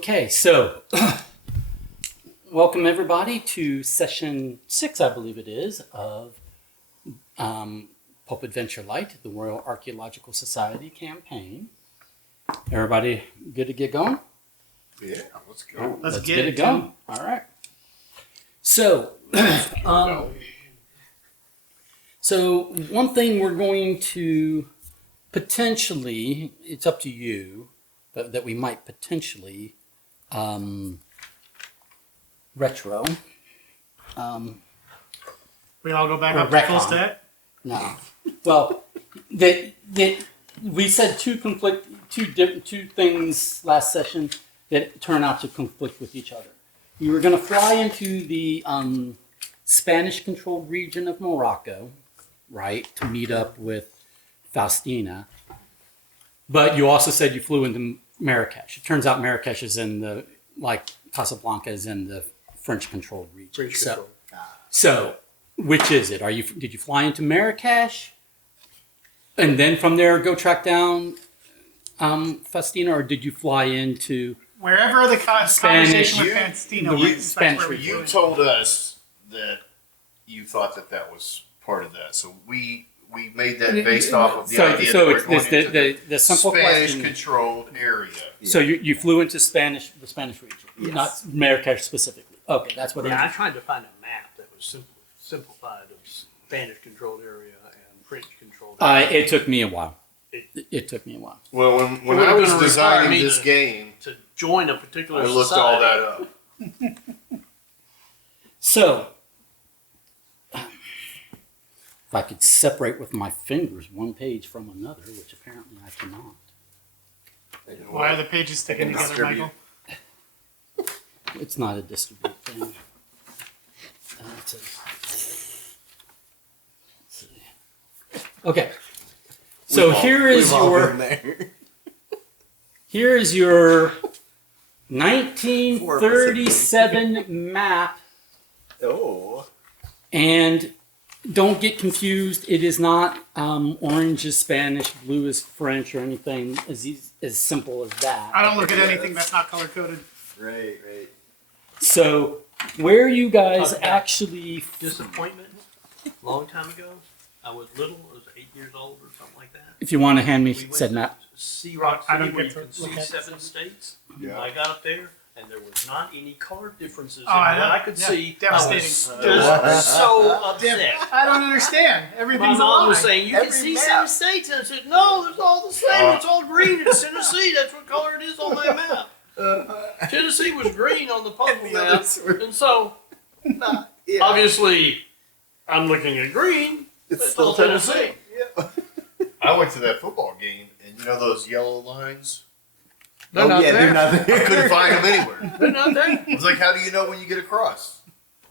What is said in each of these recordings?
Okay, so welcome everybody to session 6, I believe it is, of Pulp Adventure Lite, the Royal Archaeological Society campaign. Everybody good to get going? Yeah, let's go. Let's get it going. All right. So, so one thing we're going to potentially, it's up to you, but that we might potentially retro. We all go back Or up to full retcon. stat? No. Well, we said two things last session that turn out to conflict with each other. You were going to fly into the Spanish-controlled region of Morocco, right, to meet up with Faustina. But you also said you flew into Marrakesh. It turns out Marrakesh is in the, like Casablanca is in the French-controlled region. So, which is it? Did you fly into Marrakesh, and then from there go track down Faustina, or did you fly into Wherever the Spanish- conversation with Faustina the went, that's Spanish where we region. flew You in. told us that you thought that was part of that, so we made that based off of the idea that we're it's going into the simple question. Spanish-controlled area. So you flew into the Spanish region, Yes. not Marrakesh specifically. Okay, that's what Yeah, I it is. tried to find a map that was simplified of Spanish-controlled area and French-controlled area. It took me a while. It took me a while. Well, when It would've I was gonna require designing me this to- game, To join a particular I looked society. all that up. So, if I could separate with my fingers one page from another, which apparently I cannot. Why are the pages sticking I can together, Michael? It's not a distribute thing. It's let's see. Okay. So here is your 1937 map, Oh. and don't get confused. It is not orange is Spanish, blue is French, or anything as simple as that. I don't look at anything that's not color coded. Right. So where you guys Talk about actually Disappointment. Long time ago. I was little. I was 8 years old or something like that. if you want to hand me We went said to map. Sea Rock I City don't where get you to can look see at 7 it. states. Yeah. I got up there, and there was not any color differences Oh, in I what know. I could Yeah, see. devastating. I was just so upset. I don't understand. My Everything's a mom was lie. saying, you can see 7 states. And I said, no, it's all the same. It's all green. It's Tennessee. That's what color it is on my map. Tennessee was green on the puzzle map. And so, obviously, I'm looking at green. It's all Tennessee. I went to that football game, and you know those yellow lines? They're not there. they're not I there. couldn't find them anywhere. They're not there. I was like, how do you know when you get across?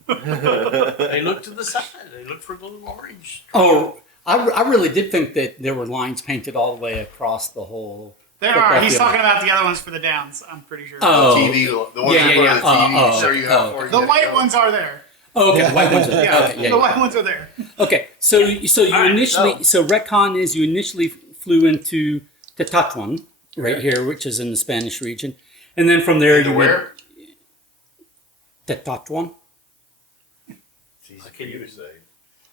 They look to the side. They look for the little orange. Oh, I really did think that there were lines painted all the way across the whole. There football are. He's field. talking about the other ones for the downs, I'm pretty sure. Oh, TV, the ones Yeah, in front yeah, of the TV yeah. to show you how Oh, far you The gotta white go. ones are there. okay, the white ones. Are, Yeah, okay, the white ones are there. Okay, so you All right, initially, so retcon is you initially flew into Tetachuan, right here, which is in the Spanish region, and then from there Into you where? went Tetachuan, Jesus, Can you- you say?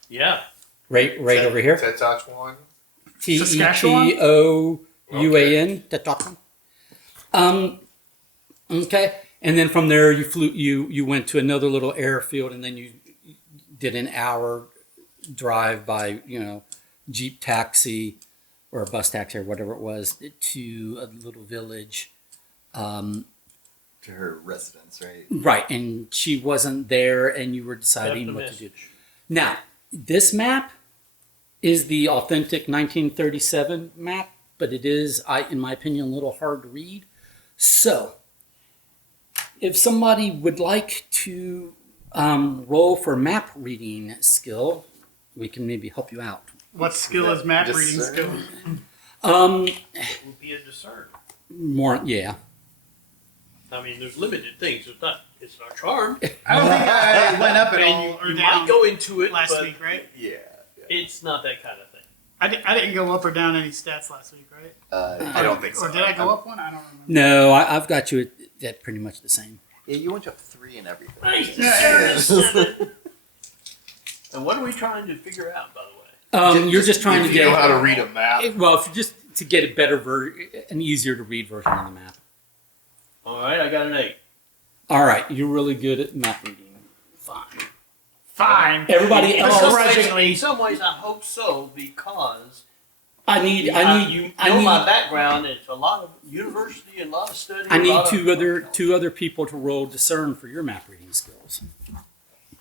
Yeah. right over here, Tetachuan? Saskatchewan? Tetouan, Tetachuan. Okay, and then from there you went to another little airfield, and then you did an hour drive by Jeep taxi or a bus taxi or whatever it was to a little village. To her residence, right? Right, and she wasn't there, and you were deciding Left a what to do. message. Now, this map is the authentic 1937 map, but it is, in my opinion, a little hard to read. So, if somebody would like to roll for map reading skill, we can maybe help you out. What skill is map reading skill? It would be a discern. More, yeah. I mean, there's limited things. It's not charmed. I don't think I went up at And all or you down might go into it, last but week, right? Yeah. it's not that kind of thing. I didn't go up or down any stats last week, right? I don't think so. Or did I go up one? I don't remember. No, I've got you at pretty much the same. Yeah, you went up 3 and everything. And what are we trying to figure out, by the way? You're just trying If to you get know how to read a map. well, if you just to get a better an easier to read version of the map. All right, I got an 8. All right, you're really good at map reading. Fine. Fine. Everybody In else. some ways, I hope so, because I need you know my background. It's a lot of university and a lot of study. I need two other people to roll discern for your map reading skills.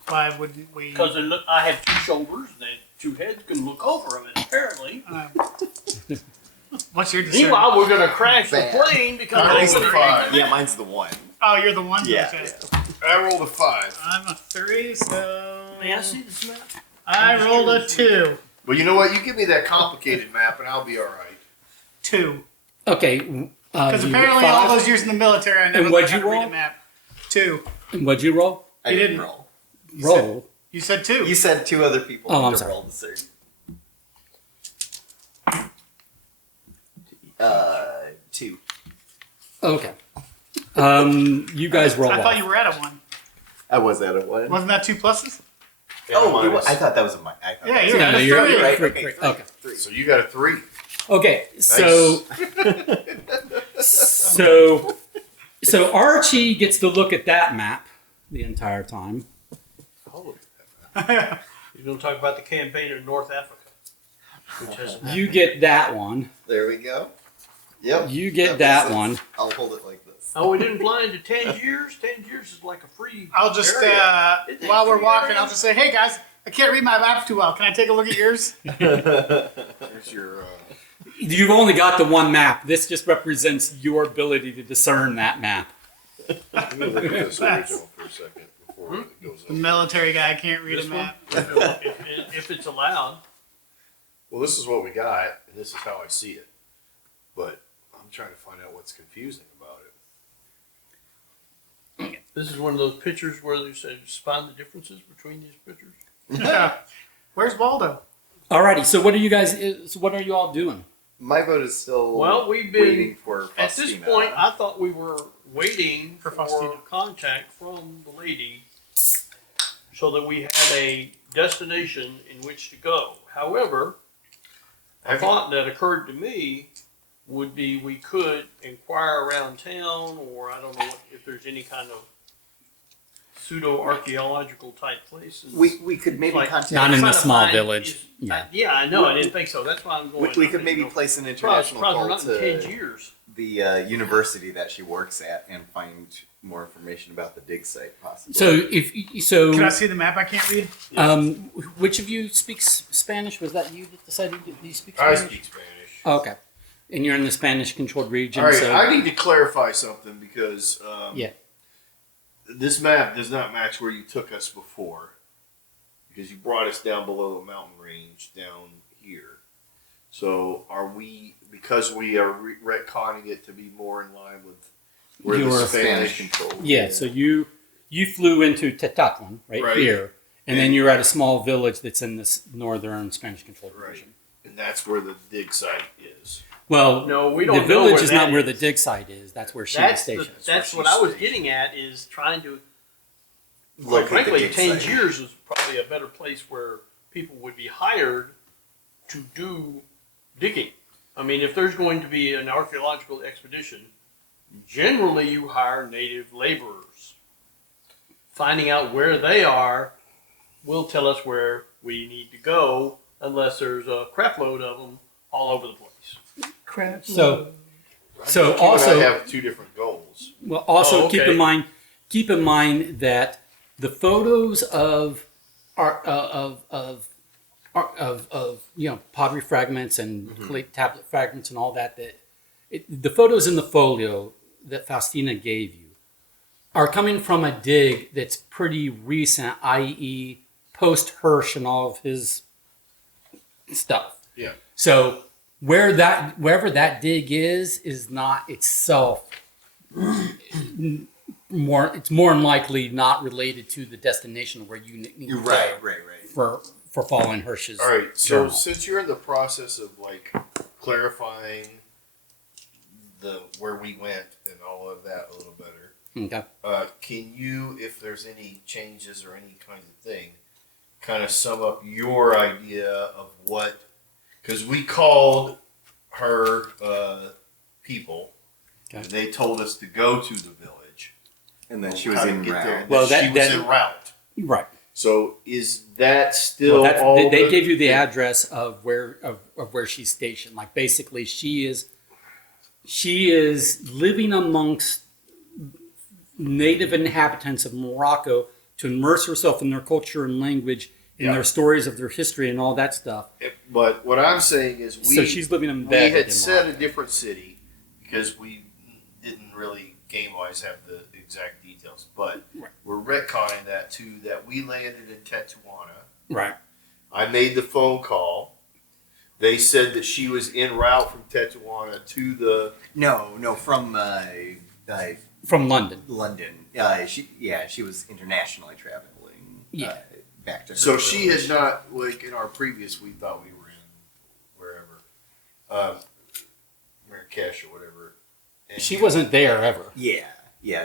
Why wouldn't we? Because I have 2 shoulders, and 2 heads can look over them. And apparently, What's your discern? meanwhile, we're going to crash the Bam. plane because I I rolled think a 5. Yeah, mine's the 1. Oh, you're the one. Yeah. Okay. I rolled a 5. I'm a 3, so May I see this map? I rolled a 2. Well, you know what? You give me that complicated map, and I'll be all right. 2. Okay. Because you apparently rolled all 5. those years in the military, I never And what'd learned how you to read roll? a map. 2. And what'd you roll? I You didn't didn't. roll. Roll. You said 2. You said 2 other people Oh, I'm need to sorry. roll the cert. 2. Okay. You guys roll. I thought off. you were at a 1. I was at a 1. Wasn't that 2 pluses? I thought that was a mine. Yeah, you're Yeah, at no, a you're 3. right. Three. Okay. 3. So you got a 3. Okay. So Archie gets to look at that map the entire time. You're going to talk about the campaign in North Africa. Which has You get that one. There we go. Yep. You get that makes sense. one. I'll hold it like this. Oh, we didn't fly into Tangiers? Tangiers is like a free I'll just, area. Isn't it while we're free walking, area? I'll just say, hey guys, I can't read my map too well. Can I take a look at yours? There's your. You've only got the one map. This just represents your ability to discern that map. I'm gonna look at this original for a second before it goes The up. military guy can't read This a one? map. if it's allowed. Well, this is what we got, and this is how I see it. But I'm trying to find out what's confusing about it. This is one of those pictures where they say just find the differences between these pictures. Yeah. Where's Waldo? Alrighty. So what are you guys? So what are you all doing? My vote is still Well, we've been waiting for at this Faustina. point. I thought we were waiting For for Faustina. contact from the lady, so that we had a destination in which to go. However, a thought that occurred to me would be we could inquire around town, or I don't know if there's any kind of pseudo-archaeological type places. We could maybe Like- contact. Not in Trying a to small find village. is- Yeah. Yeah, I know. I didn't think so. That's why I'm going. We could maybe place an Surprise, international we're call not in 10 to years. the university that she works at and find more information about the dig site, possibly. Can I see the map I can't read? Which of you speaks Spanish? Was that you that decided you speak I Spanish? speak Spanish. Okay. And you're in the Spanish-controlled region. All right, so I need to clarify something because Yeah. this map does not match where you took us before, because you brought us down below the mountain range down here. So are we, because we are retconning it to be more in line with where You the were Spanish control. Yeah, so you flew into Tetatlan right here, and then you're at a small village that's in this northern Spanish-controlled Right. region. And that's where the dig site is. Well, No, we the don't know village where is not that where the is. dig site is. That's where she was That's stationed. that's where what she's I was stationed. getting at, is trying to. Quite Locate the frankly, dig site. Tangiers is probably a better place where people would be hired to do digging. I mean, if there's going to be an archaeological expedition, generally you hire native laborers. Finding out where they are will tell us where we need to go, unless there's a crap load of them all over the place. Crap. So You and also, I have two different goals. well, also Oh, keep okay. in mind that the photos of pottery fragments and clay tablet fragments and all that the photos in the folio that Faustina gave you are coming from a dig that's pretty recent, i.e., post Hirsch and all of his stuff. Yeah. So wherever that dig is not itself it's more than likely not related to the destination where you need to You're right, go right. for following Hirsch's. All right. So journal. since you're in the process of like clarifying the where we went and all of that a little better, Okay. can you, if there's any changes or any kind of thing, kind of sum up your idea of what? Because we called her people. Okay. And they told us to go to the village. And then she was How to en get there. route. And Well, then she was that- en route. Right. So is that still Well, all? they gave you the address of where she's stationed. Like basically, she is living amongst native inhabitants of Morocco to immerse herself in their culture and language, in Yeah. their stories of their history and all that stuff. But what I'm saying is, So she's living we embedded had in said a Morocco. different city because we didn't really game wise have the exact details, but Right. we're retconning that to that we landed in Tetuana. Right. I made the phone call. They said that she was en route from Tetuana to the. No, from From London. London. She was internationally traveling. Yeah. Back to her So she village. had not, like in our previous, we thought we were in wherever, Marrakesh or whatever. And She wasn't there ever. Yeah.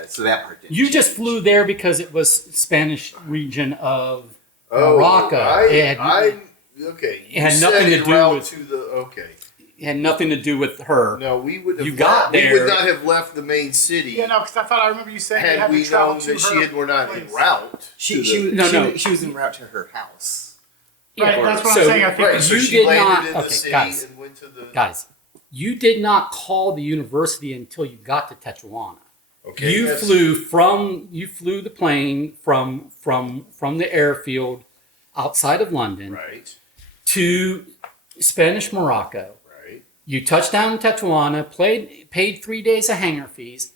So that part didn't. You change. just flew there because it was Spanish region of Morocco. Okay. it had You nothing said to en do route with- to the okay. It had nothing to do with her. No, we would have. You got We there. would not have left the main city Yeah, no, because I remember you saying you had had we to travel known to that her. were not en place. route. She was en route to her house. Right, Yeah, that's what so- I'm saying. I think Right, so You she did landed not- in the okay, city guys. and went to the. Guys, you did not call the university until you got to Tetuana. Okay, You that's- flew the plane from the airfield outside of London Right, to Spanish Morocco. right. You touched down in Tetuana, paid 3 days of hangar fees,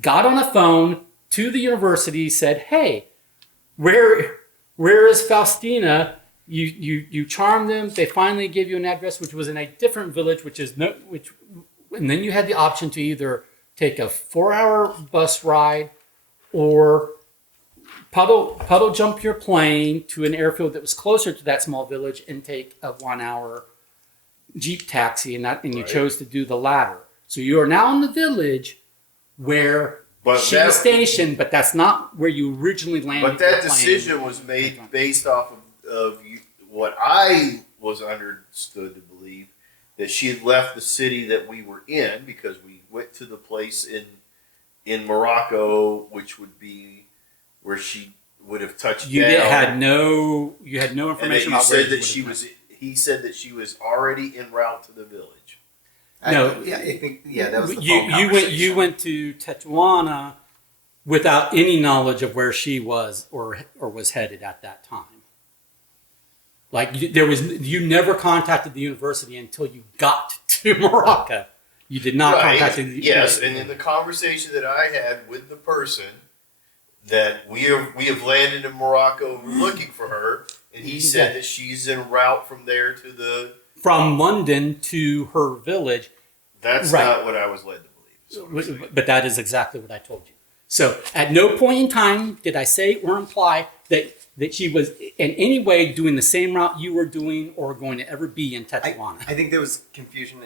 got on a phone to the university, said, "Hey, where is Faustina?" You charmed them. They finally gave you an address, which was in a different village, and then you had the option to either take a 4-hour bus ride or puddle jump your plane to an airfield that was closer to that small village and take a 1-hour Jeep taxi, and you Right. chose to do the latter. So you are now in the village where But she that- was stationed, but that's not where you originally landed. But that your plane. decision was made based off of what I was understood to believe, that she had left the city that we were in because we went to the place in Morocco, which would be where she would have touched You down. had no and then information you about where said that would she have was. He said that she was already en route to the village. No. I think that was the phone you went to Tetuana without any knowledge of where she was or was headed at that time. Like you never contacted the university until you got to Morocco. You did not contact the Yes, university. and in the conversation that I had with the person, that we have landed in Morocco and we're looking for her, and he said that she's en route from there to the. From London to her village. That's Right. not what I was led to believe. is what I'm saying. But that is exactly what I told you. So at no point in time did I say or imply that she was in any way doing the same route you were doing or going to ever be in Tetuana. I think there was confusion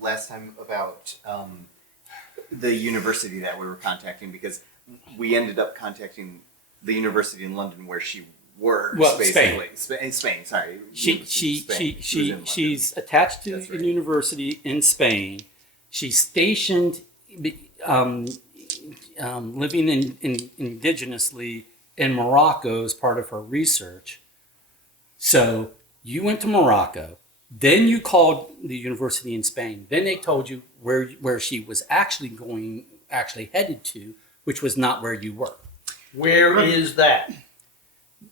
last time about the university that we were contacting, because we ended up contacting the university in London where she works. Well, basically. Spain. Sorry. University in Spain. She was in London. She's attached to That's right. a university in Spain. She's stationed, living indigenously in Morocco as part of her research. So you went to Morocco, then you called the university in Spain. Then they told you where she was actually headed to, which was not where you were. Where is that?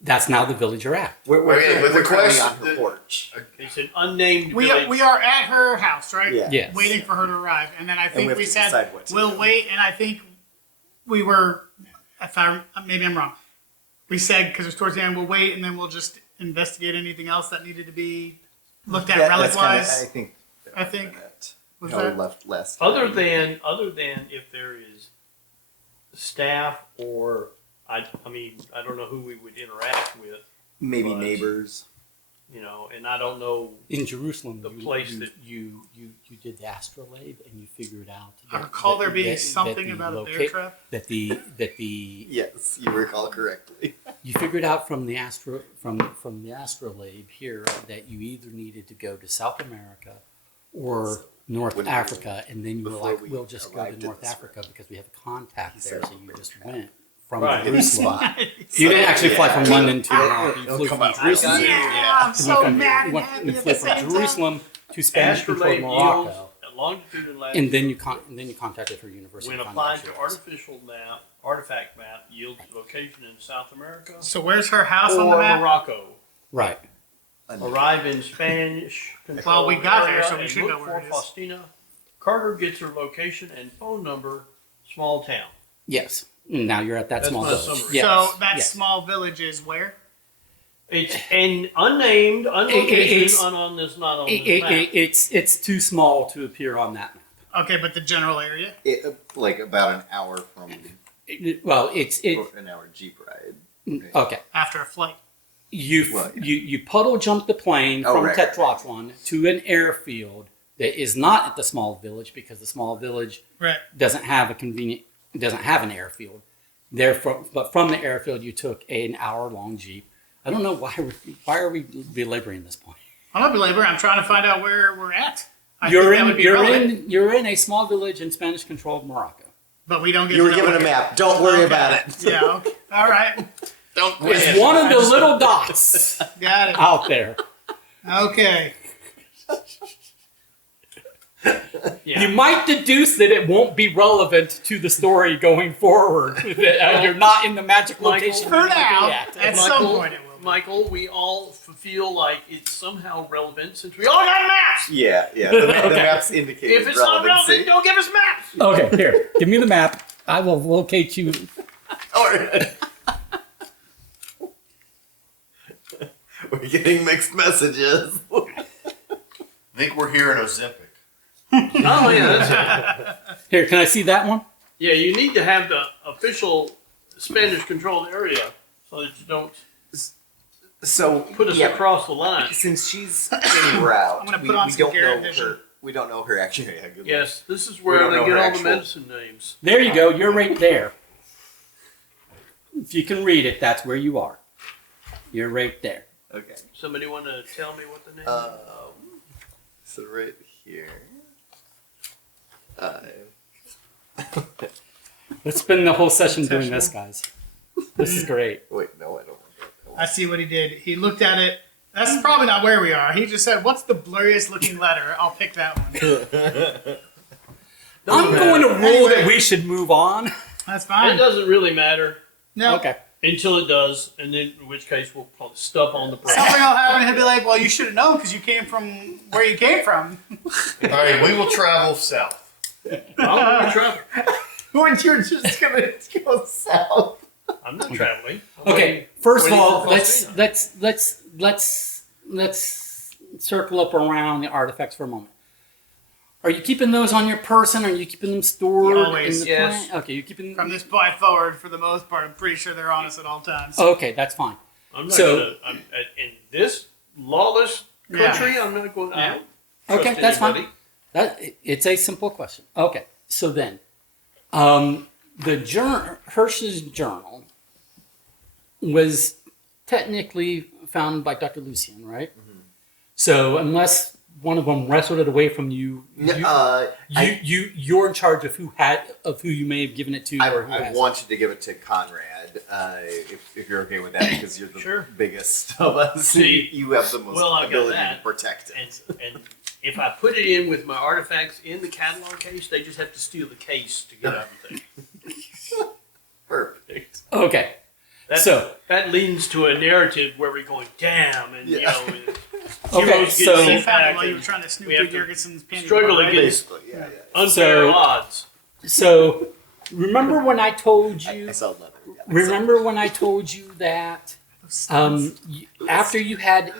That's now the village you're at. We're Okay, but the currently question- on her porch. It's an unnamed We village. are at her house, right? Yeah. Yes. Waiting for her to arrive, and then I think have we to said decide what to we'll do. wait, and I think we were. Maybe I'm wrong. We said because it's towards the end, we'll wait, and then we'll just investigate anything else that needed to be looked at relic That's kinda- wise. I think. Was how we that- left last. Other time. than if there is staff or I don't know who we would interact with. Maybe But, neighbors. You know, and I don't know. In Jerusalem, The place that- you did the astrolabe and you figured out. I recall there being that something the about a bear loca- trap. That the Yes, you recall correctly. you figured out from the astrolabe here that you either needed to go to South America or North when- Africa, and then you were before like, we "We'll just go arrived to at North this Africa room, because we have a contact he there." said So you bear just trap. went from Right. Jerusalem. Spot. You didn't actually fly from Yeah. London to Morocco. You It'll flew come from out. Jerusalem. Yeah, I'm so mad and happy You at flew the from same time. Jerusalem to Spanish-controlled Astrolabe yields Morocco, longitude and latitude. and then you contacted her university. When to find applied out to where she was. artifact map yields location in South America So where's her house on the or map? Morocco. Right. Arrive in Spanish controlled Well, we got there, area so we and should look know where for it is. Faustina. Carter gets her location and phone number. Small town. Yes. Now you're at that That's small my village. summary. Yes. So that Yes. small village is where? It's an unnamed, it's- unlocation, on this, not on It- this map. it's too small to appear on that map. Okay, but the general area. Like about an hour from Well, it's or an hour Jeep ride. okay. After a flight. Well, yeah. You puddle jump the plane Oh, from right, Tetrothlon to an airfield that is not at the small village because the small village Right. doesn't have an airfield. Therefore, but from the airfield you took an hour-long Jeep. I don't know why are we belaboring this point. I'm not belaboring. I'm trying to find out where we're at. I think that would be relevant, you're in a small village in Spanish-controlled Morocco. but we don't get You to were know given a where. map. Don't worry Okay. about it. Yeah. Okay. All right. Don't It's one of the little dots Got it. out there. Okay. Yeah. You might deduce that it won't be relevant to the story going forward. That you're not in the magic Michael, location. For you're now, looking at. at some point it will be. Michael, we all feel like it's somehow relevant since we all got maps. Yeah, yeah. The Okay. maps indicate If it's not relevancy. relevant, don't give us maps. Okay, here, give me the map. I will locate you. We're getting mixed messages. I think we're here in Ozempic. Oh yeah, that's it. Here, can I see that one? Yeah, you need to have the official Spanish-controlled area so that you don't So put us across the line. Since she's en route, I'm gonna we, put on we some don't Garrett know vision. her. We don't know her actually. Yeah, good luck. Yes, this is We where don't they know get her all actual- the medicine names. There you go. You're right there. If you can read it, that's where you are. You're right there. Okay. Somebody want to tell me what the name? So right here. Let's spend the whole session doing Intentional. this, guys. This is great. Wait, no, I don't want that. I see what he did. He looked at it. That's probably not where we are. He just said, "What's the blurriest looking letter?" I'll pick that one. I'm going to rule Anyway. that we should move on. That's It fine. doesn't really matter No. Okay. until it does, and then in which case we'll probably stop on the break. Something will happen. He'll be like, "Well, you should have known because you came from where you came from." All right, we will travel south. I'm not traveling. When you're just gonna go south. I'm not traveling. I'm Okay. waiting- First of waiting all, for let's circle up around the artifacts for a moment. Are you keeping those on your person? Or are you keeping them stored Always, in the yes. plant? Okay, you're keeping From this point forward, for the most part, I'm pretty sure they're on us at all times. Okay, that's fine. I'm not So- gonna. In this lawless country, I'm not going. Yeah. Okay, trust that's anybody. fine. It's a simple question. Okay, so then, Hirsch's journal was technically found by Dr. Lucian, right? Mm-hmm. So unless one of them wrestled it away from you, you're in charge of who you may have given it to, or who I has. wanted to give it to Conrad, if you're okay with that, because you're the Sure. biggest of us. See, you have the most well, I got ability that. to protect it. And if I put it in with my artifacts in the catalog case, they just have to steal the case to get everything. Perfect. Okay, That leads to a narrative where we're going, damn, and Yeah. you know, okay, heroes get so You sent found it back while you were and trying to snoop we have through to Jurgensen's pin. struggle against Basically, yeah. unfair So- odds. so remember when I told you? I saw leather. Yeah, I saw Remember when I told you that after you had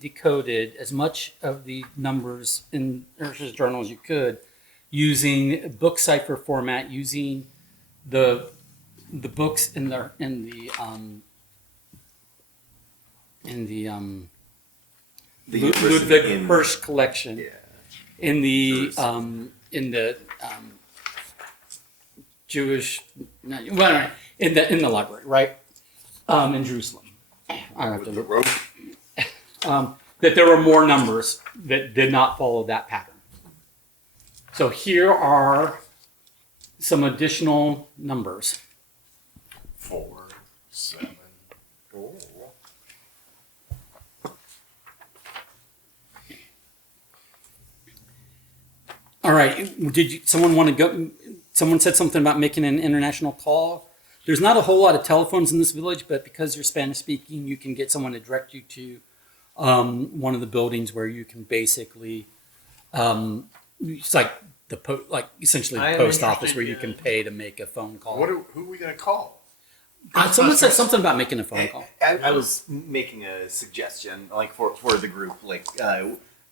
decoded as much of the numbers in Hirsch's journal as you could, using book cipher format, using the books in the The university Ludwig in- Hirsch collection. Yeah. In the Jerusalem. Jewish, no, well, anyway, in the library, right? In Jerusalem. I have to With the look. rope. That there were more numbers that did not follow that pattern. So here are some additional numbers. 4, 7. Oh. All right. Did you? Someone want to go? Someone said something about making an international call. There's not a whole lot of telephones in this village, but because you're Spanish speaking, you can get someone to direct you to one of the buildings where you can basically, it's like essentially I the am post office interested, where you yeah. can pay to make a phone call. Who are we going to call? Someone said something about making a phone call. I was making a suggestion, like for the group, like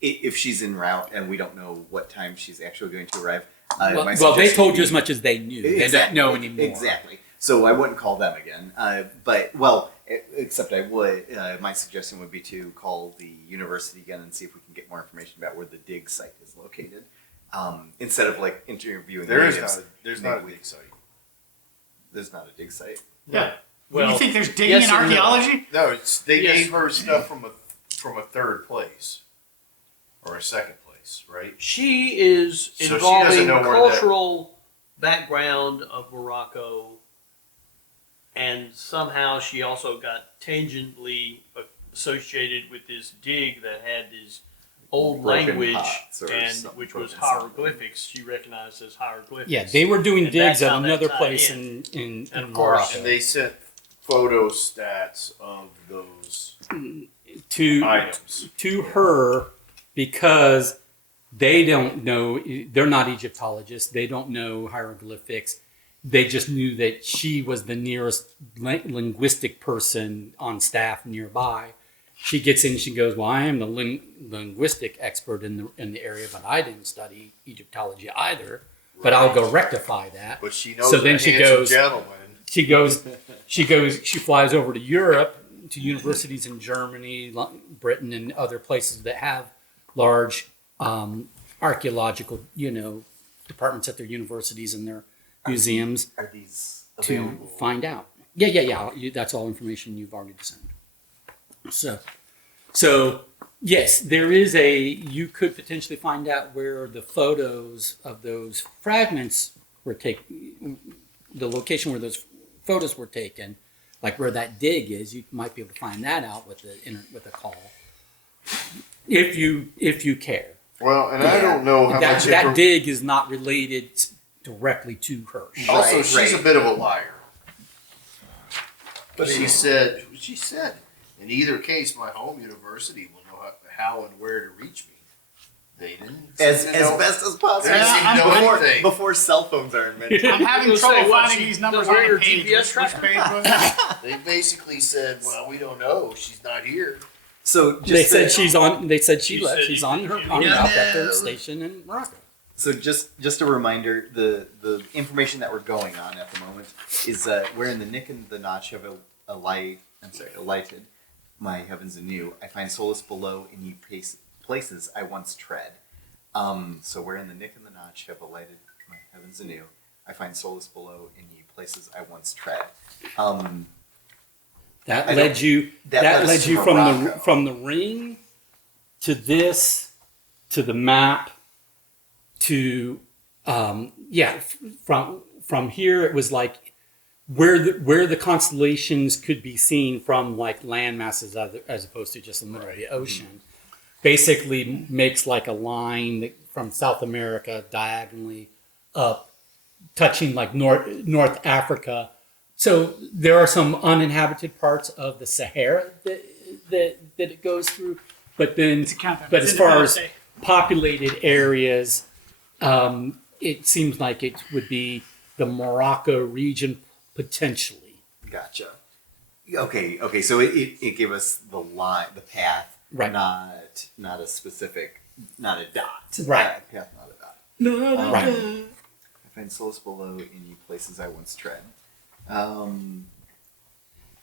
if she's en route and we don't know what time she's actually going to arrive. Well, my they told suggestion you as much as they knew. They don't know anymore. Exactly. So I wouldn't call them again. Except I would. My suggestion would be to call the university again and see if we can get more information about where the dig site is located. Instead of like interviewing There's natives, not a maybe big site. there's not a dig site. Yeah. Well, you think there's digging yes in and no. archaeology? No, they Yes. gave her stuff from a third place or a second place, right? She is So she involving doesn't know the where that- cultural background of Morocco, and somehow she also got tangentially associated with this dig that had this old Broken language, pots or and something, which was broken something. hieroglyphics. She recognized as hieroglyphics. Yeah, they were doing And digs that's at how that another tied place in. in And of course, Morocco. And they sent photo stats of those to items. to her because they don't know, they're not Egyptologists, they don't know hieroglyphics. They just knew that she was the nearest linguistic person on staff nearby. She gets in, she goes, well, I am the linguistic expert in the area, but I didn't study Egyptology either, but I'll go rectify that. But she knows So then a she handsome goes- gentleman. She flies over to Europe, to universities in Germany, Britain, and other places that have large archaeological, departments at their universities and their museums Are these to available? find out. Yeah. That's all information you've already discerned. So yes, you could potentially find out where the photos of those fragments were taken, the location where those photos were taken, like where that dig is. You might be able to find that out with a call, if you care. Well, and I don't know how much That dig is not related directly to her. Also, Right, she's right. a bit of a liar. But She said, in either case, my home university will know how and where to reach me. They didn't. as seem to know- best as possible. They didn't seem to know anything. Before cell phones are invented. I'm having You'll trouble say, what, finding she these numbers knows where on your the page. GPS Which tracker- page was it? They basically said, well, we don't know. She's not here. So just They said to- she's on. They said she You left. said She's you- on her you- on Yeah, route at no. the station in Morocco. So just a reminder, the information that we're going on at the moment is we're in the nick and the notch of alighted. My heavens anew, I find solace below in ye places I once tread. So we're in the nick and the notch have alighted my heavens anew. I find solace below in ye places I once tread. That I led don't- you. that That led us led to you Morocco. from the ring to this to the map to from here it was like where the constellations could be seen from like land masses as opposed to just the middle of the ocean. Basically makes like a line that, from South America diagonally up, touching like North Africa. So there are some uninhabited parts of the Sahara that it goes through, but then count that. but It's as far Independence as Day. populated areas, it seems like it would be the Morocco region potentially. Gotcha. Okay. So it gave us the line, the path, Right. Not a specific, not a dot. Right. Path, not a dot. Right. I find solace below in ye places I once tread.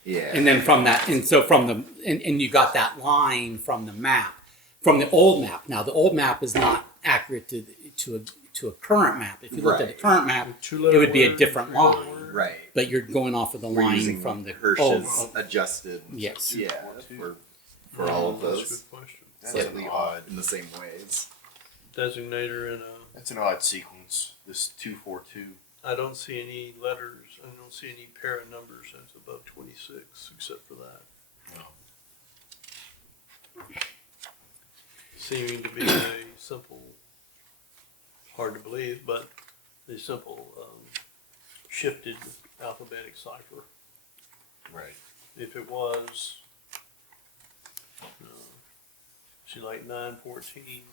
Yeah. And then from that, and so from the, and you got that line from the map, from the old map. Now the old map is not accurate to a current map. If you looked at the current map, it would be a different line. Right. But you're going off of the We're line using from the Hirsch's adjusted. Yes. Yeah. For all of That's a those. good question. Slightly odd in the same ways. Designator and That's an odd sequence. This 242. I don't see any letters. I don't see any pair of numbers that's above 26, except for that. No. Seeming to be a simple, hard to believe, but a simple shifted alphabetic cipher. Right. If it was, see, like 914.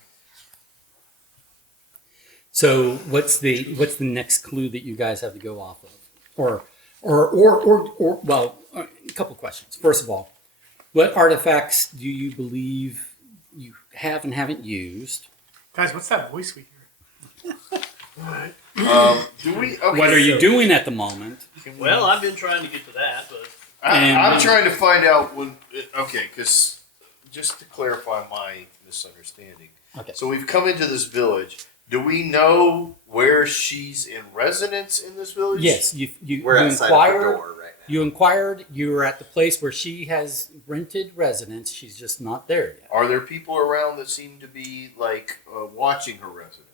So what's the next clue that you guys have to go off of, or well, a couple of questions. First of all, what artifacts do you believe you have and haven't used? Guys, what's that voice we hear? Do we? Okay, What are you doing at the moment? Well, I've been trying to get to that, but I'm trying to find out when. Okay, because just to clarify my misunderstanding. Okay. So we've come into this village. Do we know where she's in residence in this village? Yes, you We're you outside of the inquired. door right now. You inquired. You were at the place where she has rented residence. She's just not there yet. Are there people around that seem to be like watching her residence?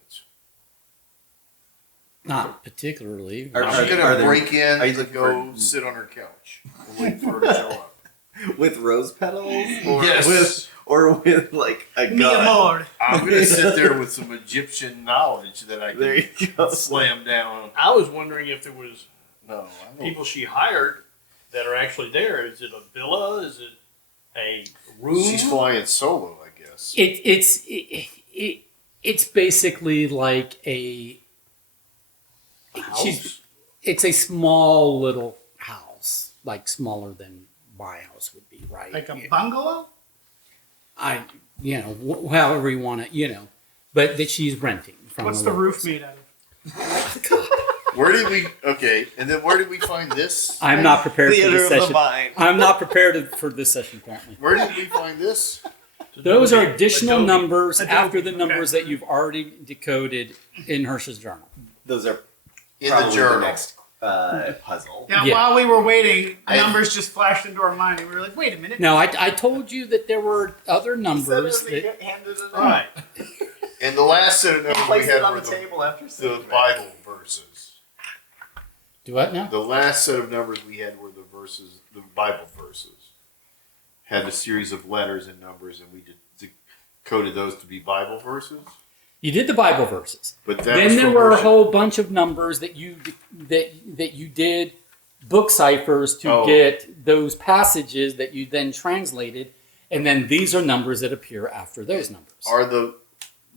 Not particularly. Are- I'm gonna are there- break in are you to looking go for- sit on her couch and wait for her to show up. With rose petals? Or Yes. with like a Mi gun? amor. I'm gonna sit there with some Egyptian knowledge that I There can you go. slam down. I was wondering if there was No, I don't. people she hired that are actually there. Is it a villa? Is it a room? She's flying solo, I guess. It's basically like a. house? It's a small little house, like smaller than my house would be, right? Like a bungalow? However you want to, but that she's renting from. What's a the local roof person. made out of? Where did we? Okay, and then where did we find this? I'm not prepared for Theater this of the session. mind. I'm not prepared for this session, apparently. Where did we find this? Those are additional Adobe. numbers Adobe, after the okay. numbers that you've already decoded in Hirsch's journal. Those are In probably the journal. next puzzle. Now, Yeah. while we were waiting, numbers just flashed into our mind, and we were like, wait a minute. Now, I told you that there were other numbers that. All right. And the last set of numbers we Place had it on were the the, table after the saying that. Bible verses. Do what now? The last set of numbers we had were the verses, the Bible verses. Had a series of letters and numbers, and we decoded those to be Bible verses. You did the Bible verses. But that Then was there from were a Hershey. whole bunch of numbers that you did book ciphers to Oh. get those passages that you then translated, and then these are numbers that appear after those numbers Are the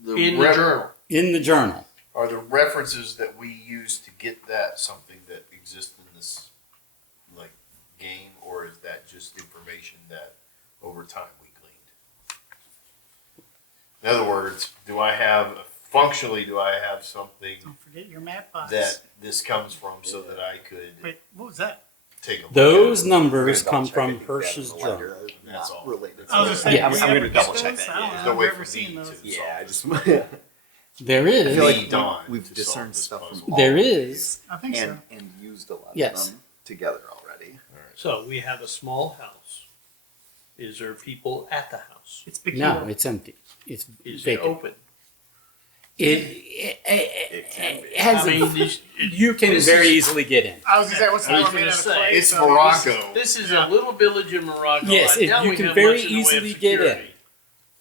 In the journal. in the journal. Are the references that we use to get that something that exists in this like game, or is that just information that over time we gleaned? In other words, do I have something Don't forget your map box. that this comes from so that I could Wait, what was that? take a look Those at it? numbers We're come gonna double check from it. Hirsch's Yeah, journal. they're That's not all. related. I was just saying, Yeah, do we I'm ever gonna get double check those? that, I don't yeah. know. No I've way never for seen me those. to Yeah, I just There I is. feel like Like, Dawn we've to discerned solve stuff this from puzzle. There all of is. these I think so. and used a lot Yes. of them together already. So we have a small house. Is there people at the house? It's big. No, it's empty. It's Is it vacant. open? It has. I mean, You can this very is- easily get in. I was gonna say, what's the I was one made gonna out of say, clay? It's so Morocco. This is Yeah. a little village in Morocco. Yes, I doubt you we can have very much in the way of easily get in. security.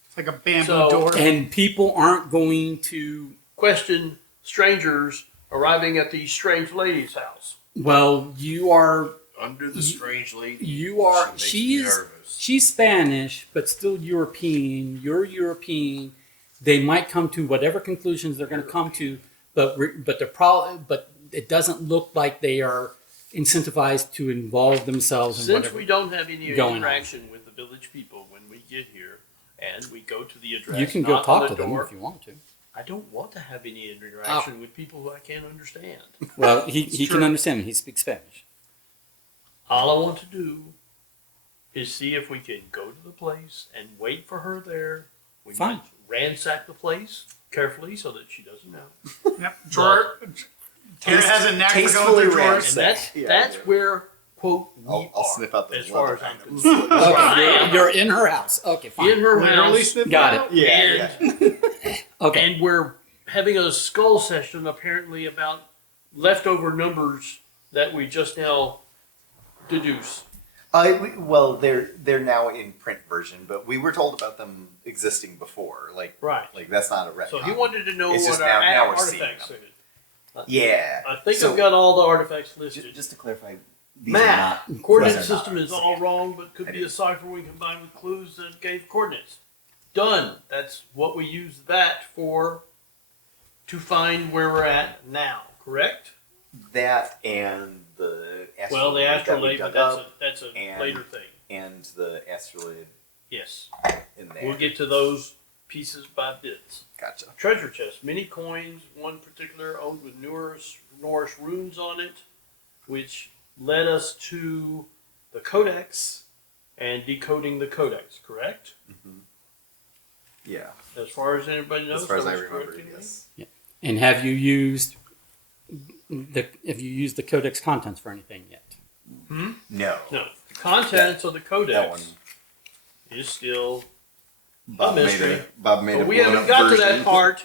It's like a bamboo So- door. And people aren't going to. Question strangers arriving at the strange lady's house. Well, you are. Under the strange lady. You are. She makes me nervous. She's Spanish, but still European. You're European. They might come to whatever conclusions they're going to come to, but it doesn't look like they are incentivized to involve themselves in Since whatever. we don't have any going on. interaction with the village people when we get here, and we go to the address, You can go knock talk on to the them door, if you want to. I don't want to have any interaction with people who I can't understand. Well, he true. can understand. He speaks Spanish. All I want to do is see if we can go to the place and wait for her there. We Fine. might ransack the place carefully so that she doesn't know. Yep. Drawer. Tara has a knack for going tastefully through drawers. And that's Yeah, that's yeah. where quote we I'll are sniff out those as far as leather I'm items. concerned. Okay, you're in her house. Okay, fine. In her Literally house, sniff Got out? Yeah, Okay. and we're having a skull session apparently about leftover numbers that we just now deduce. Well, they're now in print version, but we were told about them existing before. Like Right. that's not a retcon. So he wanted to know It's what just our now we're seeing artifacts them. said. Yeah. I think So- I've got all the artifacts listed. Just to clarify, these Map. are not Coordinate these are not system is ours. all wrong, but could I be a didn't- cipher we combine with clues that gave coordinates. Done. That's what we use that for to find where we're at now, correct? That and the astrolabe Well, the that we astrolabe, dug but up, that's a and- later thing. and the astrolabe Yes. in there. We'll get to those pieces by bits. Gotcha. Treasure chest, many coins, one particular owned with Norse runes on it, which led us to the codex and decoding the codex, correct? Yeah. As far as anybody knows, As far as that I was remember, correct, anyway? yes. And have you used the codex contents for anything yet? No. No, the contents of the codex That one. is still Bob mystery. Bob made But a we haven't blown-up got to version. that part.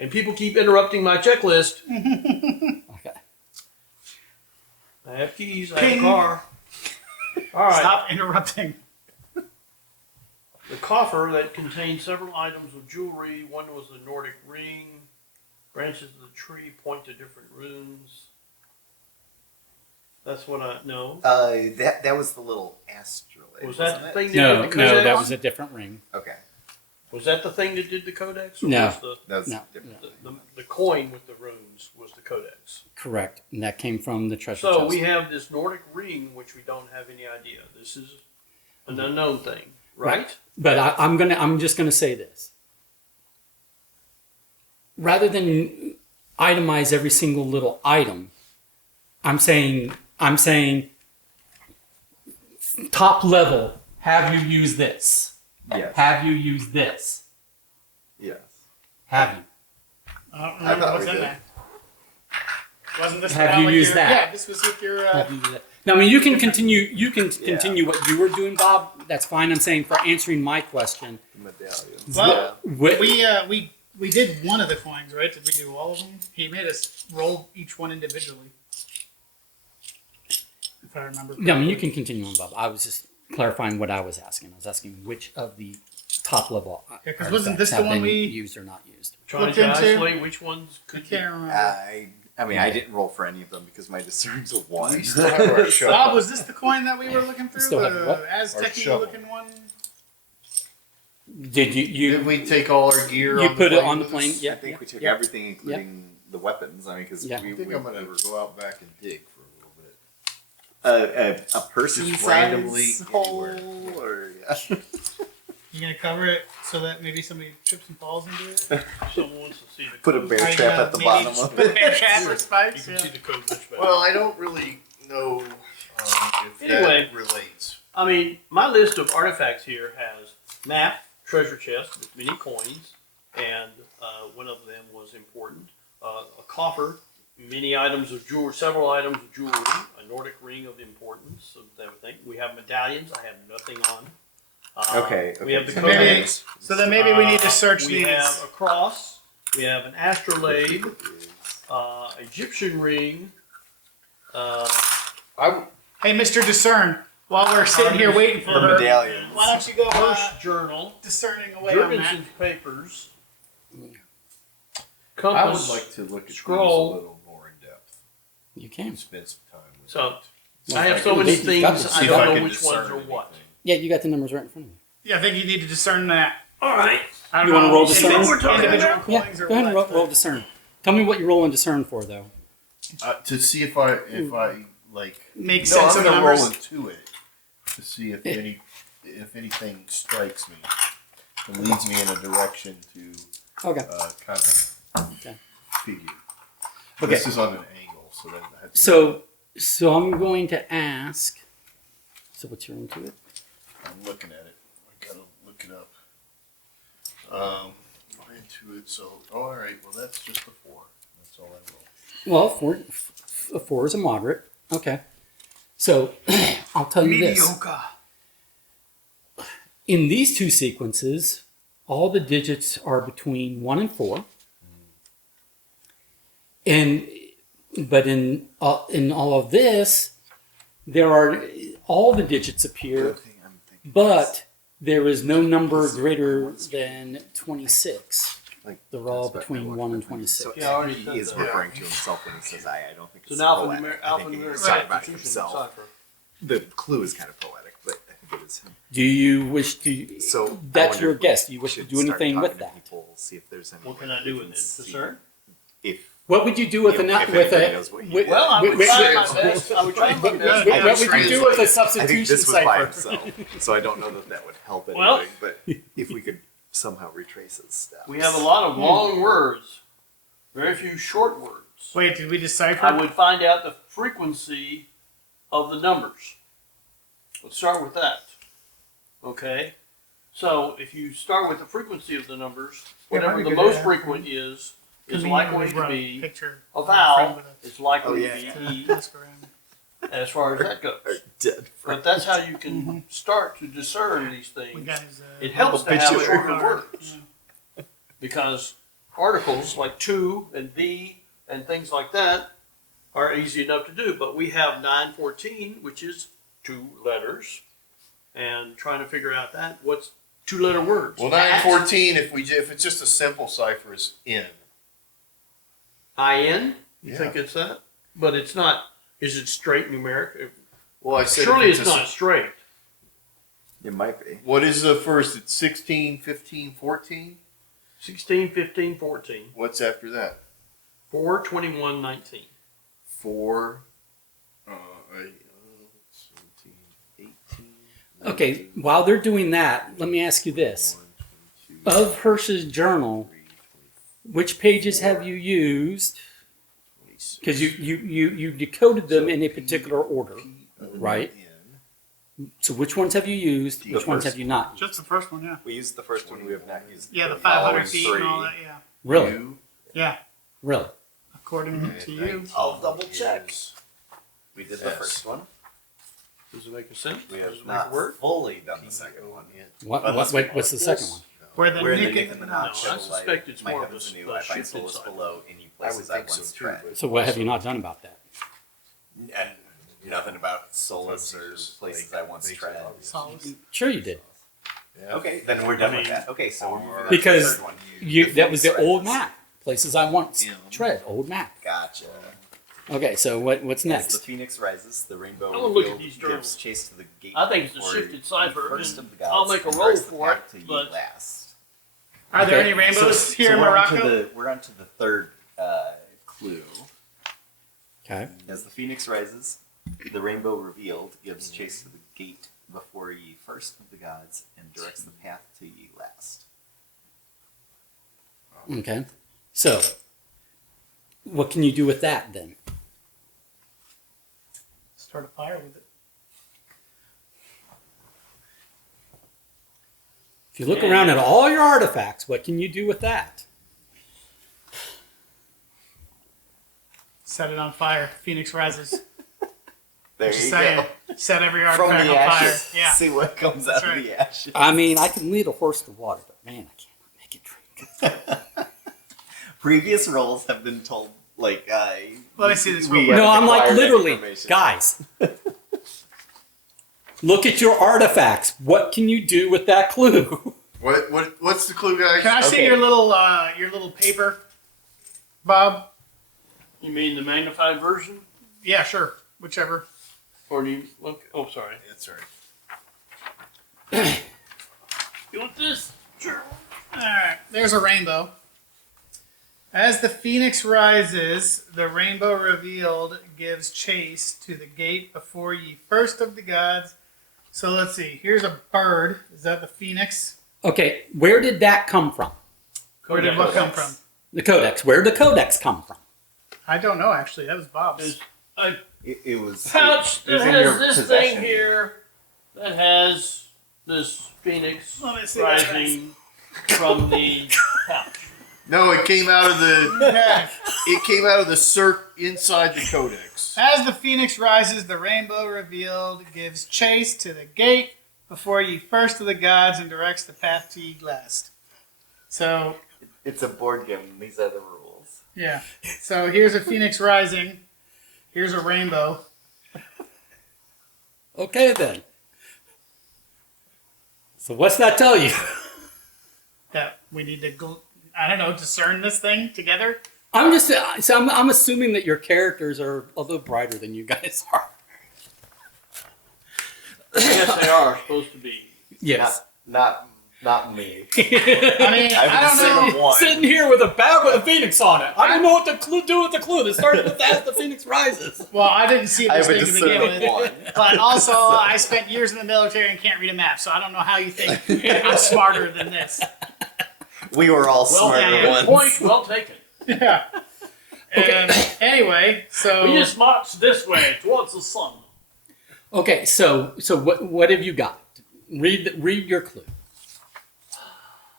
And people keep interrupting my checklist. Okay. I have keys, I Ping. have a car. All right. Stop interrupting. The coffer that contained several items of jewelry. One was the Nordic ring. Branches of the tree point to different runes. That's what I know. That was the little astrolabe. Was that wasn't the it? thing that No, did the no, codex? that was a different ring. Okay. Was that the thing that did the codex? Or No. Was That was No. different. the coin with the runes was the codex. Correct. And that came from the treasure So chest. we have this Nordic ring, which we don't have any idea. This is an unknown thing, right? But I'm just gonna say this. Rather than itemize every single little item, I'm saying top level, have you used this? Yes. Have you used this? Yes. Have you? I don't I remember thought what's we in did. there. Wasn't this Have the one you with used your, that? Yeah, this was with your. Have you used that? Now, I mean, you can continue. You can continue what you were doing, Bob. That's fine. I'm saying for answering my question. The medallions. Well, What, we did one of the coins, right? Did we do all of them? He made us roll each one individually. If I remember. no, I mean, you correctly. can continue on, Bob. I was just clarifying what I was asking. I was asking which of the top level Yeah, 'cause wasn't this artifacts the have one been we used or not used? Trying Looked to into- isolate which ones I could be. can't remember. I mean, I didn't roll for any of them because my discern's a one. We still have our shovel. Bob, was this the coin that we were looking through? Still have what? The Aztec shovel. looking one? Did you Did we take all our gear? you on put the it plane on the with plane? us? Yeah, I think yeah, we took yeah. everything, including the weapons. I mean, because Yeah. I think I'm gonna go out back and dig for a little bit. a person Just size randomly hole, anywhere. or yeah. You gonna cover it so that maybe somebody trips and falls into it? Someone wants to see the Put a code. bear I, trap at the maybe bottom just of put a it. bear trap or You spikes. can Yeah. see the code much better. Well, I don't really know if Anyway. that relates. I mean, my list of artifacts here has map, treasure chest with many coins, and one of them was important. A coffer, many items of jewelry, several items of jewelry, a Nordic ring of importance, of everything. We have medallions. I have nothing on. Okay, We have okay. the So maybe, codex. so then maybe we need to search We these. have a cross. We have an astrolabe, Egyptian ring. Hey, Mr. Discern, while we're sitting here waiting for The her, medallions. why don't you go First journal. discerning away on that? Jurgensen's papers. I would Compass. like to look at scroll. these a little more in depth You can. and spend some time with So, it. I have so many You've things, got this. I See if I don't know can which ones discern are what. anything. Yeah, you got the numbers right in front of you. Yeah, I think you need to discern that. All right. I don't You wanna know roll if discern? it's We're talking individual about- Yeah, coins or go ahead and what, roll discern. Tell me what you're rolling discern for, though. To see if I like Make no, sense I'm of the gonna numbers. roll into it to see if anything strikes me and leads me in a direction to Okay. kind of Okay. figure. Okay. This is on an angle, so that I have to So I'm going to ask. So what's your into it? I'm looking at it. I gotta look it up. Into it. So, all right. Well, that's just a 4. That's all I roll. Well, a 4 is a moderate. Okay. So I'll tell you this. Mediocre. In these two sequences, all the digits are between 1 and 4. But in all of this, all the digits appear, but there is no number greater than 26. Like, They're all that's what between I 1 and want. 26. So Yeah, I already he said is that. referring to himself when he says I. I don't think It's it's an poetic. I think alphanumeric he's talking about substitution himself. cipher. The clue is kind of poetic, but I think it is him. Do you wish to? So I That's wonder your if we guess. Do you wish to should do start anything with talking to that? people, see if there's any What way can I we do can with it, see sir? If What would you do with If with anybody a? knows what he with- did. Well, I would with- try with- my best. I would try my best. Yeah, What would you do with a I think substitution this was by cipher? himself, so I don't know that would help anything. Well- but if we could somehow retrace his steps, We have a lot of long words, very few short words. Wait, did we decipher? I would find out the frequency of the numbers. Let's start with that. Okay? So if you start with the frequency of the numbers, Yeah, whatever might the be good most to frequent is Conveniently likely to brought a be picture a of friend vowel. with us It's likely Oh, yeah. to be E to ask around. as far as that goes. Our dead But friend. that's how you can start to discern these We things. got his. It helps to have obituary shorter card. words because articles like to and the and things like that are easy enough to do. But we have 914, which is 2 letters, and trying to figure out that what's 2-letter words. Well, 914. If it's just a simple cipher, is in. IN. You Yeah. think it's that? But it's not. Is it straight numeric? Well, I said Surely if it's not straight. It might be. What is the first? It's 16, 15, 14. 16, 15, 14. What's after that? 4, 21, 19. 4, 17, 18. Okay, 19, while they're doing that, let me ask you this: 21, 22, of Hirsch's journal, 23, which pages have you used? 26. Because you decoded them in a particular order, right? So which ones have you used? The Which ones first have you not? Just the first one, yeah. We used the first one. We have not used. Yeah, the following 500 feet and all that, three. yeah. Really, Yeah, really. according to you. I'll double check. We did the Yes. first one. Does it make a sense? We Does have it make not a word? fully done the second one. What's the second one? Where the We're in the Nick Nick and and the the Notch. No, I Notch. suspect it's My more of heavens a- anew, a I find shifted solace cipher. below in you I would places I think so once too. tread. But So what have you not done about that? And nothing about solace or places I once tread. Solace. Sure, you did. Yeah. Okay, then we're done with that. Okay, so we're moving on to Because the third one. That was the Phoenix old Rises. map. Places I once Yeah. tread. Old map. Gotcha. Okay, so what's As the next? Phoenix rises, the rainbow I'm gonna look at revealed these gives journals. chase to the gate. I think it's a before shifted ye cipher, first and of the gods I'll make a and roll directs the for path it, to ye but- last. Are there Okay. any rainbows here in we're on to Morocco? we're on to the third clue. Okay. As the phoenix rises, the rainbow revealed gives chase to the gate before ye first of the gods and directs the path to ye last. Okay. So, what can you do with that then? Start a fire with it. If you look around at all your artifacts, what can you do with that? Set it on fire. Phoenix rises. There Just you saying. go. Set every From artifact the on fire. ashes, Yeah. see what comes That's out right. of the ashes. I mean, I can lead a horse to water, but man, I cannot make it drink. Previous roles have been told like Let me see this we real have No, I'm like acquired literally, information. guys. Look at your artifacts. What can you do with that clue? What's the clue, guys? Can I see Okay. your little paper, Bob? You mean the magnified version? Yeah, sure. Whichever. Or do you look? Oh, sorry. That's right. You want this? Sure. All right. There's a rainbow. As the phoenix rises, the rainbow revealed gives chase to the gate before ye first of the gods. So let's see. Here's a bird. Is that the phoenix? Okay, where did that come from? Where did what come from? The codex. Where did the codex come from? I don't know, actually. That was Bob's. There's a It was pouch it was that in your has this possession. thing here that has this phoenix Let me see that rising from the pouch. No, it came out of the. Okay. It came out of the inside the codex. As the phoenix rises, the rainbow revealed gives chase to the gate before ye first of the gods and directs the path to ye last. So, It's a board game. These are the rules. yeah. So here's a phoenix rising. Here's a rainbow. Okay then. So what's that tell you? That we need to, I don't know, discern this thing together. I'm just so I'm assuming that your characters are a little brighter than you guys are. Yes, they are supposed to be. Yes. Not me. I mean, I don't know. One. Sitting here with a bag with a phoenix on it. I don't know what to do with the clue. That started with as the phoenix rises. Well, I didn't see I this have a thing to begin discerning with. one. But also, I spent years in the military and can't read a map, so I don't know how you think I'm smarter than this. We were all Well, smarter yeah, ones. point well taken. Yeah. Anyway, so We just march this way towards the sun. Okay, so what have you got? Read your clue.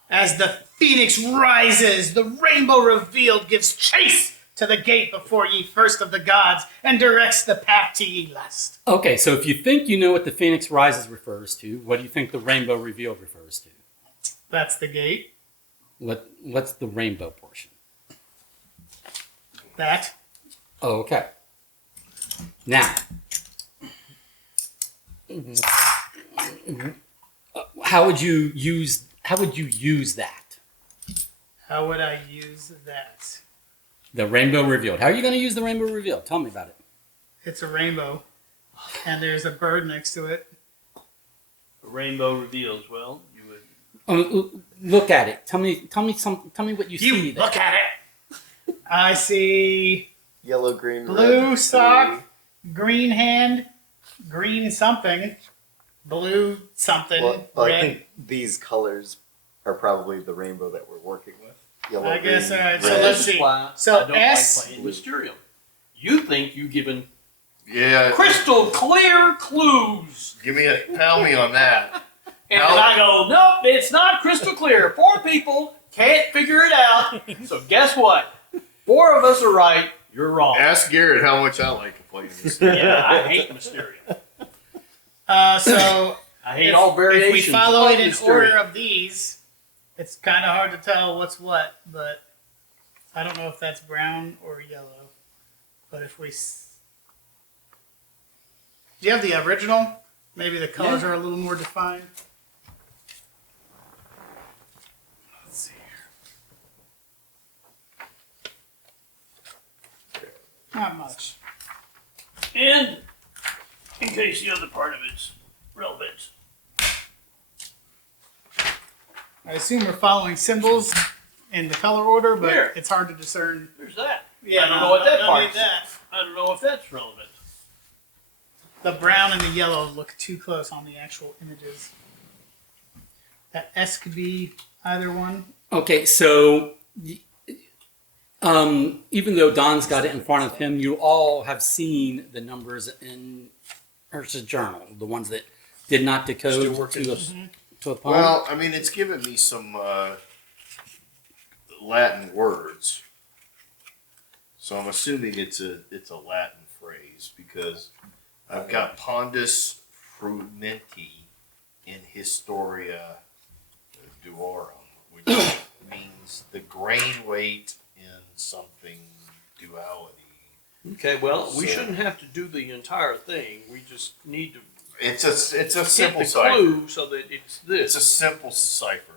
as the phoenix rises, the rainbow revealed gives chase to the gate before ye first of the gods and directs the path to ye last. Okay, so if you think you know what the phoenix rises refers to, what do you think the rainbow revealed refers to? That's the gate. What's the rainbow portion? That. Oh, okay. Now, how would you use that? How would I use that? The rainbow revealed. How are you going to use the rainbow revealed? Tell me about it. It's a rainbow, and there's a bird next to it. The rainbow reveals. Well, you would. Look at it. Tell me what you see there. Look at it. I see Yellow, green, blue red, sock, green hand, green something, blue something, Well, I red. think these colors are probably the rainbow that we're working with. Yellow, I guess, green, alright, so red. let's This see. is why So I don't S- like playing Mysterium. You think you've given Yeah. crystal clear clues. Tell me on that. And No. I go, nope, it's not crystal clear. 4 people can't figure it out. So guess what? 4 of us are right. You're wrong. Ask Garrett how much I like playing this. Yeah, I hate Mysterium. So I hate if, all if variations. we follow of it in Mysterium. order of these, it's kind of hard to tell what's what, but I don't know if that's brown or yellow. But if we... Do you have the original? Maybe the colors are a little more defined. Let's see here. Not much. And in case the other part of it's relevant. I assume we're following symbols in the color order, but Here. it's hard to discern. There's that. Yeah, I don't know what that don't part need is. that. I don't know if that's relevant. The brown and the yellow look too close on the actual images. That S could be either one. Okay, so even though Don's got it in front of him, you all have seen the numbers in Ursa's journal, the ones that did not decode Still working. to a poem. Well, I mean, it's given me some Latin words, so I'm assuming it's a Latin phrase because I've got pondus frumenti in Historia Duorum, which means the grain weight in something duality. Okay, well, we So- shouldn't have to do the entire thing. We just need to It's a get simple the cipher. clue so that it's It's this. a simple cipher.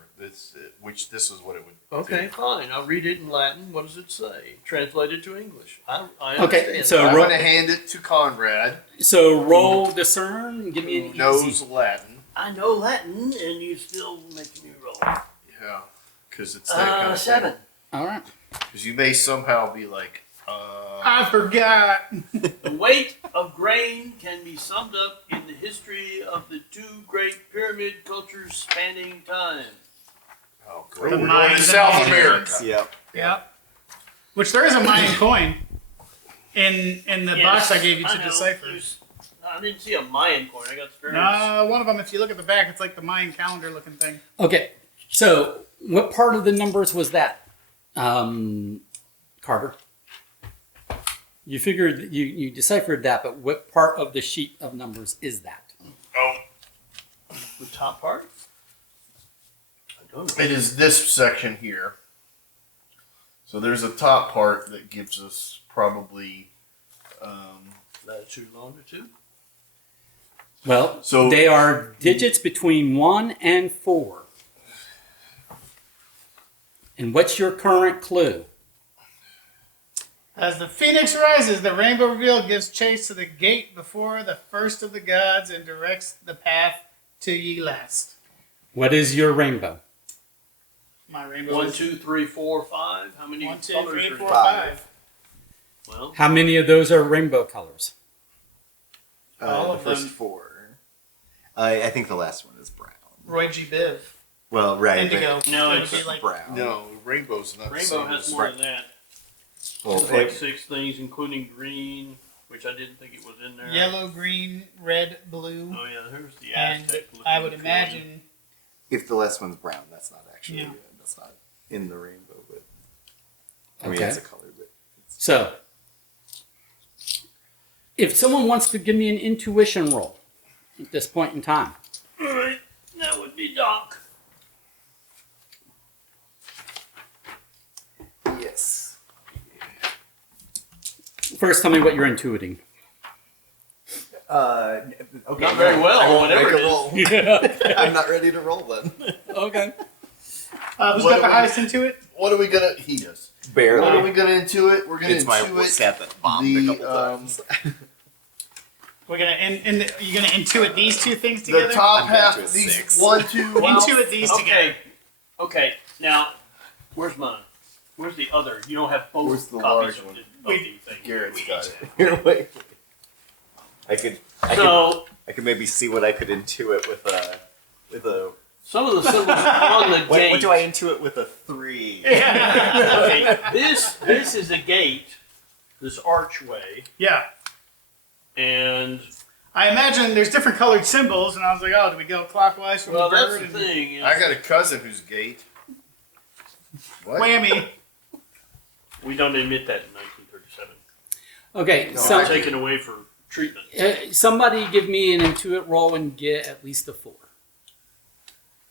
Which this is what it would. Okay, fine. I'll read it in Latin. What does it say? Translated to English. I Okay, understand. so- I'm ro- going to hand it to Conrad, So roll discern and give me who an knows easy. Latin. I know Latin, and you still making me roll. Yeah, because it's that kind of 7. All right. Because you may somehow be like, I forgot. The weight of grain can be summed up in the history of the 2 great pyramid cultures spanning time. oh, great. The We're going to Mayans South and the America. Yep. Yep. Which there is a Mayan coin in the box I gave you to know. decipher. I I didn't see a Mayan coin. I got the No, one of them, if you look at the back, it's like the Mayan calendar looking thing. Okay, so what part of the numbers was that, Carter? You figured you deciphered that, but what part of the sheet of numbers is that? Oh, the top part. I don't know. it is this section here. So there's a top part that gives us probably. Latitude, longitude. Well, So- they are digits between 1 and 4. And what's your current clue? As the phoenix rises, the rainbow reveal gives chase to the gate before the first of the gods and directs the path to ye last. What is your rainbow? My rainbow 1, is 2, 3, 4, 5. How many 1, 2, colors 3, are 4, there? 5. Well, How many of those are rainbow colors? All the of first them. 4. I think the last one is brown. Roy G. Biv. Well, right. Indigo. but- No, It would it's be like brown. No, rainbow's not. the rainbow same has as- more than that. Well, It's like 6 things, including green, which I didn't think it was in there. yellow, green, red, blue, Oh yeah, here's the and Aztec. I would looking imagine if the last one's brown, that's not actually Yeah. that's not in the rainbow, but I mean Okay. it's a color, but So, if someone wants to give me an intuition roll at this point in time, coin. All right, that would be Doc. yes. first tell me what you're intuiting. Okay. Not very well, I won't whatever make a it is. roll. Yeah. I'm not ready to roll then. Okay. who's What got the do we- highest into it? What are we gonna? He does. Barely. What are we gonna intuit? We're gonna It's my intuit stat that bombed a the, couple times. We're gonna you're gonna intuit these two things the together. top I'm down half to a of these 6. 1, 2. Intuit these Okay. together. Okay. Now, where's mine? Where's the other? You don't have both Where's the copies large of one? the thing. Garrett's got it. Here, wait. I could So maybe see what I could intuit with a. some of the symbols on the gate. What do I intuit with a 3? Okay, this is a gate, this archway, Yeah. and I imagine there's different colored symbols, and I was like, oh, do we go clockwise from well, the that's bird? the thing. Is I got a cousin who's gate. What? Whammy. we don't admit that in 1937. Okay, No, so It's taken away for treatment. somebody give me an intuit roll and get at least a 4.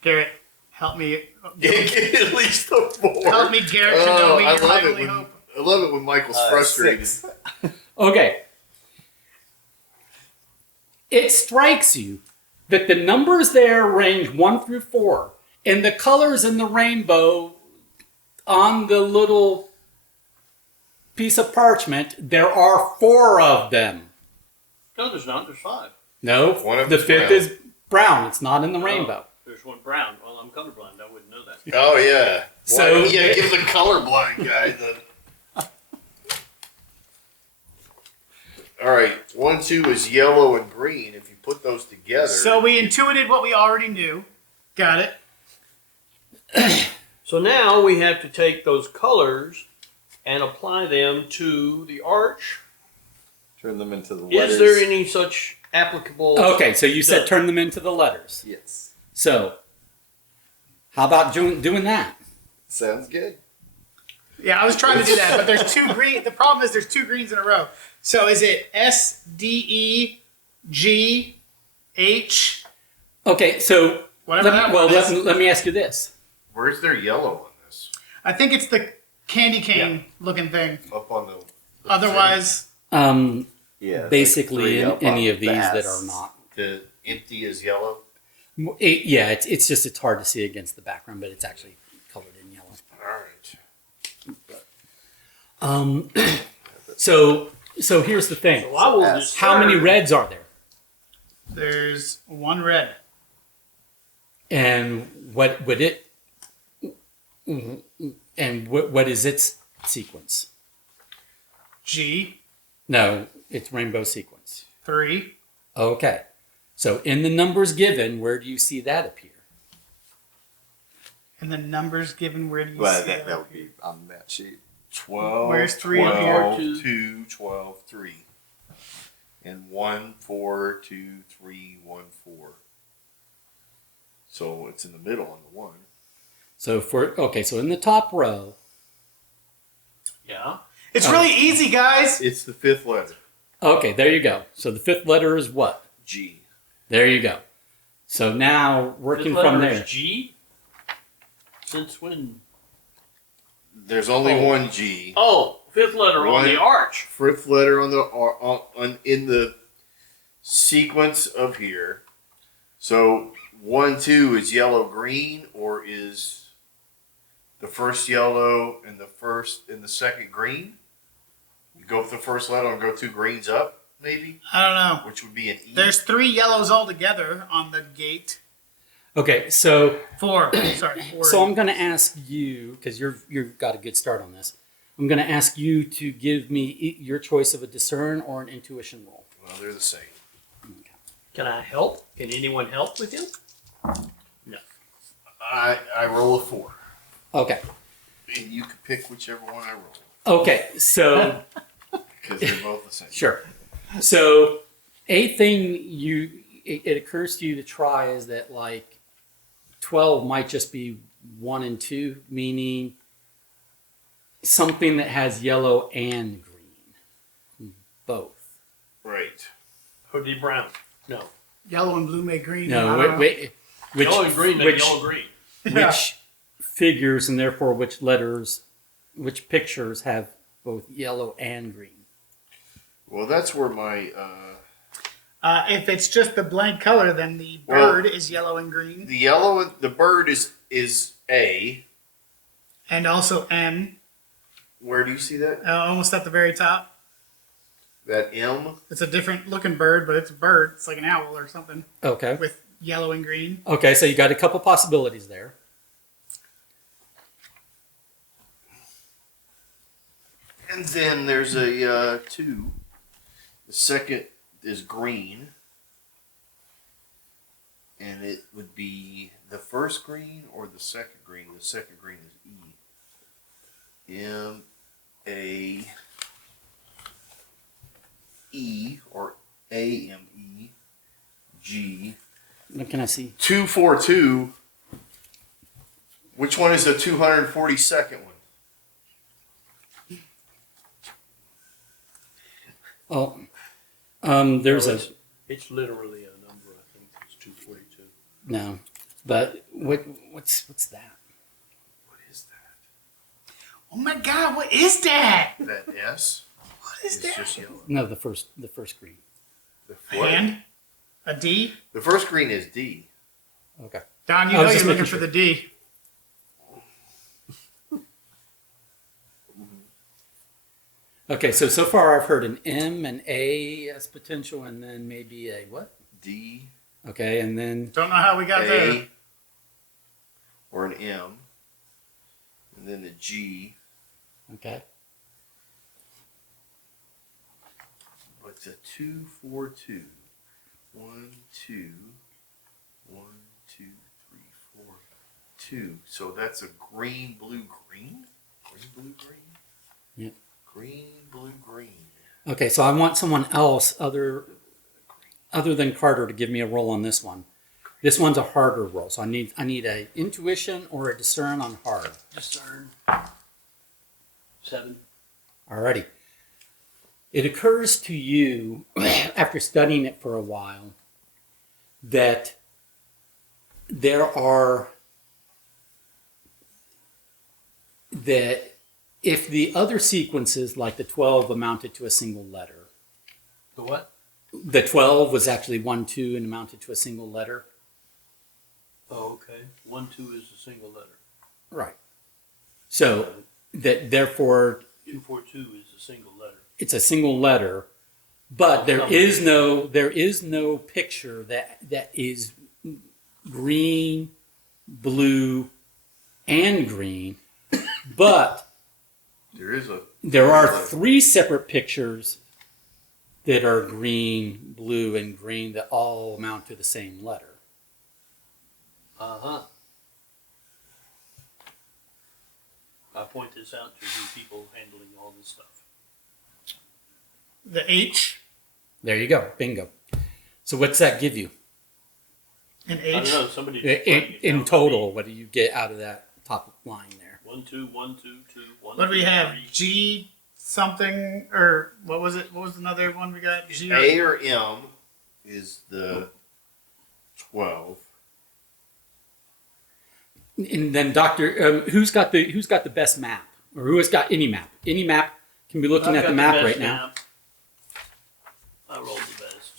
Garrett, help me. Get at least a 4. Help me, Garrett, to know me. I Your love it lively when hope. I love it when Michael's frustrated. 6. Okay. It strikes you that the numbers there range 1 through 4, and the colors in the rainbow on the little piece of parchment, there are 4 of them. No, there's not. There's 5. No, One of the them's 5th brown. is brown. It's not in the rainbow. There's one brown. Well, I'm colorblind. I wouldn't know that. Oh yeah. So- Why- yeah, give the colorblind guy the. All right, 1, 2 is yellow and green. If you put those together, So we intuited what we already knew. Got it. So now we have to take those colors and apply them to the arch. Turn them into the letters. Is there any such applicable? Okay, so you said Done. turn them into the letters. Yes. So, how about doing that? Sounds good. Yeah, I was trying to do that, but there's 2 green. The problem is there's 2 greens in a row. So is it S, D, E, G, H? Okay, so Whatever that one is. let me ask you this. where's there yellow on this? I think it's the candy cane looking thing. Up on the. Otherwise, Yeah. Basically, like 3 in up any on of these the that S. are not. The empty is yellow. It's just it's hard to see against the background, but it's actually colored in yellow. All right. So here's the thing. So I will S. How many discern- reds are there? there's 1 red. And what would it? And what is its sequence? G, No, it's rainbow sequence. 3. Okay. So in the numbers given, where do you see that appear? And the numbers given, where do you Well, see that would be on that sheet. 12. Where's 3 up 12, here? 2, 12, 3. and 1, 4, 2, 3, 1, 4. So it's in the middle on the 1. So so in the top row, Yeah. It's really easy, guys. It's the 5th letter, okay, there you go. So the 5th letter is what? G. There you go. So now working Fifth from letter there. is G. Since when? There's only one G. Oh, fifth letter on One. the arch. 5th letter in the sequence of here. So 1, 2 is yellow, green, or is the first yellow and the second green? You go with the first letter and go 2 greens up, maybe, I don't know. which would be an E. There's 3 yellows altogether on the gate. Okay, so 4. Sorry. 4. so I'm going to ask you, because you've got a good start on this. I'm going to ask you to give me your choice of a discern or an intuition roll. Well, they're the same. Can I help? Can anyone help with him? No. I roll a 4. Okay. And you can pick whichever one I roll Okay, so because they're both the same. sure. So a thing it occurs to you to try is that like 12 might just be 1 and 2, meaning something that has yellow and green, both. Right. Hoodie brown. No. Yellow and blue make green. I No, don't know. wait, which, Yellow and green make yellow green. Yeah. which figures and therefore which letters, which pictures have both yellow and green. Well, that's where my If it's just the blank color, then the bird is yellow and green. the yellow the bird is A. And also M, Where do you see that? almost at the very top. That M. It's a different looking bird, but it's a bird. It's like an owl or something Okay. with yellow and green. Okay, so you got a couple possibilities there. And then there's a 2. The second is green. And it would be the first green or the second green. The second green is E. M A E or A M E G. What can I see? 242. Which one is the 242nd one? Oh, there's No, a It's literally a number. I think it's 242. no, but what's that? What is that? Oh my God, what is that? That S What is is that? just yellow. No, the first green. The, A what? hand? A D? The first green is D. Okay. Don, you I know was you're just looking making for sure. the D. Okay, so far I've heard an M, an A as potential, and then maybe a what? D, Okay, and then Don't know how we got there. A, or an M, and then a G. okay. It's a 242. 1, 2, 1, 2, 3, 4, 2. So that's a green, blue, green. Green, blue, green. Yep. Green, blue, green. Okay, so I want someone else other than Carter to give me a roll on this one. This one's a harder roll, so I need a intuition or a discern on hard. Discern. 7. Alrighty. It occurs to you, after studying it for a while, that if the other sequences, like the 12, amounted to a single letter, The what? the 12 was actually 1, 2, and amounted to a single letter. Oh, okay. 1, 2 is a single letter. Right. So that therefore 242 is a single letter. it's a single letter, but there is no picture that is green, blue, and green, but there are 3 separate pictures that are green, blue, and green that all amount to the same letter. Uh-huh. I point this out to you people handling all this stuff. The H. There you go. Bingo. So what's that give you? An I don't H. know. Somebody just writing it In down. total, what do you get out of that top line there? 1, 2, 1, 2, 2, 1. What do we 2, have? 3. G something, or what was it? What was another one we got? G A or M is the 12. And then Doctor, who's got the best map, or who has got any map? Any map can be looking I've at the got map best right now. map. I rolled the best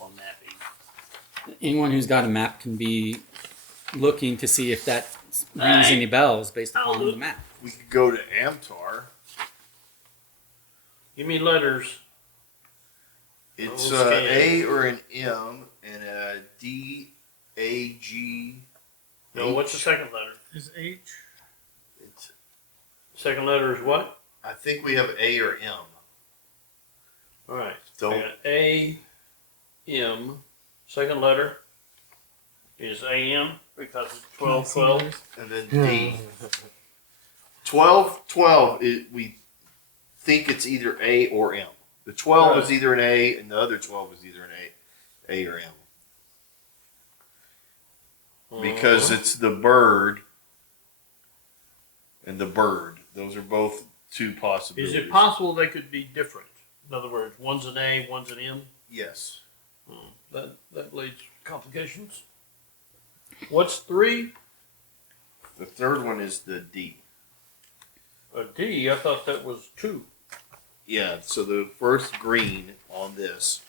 on mapping. Anyone who's got a map can be looking to see if that rings any bells based upon the map. We could go to Amtar. Give me letters. It's Okay. A or an M and a D, A, G. No, what's the second letter? is H. It's, Second letter is what? I think we have A or M. All right. Don't. I got A, M. Second letter is AM because it's 12, 12. And then D. 12, 12. We think it's either A or M. The 12 is either an A, and the other 12 is either an A or M. Because it's the bird and the bird. Those are both two Is possibilities. it possible they could be different? In other words, one's an A, one's an M? Yes. That leads to complications. What's 3? The third one is the D. A D, I thought that was 2. Yeah, so the first green on this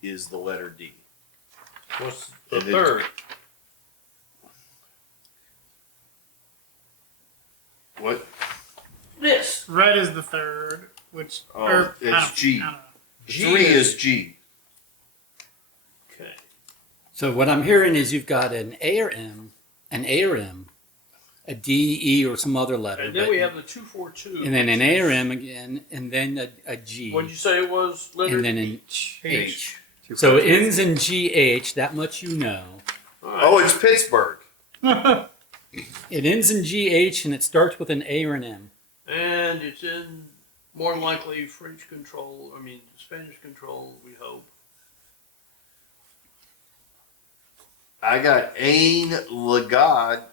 is the letter D. What's the And then- third? What? This. Red is the third, which Oh, or, it's I don't- G. I don't know. G 3 is G. Okay. So what I'm hearing is you've got an A or M, a D, E, or some other letter. And then but- we have the 242. and then an A or M again, and then a G, What'd you say it was? Letter and then an H. H. So it ends in GH, that much you know. All right. Oh, it's Pittsburgh. It ends in GH and it starts with an A or an M. And it's in more than likely French control. I mean, Spanish control, we hope. I got Ain Legad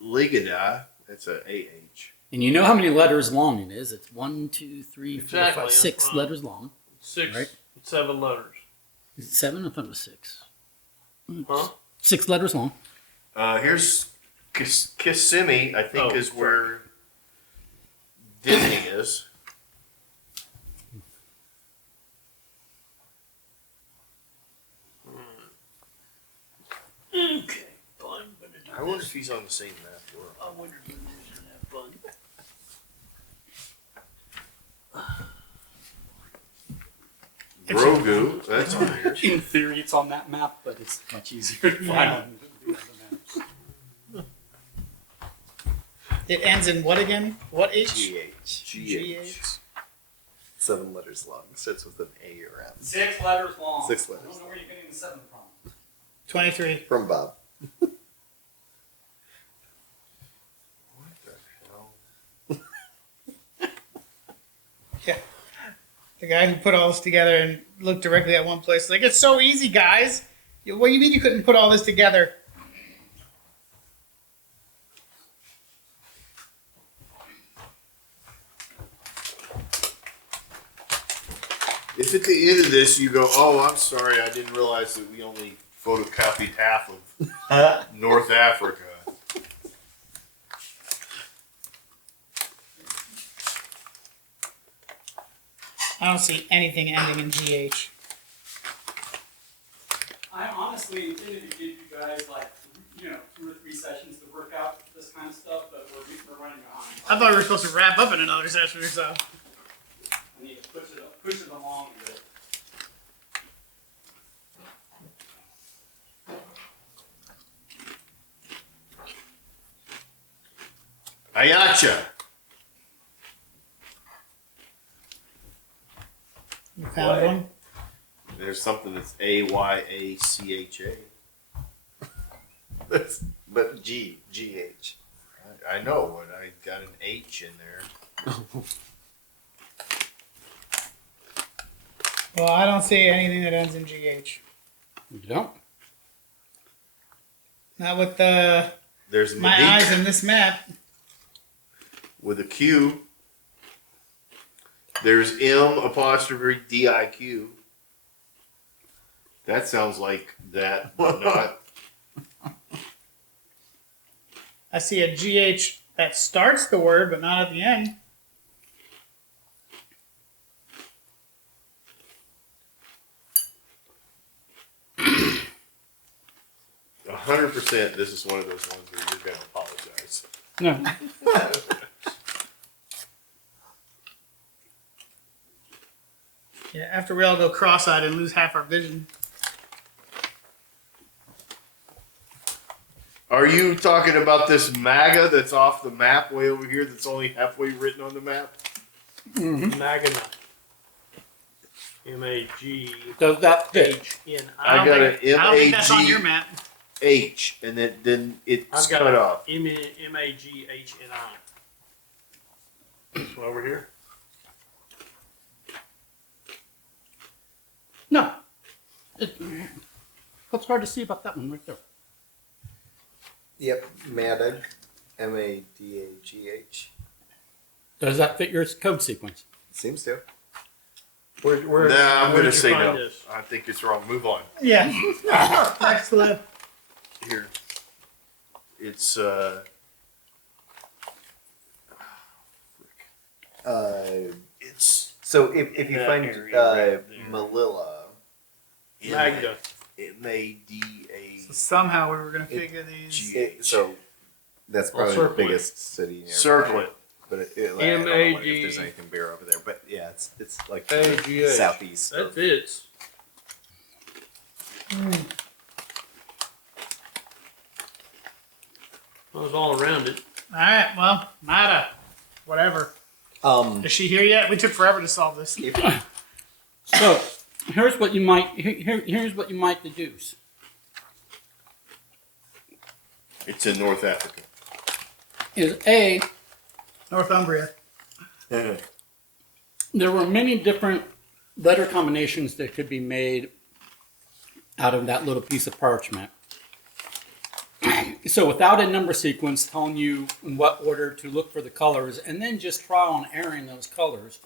Ligada. That's a AH. And you know how many letters long it is. It's 1, 2, 3, 4, Exactly, 5, that's 6 fine. letters long. 6, Right. 7 letters. Is it 7? I thought it was 6. Huh? 6 letters long. Here's Kissimmee, I think, Oh, is where Disney is. Okay. Fun, but it I wonder if he's on the same map. I wonder if this is that fun. Grogu, that's on here. In theory, it's on that map, but it's much easier to find on the other maps. It ends in what again? What H? GH. 7 letters long. Starts with an A or M. 6 letters long. 6 I letters. don't know where you're getting the 7 from. 23. From Bob. The guy who put all this together and looked directly at one place. Like, it's so easy, guys. What do you mean you couldn't put all this together? If at the end of this you go, oh, I'm sorry, I didn't realize that we only photocopied half of North Africa. I don't see anything ending in GH. I honestly intended to give you guys like, 2 or 3 sessions to work out this kind of stuff, but we're running behind. I thought we were supposed to wrap up in another session or so. I need to push it along a bit. Ayacha. You found one? There's something that's AYACHA. But GH. I know, but I got an H in there. Well, I don't see anything that ends in GH. You don't? Not with the There's my Monique eyes in this map. with a Q. There's M''DIQ. That sounds like that, but not. I see a GH that starts the word, but not at the end. A 100%. This is one of those ones where you're gonna apologize. No. Yeah, after we all go cross-eyed and lose half our vision. Are you talking about this MAGA that's off the map way over here? That's only halfway written on the map. Magna. M-A-G. Does that fit? H-N. I got an I don't think that's on your map. MAGH, and then it's I've got cut off. M-A-G-H-N-I. This one over here. No. What's hard to see about that one right there? Yep, Madag, M-A-D-A-G-H. Does that fit your code sequence? Seems to. Where, Nah, I'm where gonna did you say find no. this? I think it's wrong. Move on. Yeah. Next left. Here. It's it's So if you That find area right there. Melilla, Magda. MADA. So somehow we were going to figure these. so that's I'll probably the circle it. biggest city near. Circle it. But I don't know if M-A-D. there's anything bigger over there. But yeah, it's like A-G-H. southeast. That of- fits. I was all around it. All right, well, Mata. Whatever. Is she here yet? We took forever to solve this. So here's what you might here's what you might deduce. It's in North Africa. Is A, Northumbria. there were many different letter combinations that could be made out of that little piece of parchment. So without a number sequence telling you in what order to look for the colors, and then just trial and erroring those colors,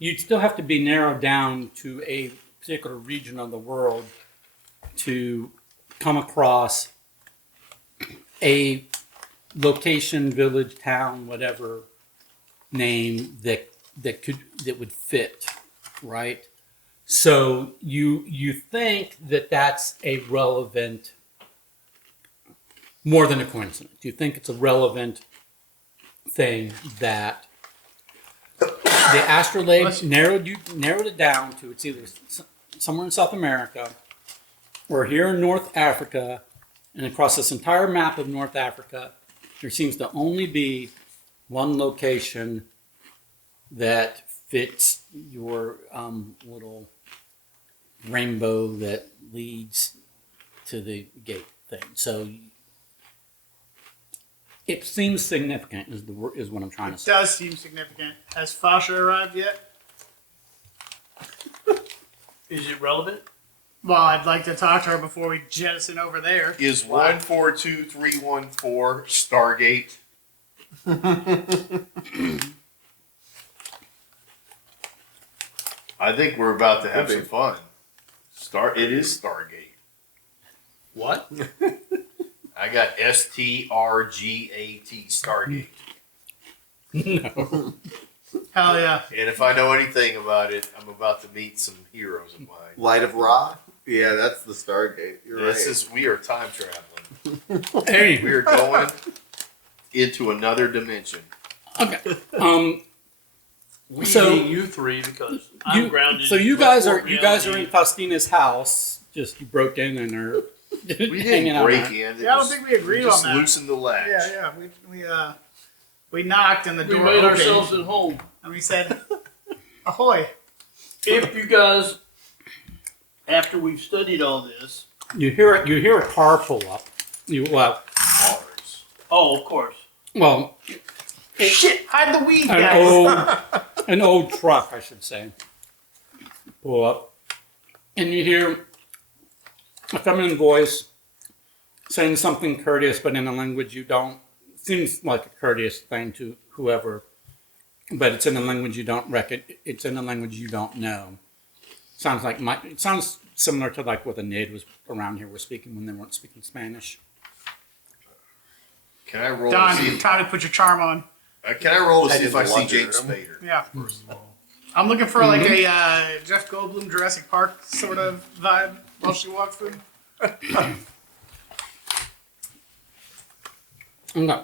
you'd still have to be narrowed down to a particular region of the world to come across a location, village, town, whatever name that would fit, right? So you think that that's a relevant, more than a coincidence. You think it's a relevant thing that the astrolabe narrowed it down to it's either somewhere in South America or here in North Africa, and across this entire map of North Africa, there seems to only be one location that fits your little rainbow that leads to the gate thing. So it seems significant is what I'm trying to It say. does seem significant. Has Fasha arrived yet? Is it relevant? Well, I'd like to talk to her before we jettison over there. Is 142314 Stargate? I think we're about to have some fun. It is Stargate. What? I got STRGAT Stargate. No. Hell yeah. And if I know anything about it, I'm about to meet some heroes of mine. Light of Ra? Yeah, that's the Stargate. You're We are time traveling. Hey. We are going into another dimension. Okay. We So- being you three because I'm grounded. So you in guys are reality. in Faustina's house. Just you broke in and are We hanging didn't out. break in. Yeah, I don't think we agreed just on that. loosened the latch. Yeah. We knocked and the We door made opened, ourselves at home. and we said, "Ahoy!" If you guys, after we've studied all this, You hear a car pull up. Ours. oh, of course. Well, Shit! Hide the weed, an guys. old truck, I should say, pull up, and you hear a feminine voice saying something courteous, but in a language you don't. Seems like a courteous thing to whoever, but it's in a language you don't It's in a language you don't know. It sounds similar to like what the natives around here were speaking when they weren't speaking Spanish. Can I roll Don, to see? time to put your charm on. Can I roll to That see if is I see wonder. James Spader? Yeah. I'm looking for like a Jeff Goldblum Jurassic Park sort of vibe while she walks through. Okay.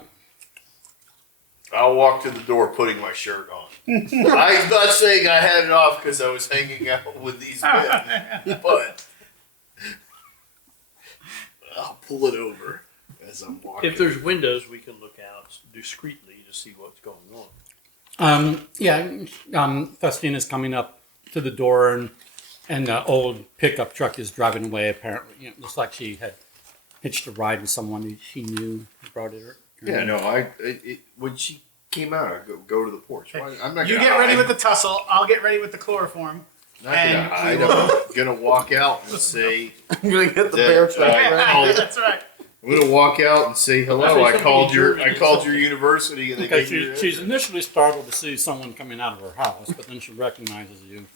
I'll walk to the door putting my shirt on. I'm not saying I had it off because I was hanging out with these men, but I'll pull it over as I'm walking. If there's windows, we can look out discreetly to see what's going on. Festina's coming up to the door, and the old pickup truck is driving away. Apparently, looks like she had hitched a ride with someone who she knew who brought her. Yeah, no, when she came out, I go to the porch. I'm not. You gonna get ready hide. with the tussle. I'll get ready with the chloroform. Not gonna hide. I'm gonna walk out and say. I'm gonna get the That, bear trap. uh, That's right. I'm gonna walk out and say hello. I I think called somebody your German I called your university, and they Okay, gave you. she's initially startled to see someone coming out of her house, but then she recognizes you.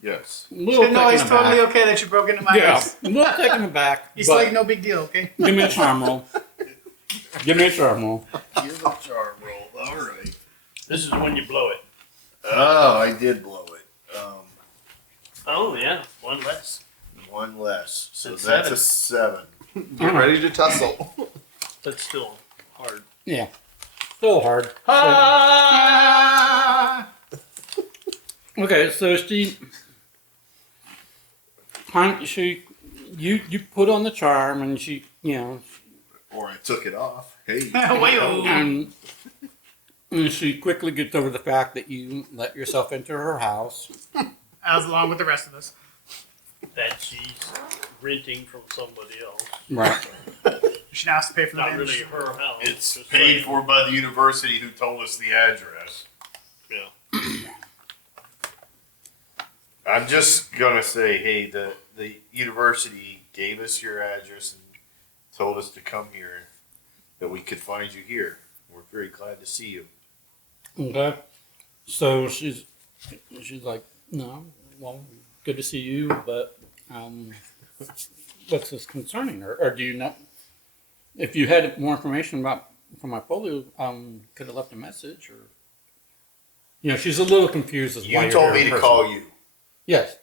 Yes. A little No, it's taken totally aback. okay that you broke into my Yeah, house. a little taken aback. It's but like no big deal, okay? give me a charm roll. Give me a charm roll. Give a charm roll. All right. This is when you blow it. Oh, I did blow it. Oh yeah, one less. One less. So That's that's a 7. Get ready to tussle. That's still hard. Yeah, still hard. Ah! Okay, so you put on the charm, and she, Or I took it off. Hey. Wait-o. and she quickly gets over the fact that you let yourself into her house. As along with the rest of us. That she's renting from somebody else. Right. She now has to pay for the Not damage. really her house. It's just paid like- for by the university who told us the address. Yeah. I'm just gonna say, hey, the university gave us your address and told us to come here, that we could find you here. We're very glad to see you. Okay. So she's like, no, well, good to see you, but what's this concerning her? Or do you know? If you had more information from my folio, could have left a message, or she's a little confused as why You you're told here me in to person. call you. Yes.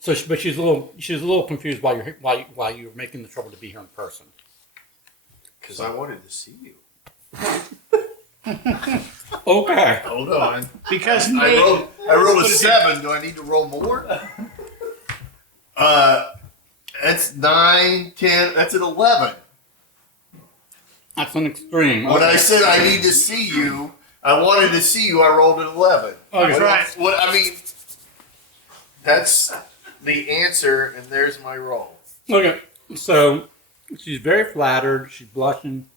So, but she's a little confused why you're making the trouble to be here in person. Because I wanted to see you. Okay. Hold on. Because I Nate, rolled a 7. Do I need to roll more? That's 9, 10. That's an 11. That's an extreme. When I Okay. said I need to see you, I wanted to see you. I rolled an 11. Okay. That's right. What I mean, that's the answer, and there's my roll. Okay, so she's very flattered. She's blushing.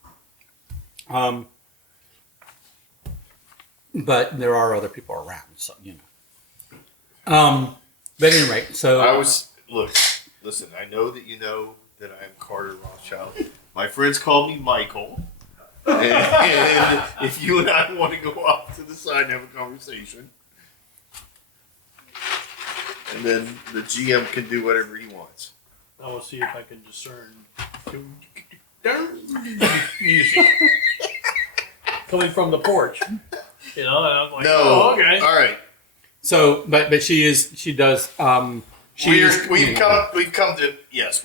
But there are other people around, so But anyway, so Listen. I know that you know that I'm Carter Rothschild. My friends call me Michael. And if you and I want to go off to the side and have a conversation, and then the GM can do whatever he wants. I will see if I can discern music coming from the porch. And I'm like, No. oh, okay. All right. so but she does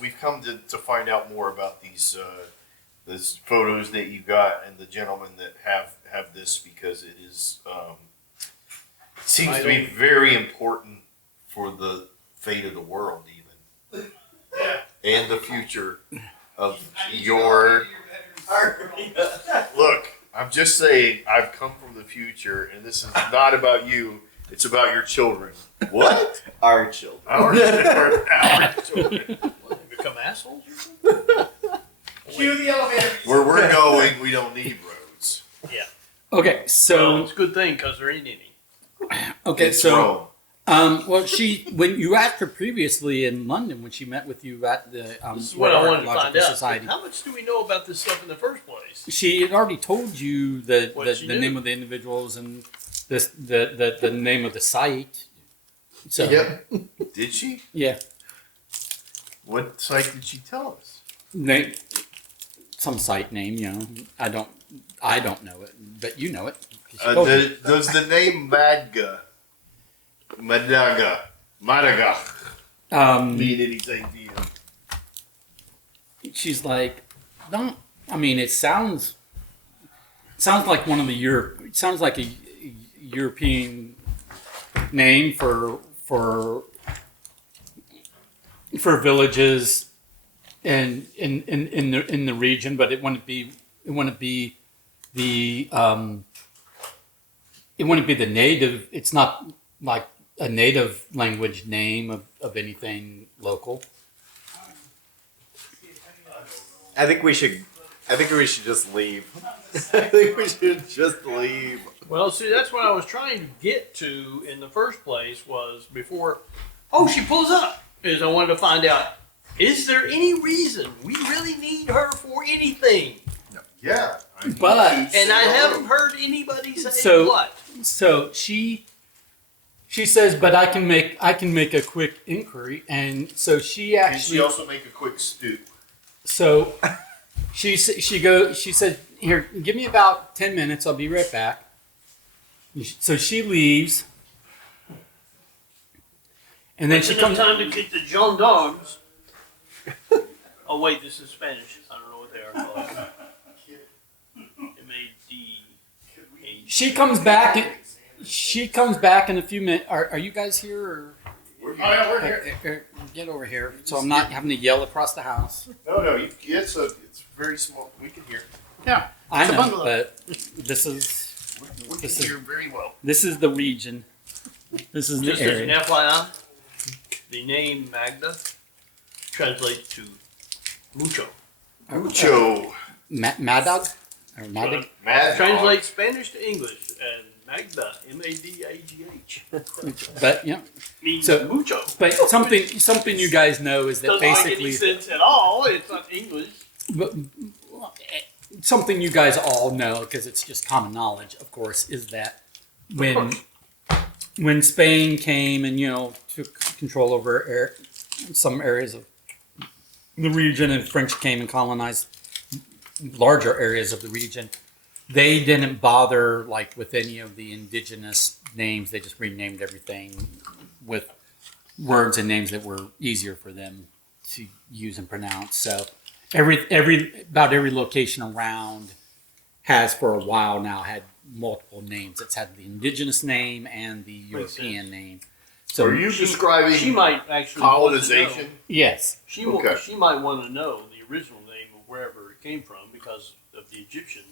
We've come to find out more about these photos that you got and the gentlemen that have this, because it is it seems to be very important for the fate of the world, even and the future of your. Look, I'm just saying, I've come from the future, and this is not about you. It's about your children. What? Our children. Our children. They become assholes or something? cue the elevator. Where we're going, we don't need roads. Okay, Well, so it's a good thing because there ain't any. okay, It's so Well, when you asked her previously in London when she met with you at the This is what I wanted to find Archaeological out. Society, How much do we know about this stuff in the first place? she had already told you the What she knew. name of the individuals and the name of the site. So Yep. Did she? yeah, What site did she tell us? name, some site name. You know, I don't know it, but you know it. She told you. Does the name Madaga mean anything to you? She's like, don't. I mean, it sounds like one of the It sounds like a European name for villages and in the region, but it wouldn't be the native. It's not like a native language name of anything local. I think we should just leave. I think we should just leave. Well, see, that's what I was trying to get to in the first place was before. Oh, she pulls up. Is I wanted to find out, is there any reason we really need her for anything? Yeah. But- And I haven't heard anybody say So- what. So she says, but I can make a quick inquiry, and so she Can actually. she also make a quick stew? So she said, here, give me about 10 minutes. I'll be right back. So she leaves. And then That's she enough comes. time to get the gendarmes. Oh wait, this is Spanish. I don't know what they are called. M-A-D. She comes back. She comes back in a few minutes. Are you guys here? Or? We're yeah, we're here. Get over here, so I'm not having to yell across the house. No, it's very small. We can hear. Yeah. I It's a know, bungalow. but this is We can This is- hear very well. the region. This is the Just as an area. FYI, the name Magda translates to mucho. Mucho. Madog or Madag. Mad Translates Spanish to English, and Magda, M-A-D-A-G-H, But yeah, means So- mucho. but something you guys know is that Doesn't make any basically sense at all. It's not English. but, something you guys all know because it's just common knowledge, of course, is that when Spain came and took control over some areas of the region, and French came and colonized larger areas of the region, they didn't bother like with any of the indigenous names. They just renamed everything with words and names that were easier for them to use and pronounce. So about every location around has for a while now had multiple names. It's had the indigenous name and the European name. So Are you describing She might actually want to know. colonization? yes, She Okay. she might want to know the original name of wherever it came from because of the Egyptian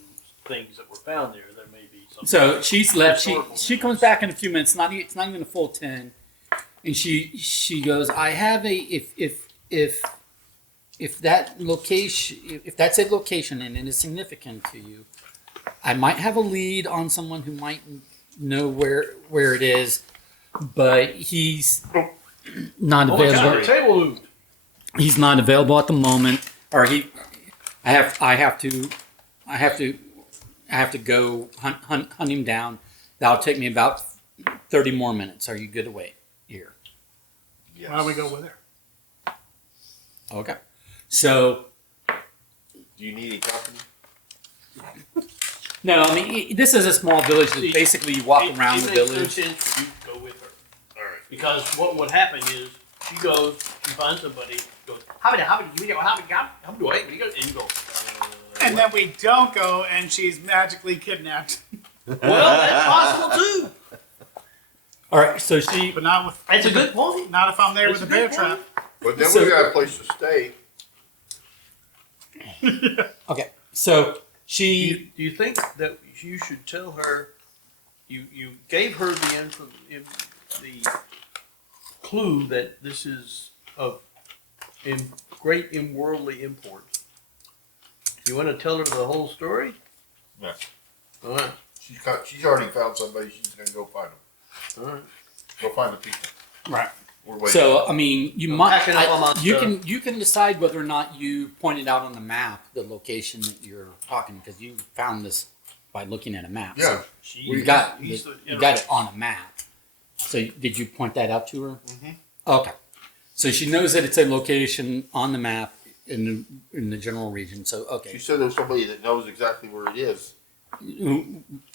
things that were found there. There may be some. so she's left. historical She comes names. back in a few minutes. It's not even a full 10, and she goes, I have a if that location, if that's a location and it is significant to you, I might have a lead on someone who might know where it is, but he's not Oh, my God, available. table loot. He's not available at the moment, or I have to go hunt him down. That'll take me about 30 more minutes. Are you good to wait here? Yes. Why don't we go with her? Okay. So Do you need any company? no, I mean this is a small village. That See, basically you walk It around the makes no village. sense for you to go with her. All right. Because what would happen is she goes, she finds somebody, goes, how many, and you go, And then we don't go, and she's magically kidnapped. well, that's possible too. All right. So she. But not with. That's a good point. Not if I'm there That's with a a bear good trap. But then So- we got a place to stay. Okay. So she. Do you think that you should tell her, you gave her the clue that this is of great worldly import. You want to tell her the whole story? Yeah. All right. She's already found somebody. She's gonna go find them. All right. Go find the people. Right. We're waiting. So I mean, you I'm might packing up all my you stuff. can decide whether or not you pointed out on the map the location that you're talking, because you found this by looking at a map. Yeah. So you got it on a map. So did you point that out to her? Mhm. Okay. So she knows that it's a location on the map in the general region. So She okay. said there's somebody that knows exactly where it is.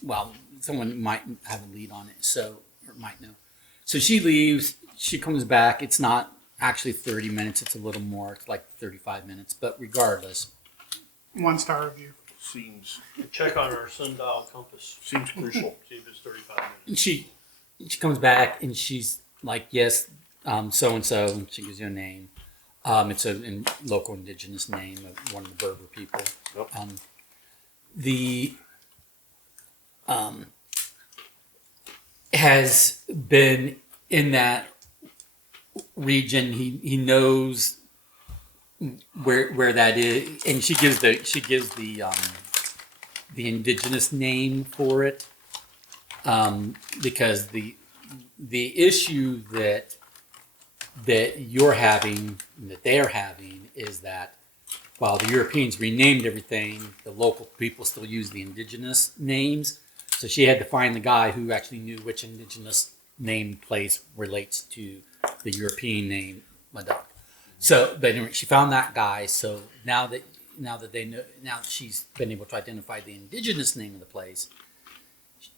Well, someone might have a lead on it, or might know. So she leaves. She comes back. It's not actually 30 minutes. It's a little more. It's like 35 minutes. But regardless, 1-star review. Seems Check on our sundial compass. crucial. See if it's 35 minutes. and she comes back and she's like, yes, so and so. She gives you a name. It's a local indigenous name of one of the Berber people. Yep. Has been in that region. He knows where that is, and she gives the indigenous name for it, because the issue that you're having, that they're having, is that while the Europeans renamed everything, the local people still use the indigenous names. So she had to find the guy who actually knew which indigenous name place relates to the European name Madak. So, but anyway, she found that guy. So now that they know, now she's been able to identify the indigenous name of the place.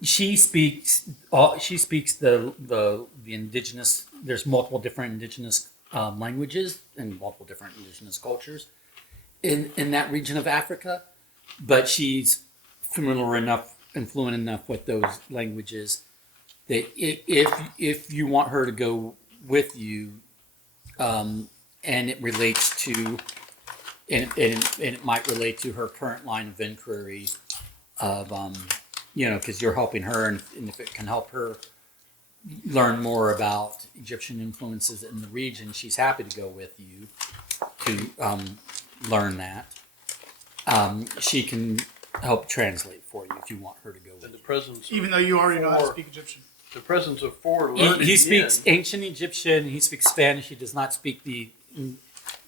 She speaks the indigenous. There's multiple different indigenous languages and multiple different indigenous cultures in that region of Africa, but she's familiar enough and fluent enough with those languages that if you want her to go with you, and it relates to, and it might relate to her current line of inquiry of, because you're helping her, and if it can help her learn more about Egyptian influences in the region, she's happy to go with you to learn that. She can help translate for you if you want her to go with And the you. presence, Even though you already know how to Or- speak Egyptian. the presence of 4 He, learned he speaks men. ancient Egyptian. He speaks Spanish. He does not speak the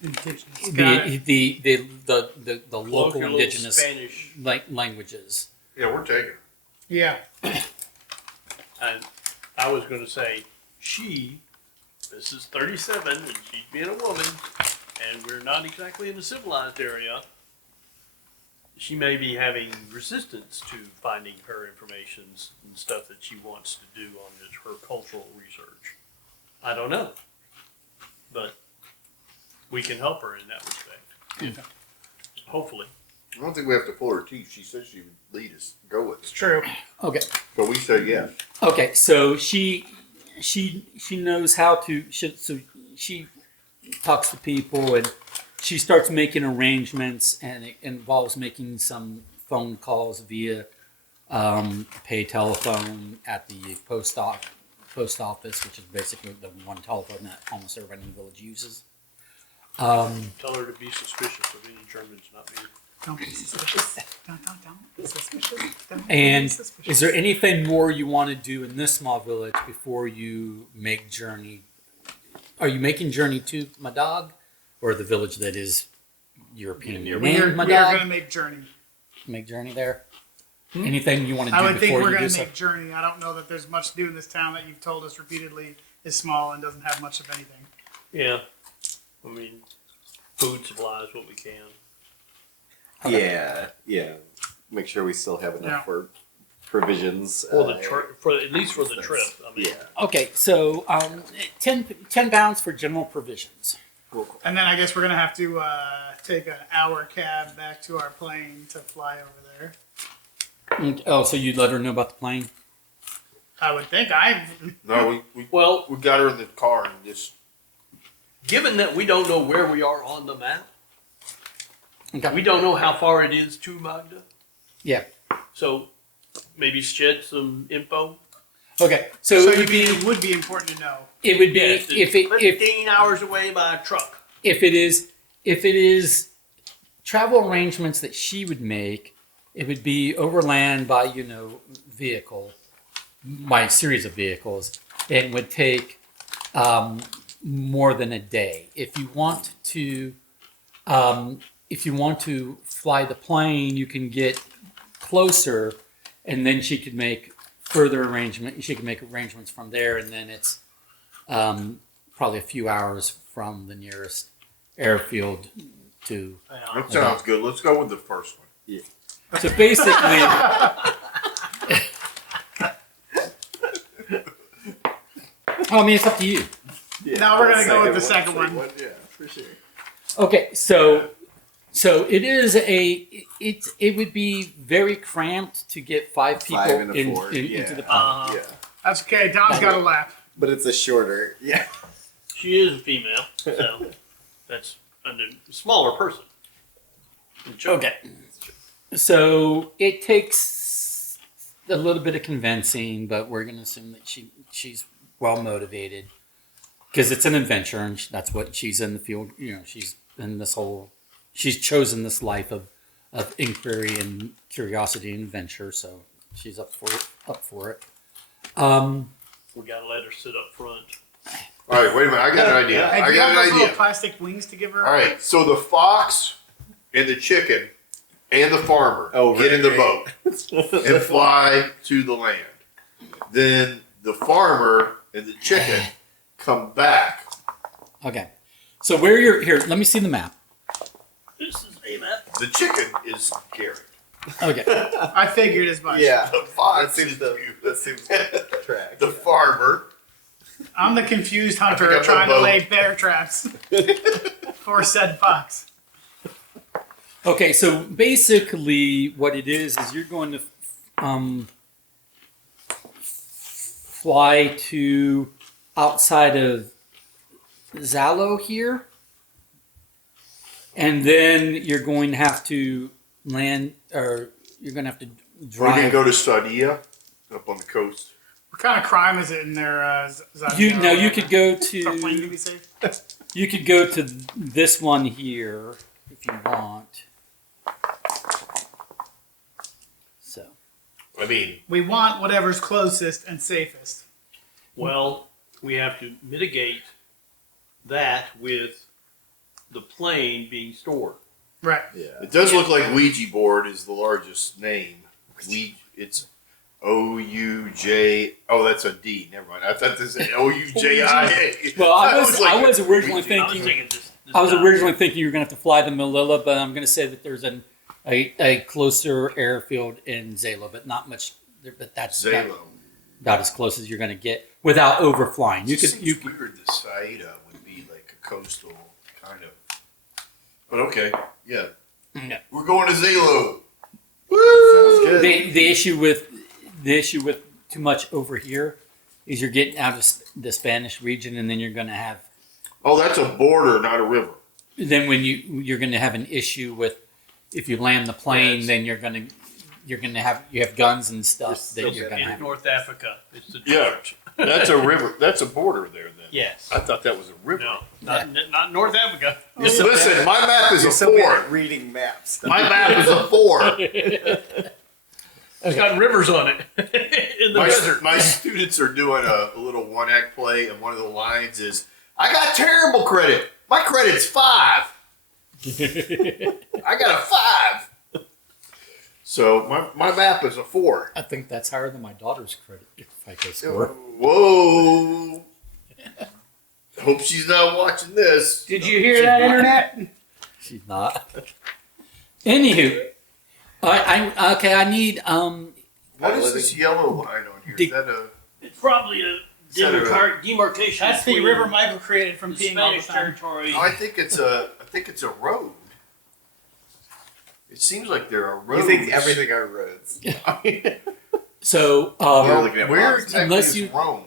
Indigenous. Got it. the local Colloquial indigenous Spanish. languages. Yeah, we're taking. Yeah. And I was going to say, this is 37, and she's being a woman, and we're not exactly in a civilized area. She may be having resistance to finding her information and stuff that she wants to do on her cultural research. I don't know. But we can help her in that respect. Hopefully. I don't think we have to pull her teeth. She said she would lead us, go with It's us. true. Okay. But we said yes. Okay. So she knows how to. So she talks to people, and she starts making arrangements, and it involves making some phone calls via pay telephone at the post office, which is basically the one telephone that almost everybody in the village uses. Tell her to be suspicious of any Germans not being. Don't be suspicious. Don't be suspicious. Don't be And suspicious. is there anything more you want to do in this small village before you make journey? Are you making journey to Madag, or the village that is European Yeah, we are named going Madag? to make journey. Make journey there. Anything you want to do I would think before we're you going do to so? make journey. I don't know that there's much to do in this town that you've told us repeatedly is small and doesn't have much of anything. Yeah. I mean, food supplies what we can. Yeah. Make sure we still have enough Yeah. for provisions. For the for at least for the trip. I mean, Yeah. Okay, so 10 pounds for general provisions. And then I guess we're going to have to take an hour cab back to our plane to fly over there. Oh, so you'd let her know about the plane? I would think No, we well, got her in the car and just. given that we don't know where we are on the map, Okay. we don't know how far it is to Magda. Yeah. So maybe shed some info. Okay, so, so it would be important to know. it would be Yes, if it's it 15 hours away by truck. if it is travel arrangements that she would make, it would be overland by vehicle, by a series of vehicles, it would take more than a day. If you want to fly the plane, you can get closer, and then she could make further arrangement. She could make arrangements from there, and then it's probably a few hours from the nearest airfield to. That sounds good. Let's go with the first one. Yeah. So basically, I mean, it's up to you. Now we're gonna go with the second one. Yeah, for sure. Okay, so it is it would be very cramped to get five people Five and a four, into the plane. Yeah. That's okay. Dom's got a lap. But it's a shorter. Yeah. She is a female, so that's a smaller person. Okay, so it takes a little bit of convincing, but we're going to assume that she's well motivated because it's an adventure, and that's what she's in the field. You know, she's in this whole. She's chosen this life of inquiry and curiosity and adventure, so she's up for it. We gotta let her sit up front. All right, wait a minute. I got an idea. Hey, I do you got have an those little idea. plastic wings to give her? All right, so the fox and the chicken and the farmer get in the boat and fly to the land. Then the farmer and the chicken come back. Okay, so where you're here, let me see the map. This is a map. The chicken is Gary. Okay, I figured as much. Yeah. The fox That seems is the you. that seems like the track. The farmer. I'm the confused I hunter think I'm trying to the boat. lay bear traps for said fox. okay. So basically, what it is you're going to fly to outside of Zalo here, and then you're going to have to land, or you're going to have to We're drive. going to go to Sardia up on the coast. What kind of crime is it in there? You could go Is our plane to gonna be safe? you could go to this one here if you want. So I mean, We want whatever's closest and safest. Well, we have to mitigate that with the plane being stored. Right. Yeah. it does look like Ouija board is the largest name. It's OUJ. Oh, that's a D. Never mind. I thought this was OUJIA. well, I was like originally Ouija. I was thinking thinking this I was time. originally thinking you were going to have to fly to Melilla, but I'm going to say that there's a closer airfield in Zalo, but not much. But that's Zalo. about as close as you're going to get without overflying. You It could seems you weird that Saida would be like a coastal kind of. But okay, yeah. Yeah. We're going to Zalo. Sounds good. the issue with too much over here is you're getting out of the Spanish region, and then you're going to have Oh, that's a border, not a river. then when you're going to have an issue with if you land the plane, Yes. then you're going to have guns and stuff that you're going to In have. North Africa. It's the Yeah. church. That's a river. That's a border there then. Yes. I thought that was a river. No, not North Africa. Listen, my map is You're a so good 4. at reading maps. My map is a 4. It's got rivers on it in the desert. My students are doing a little one-act play, and one of the lines is, "I got terrible credit. My credit's 5. I got a 5." So my map is a 4. I think that's higher than my daughter's credit FICO score. Whoa! Hope she's not watching this. Did you hear that, Internet? She's not. Anywho, I need What is this yellow line on here? Is that a? It's probably a demarcation. That's the between river Michael created from the peeing all the Spanish time. territory. I think it's a road. It seems like there are roads. You think everything are roads? so You're looking at Where maps. exactly Unless is you- Rome?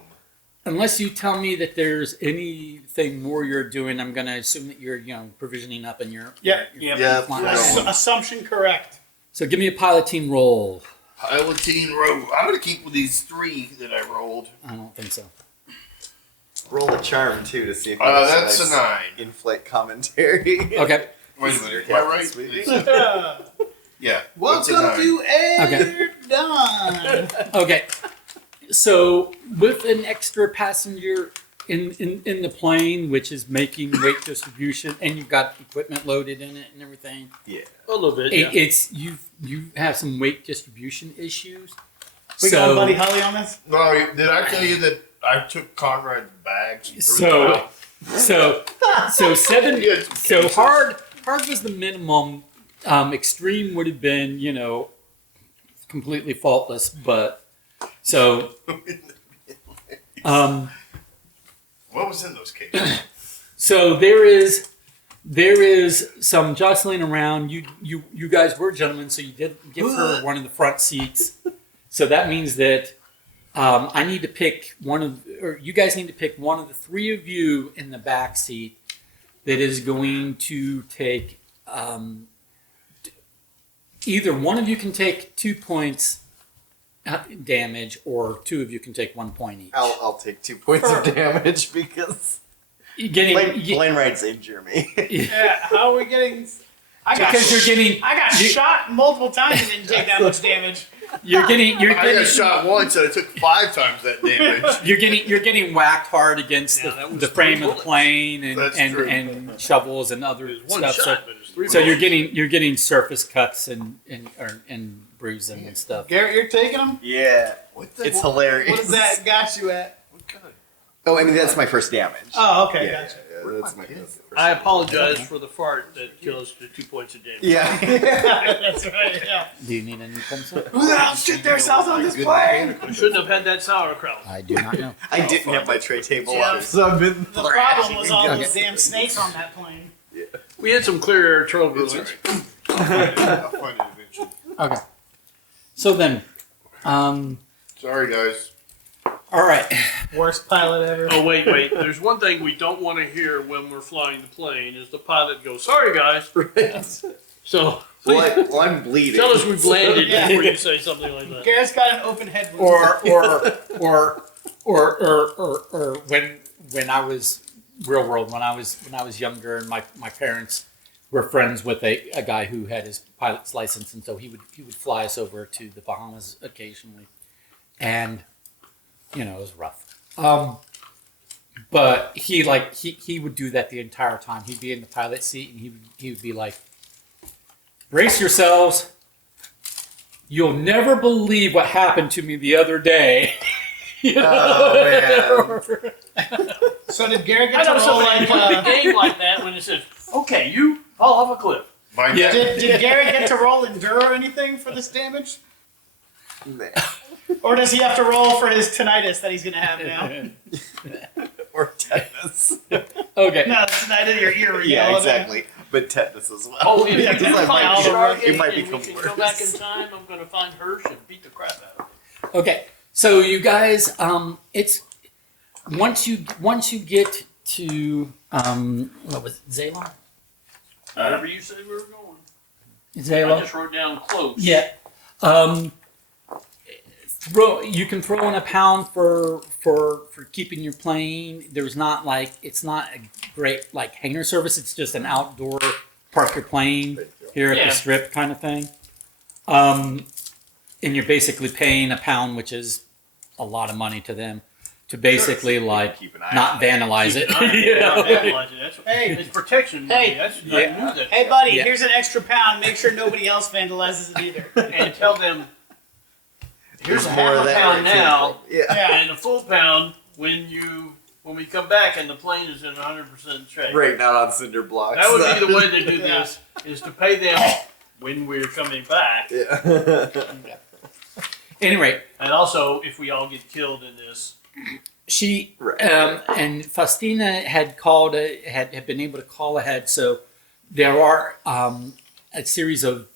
unless you tell me that there's anything more you're doing, I'm going to assume that you're provisioning up in your Yeah. Yeah. flying. Assumption correct. So give me a pilot team roll. Piloting road. I'm gonna keep with these 3 that I rolled. I don't think so. Roll a charm too to see if That's nice a 9. in-flight commentary. Okay. Wait a minute. Am I right? Sweetie. Yeah. Welcome that's a 9. to Air Okay. Done. Okay. So with an extra passenger in the plane, which is making weight distribution, and you've got equipment loaded in it and everything. Yeah. A little bit. Yeah. It's you have some weight distribution issues. We got Buddy Holly on this? No, did I tell you that I took Conrad's bags? And threw So- them out? So seven. He had some So cases. hard was the minimum. Extreme would have been, completely faultless. But so, What was in those cases? so there is some jostling around. You guys were gentlemen, so you did give her one of the front seats. So that means that I need to pick you guys need to pick one of the three of you in the back seat that is going to take. Either one of you can take 2 points damage, or two of you can take 1 point each. I'll take 2 points of damage because You're getting plane rides injure me. Yeah, how are we getting... I got shot multiple times and didn't take that much damage. you're getting I got shot once and I took 5 times that damage. you're getting whacked hard against Yeah, that was the frame of the bullets. plane That's true. and shovels and other It was one stuff. shot, but it's 3 So you're bullets. getting surface cuts and bruising and stuff. Garrett, you're taking them? Yeah, What the? it's hilarious. What does that got you at? What kind of? Oh, I mean that's my first damage. Oh, okay, yeah, gotcha. yeah, that's my first. I apologize for the fart that kills the 2 points of damage. Yeah. That's right, yeah. Do you need a new pencil? Who the hell shit themselves on this plane? I shouldn't have had that sauerkraut. I do not know. I didn't have my tray table Yeah. up, so I've been The problem was all Okay. those damn snakes on that plane. We had some clear air turbulence. It's alright. I'll find it eventually. Okay. So then, Sorry, guys. all right. Worst pilot ever. Oh wait. There's one thing we don't want to hear when we're flying the plane is the pilot goes, "Sorry guys." So please well, I'm bleeding. tell us we've landed Yeah. before you say something like that. Garrett's got an open head wound. Or when I was real world, when I was younger, and my parents were friends with a guy who had his pilot's license, and so he would fly us over to the Bahamas occasionally, and it was rough. But he would do that the entire time. He'd be in the pilot seat, and he would be like, "Brace yourselves. You'll never believe what happened to me the other day." Oh, So did Garrett I get to know roll somebody like... played a game like that when it says, "Okay, you fall off a cliff." My Yeah. Did Garrett get to roll endure or anything for this damage? Or does he have to roll for his tinnitus that he's going to have now? Or tetanus. Okay. No, tinnitus, your ear. Yeah, exactly. But tetanus as well. Oh, if Yeah, you can just find like Shark it might and become we can worse. go back in time, I'm going to find Hirsch and beat the crap out of him. Okay. So you guys, it's once you get to what was it, Zalon? Wherever you said we were going. I Zalon. just wrote down close. Yeah. You can throw in a pound for keeping your plane. It's not a great hangar service. It's just an outdoor park your plane here at Yeah. the strip kind of thing. And you're basically paying a pound, which is a lot of money to them, to basically Keep an eye not on it. vandalize it. Keep an eye on it. You know? Not vandalize it. That's, Hey. it's protection money. I knew that. Hey, buddy, Yeah. here's an extra pound. Make sure nobody else vandalizes it either. And tell them, here's a There's more half of a that pound where it came now, from. Yeah. Yeah. and a full pound when we come back and the plane is in 100% shape. Right, not on cinder blocks. That would be the way to do Yeah. this, is to pay them when we're coming back. Yeah. Anyway, And also, if we all get killed in this, she Right. and Faustina had called had been able to call ahead, so there are a series of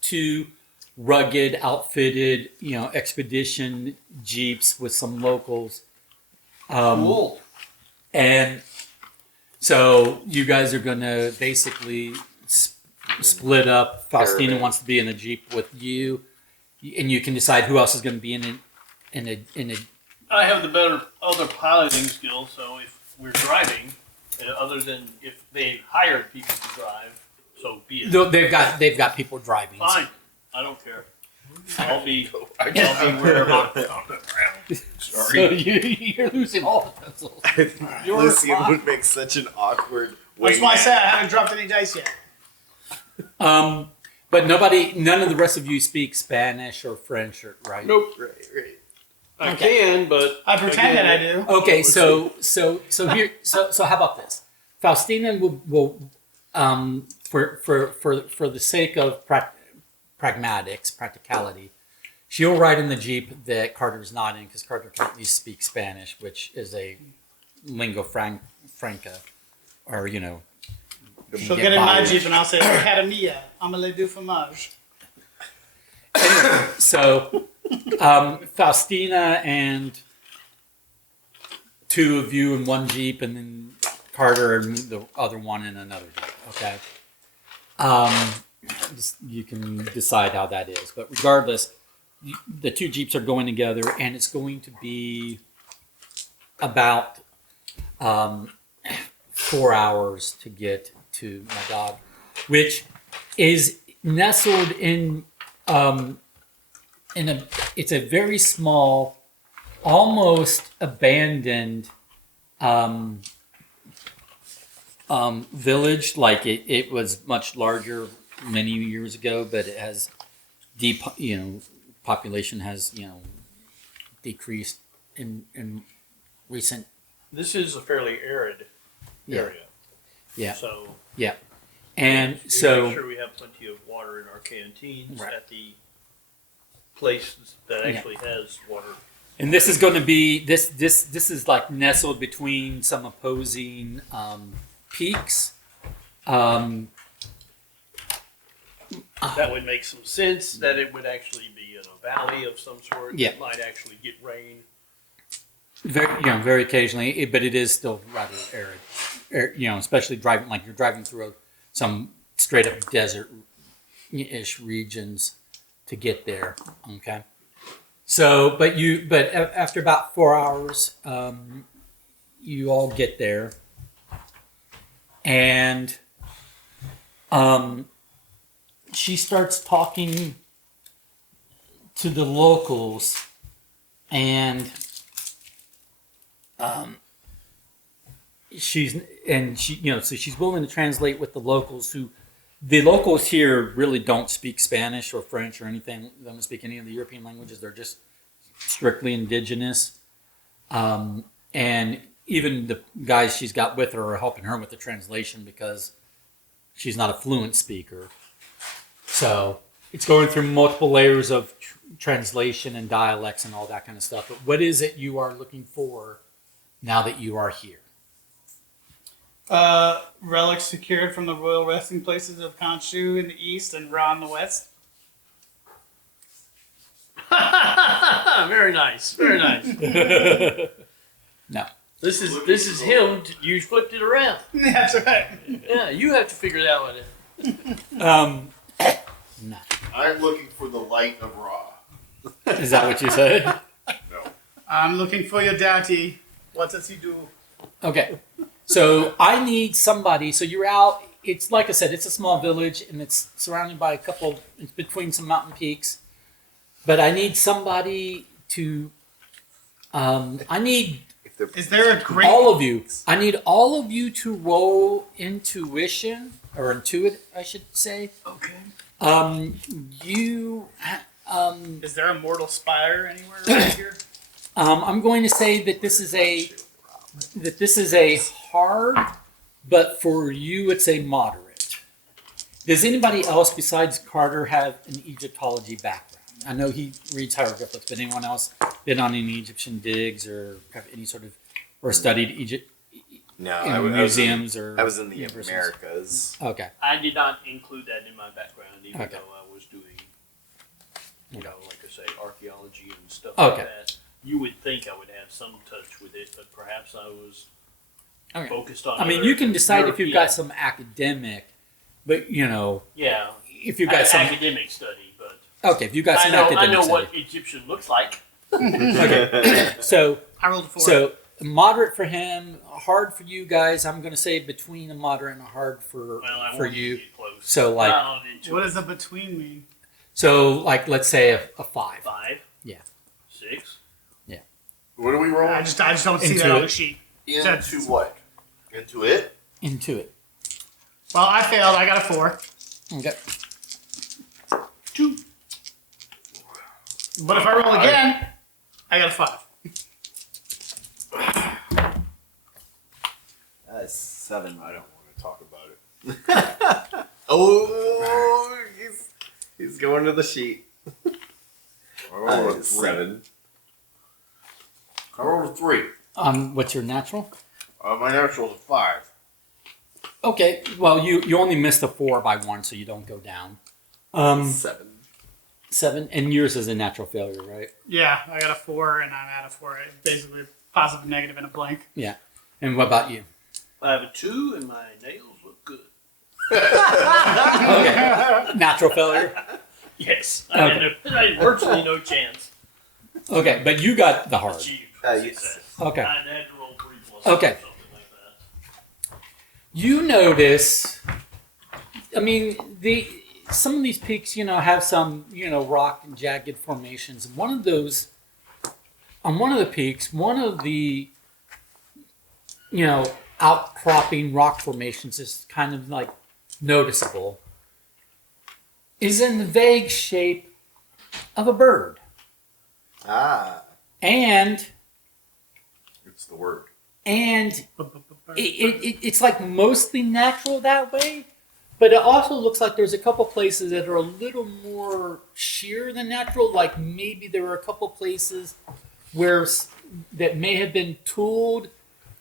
2 rugged, outfitted, expedition jeeps with some locals, cool. and so you guys are gonna basically split up. Faustina Caravan. wants to be in a jeep with you, and you can decide who else is going to be in a I have the better other piloting skills, so if we're driving, other than if they hired people to drive, so be it. They've got people driving. Fine, I don't care. I'll be I I'll be wherever. on the ground. So you're losing all the pencils. You're Lucian fine. would make such an awkward. That's why I said I haven't dropped any dice yet. But none of the rest of you speak Spanish or French, right? Nope. Right, right. I Okay. can, but I pretend that I do. Okay, so how about this? Faustina will for the sake of practicality, she'll ride in the Jeep that Carter's not in because Carter can't at least speak Spanish, which is a lingua franca, or She'll get in my Jeep and I'll say, Academia, omelette du fromage. So, Faustina and two of you in one Jeep, and then Carter and the other one in another Jeep. Okay. You can decide how that is, but regardless, the two Jeeps are going together, and it's going to be about 4 hours to get to Madog, which is nestled in it's a very small, almost abandoned village. Like it was much larger many years ago, but it has deep, population has decreased in recent. this is a fairly arid Yeah. area. Yeah. So Yeah, and we so make sure we have plenty of water in our canteens Right. at the place that actually has water. and this is going to be this is like nestled between some opposing peaks. That would make some sense that it would actually be in a valley of some sort. Yeah. That might actually get rain. Very occasionally, but it is still rather arid. Especially driving like you're driving through some straight up desert-ish regions to get there. Okay, so but after about 4 hours, you all get there, and she starts talking to the locals, and she's willing to translate with the locals the locals here really don't speak Spanish or French or anything. They don't speak any of the European languages. They're just strictly indigenous. And even the guys she's got with her are helping her with the translation because she's not a fluent speaker. So it's going through multiple layers of translation and dialects and all that kind of stuff. But what is it you are looking for now that you are here? Relics secured from the royal resting places of Khonshu in the east and Ra in the west. Very nice. Very nice. No. This is him. You flipped it around. That's right. Yeah, you have to figure that one out. No. I'm looking for the light of Ra. Is that what you said? No. I'm looking for your daddy. What does he do? Okay. So I need somebody. So you're out. It's like I said, it's a small village and it's surrounded by it's between some mountain peaks. But I need somebody to, Is there a great... all of you. I need all of you to roll intuition, or intuit, I should say. Okay. Is there a mortal spire anywhere around here? I'm going to say that this is a hard, but for you it's a moderate. Does anybody else besides Carter have an Egyptology background? I know he reads hieroglyphics, but anyone else been on any Egyptian digs or have any sort of, or studied Egypt No, in museums or I was in the universities? Americas. Okay. I did not include that in my background, even Okay. though I was doing, like I say, archaeology and stuff Okay. like that. You would think I would have some touch with it, but perhaps I was Okay. focused on. I mean, other you can decide if you've got European- some academic, but Yeah, if you've got some, academic study, but okay, if you've got some I academic know study. what Egyptian looks like. Okay. So I rolled a 4. So moderate for him, hard for you guys. I'm going to say between a moderate and a hard for Well, I for wanted to you. get close. So like Not on into What does a between mean? let's say a 5. 5? Yeah. 6? What are we rolling? I just don't see Into that on it. the sheet. Into what? Into it? Into it. Well, I failed. I got a 4. Okay. 2. But if I roll again, I got a 5. 7. I don't want to talk about it. Oh, he's going to the sheet. I rolled a 3. 7. I rolled a 3. What's your natural? My natural's a 5. Okay. Well, you only missed a 4 by 1, so you don't go down. 7. 7, and yours is a natural failure, right? Yeah, I got a 4, and I'm at a 4. Basically, positive, negative, and a blank. Yeah. And what about you? I have a 2, and my nails look good. Okay. Natural failure. Yes, I had virtually no chance. Okay, but you got the hard. Achieve Yes. success. Okay. I had to roll 3 plus Okay. or something like that. You notice, I mean, some of these peaks, have some, rock and jagged formations. One of those, on one of the peaks, one of the, outcropping rock formations is kind of like noticeable, is in the vague shape of a bird. Ah. And It's the word. it's like mostly natural that way, but it also looks like there's a couple places that are a little more sheer than natural. Like maybe there were a couple places where that may have been tooled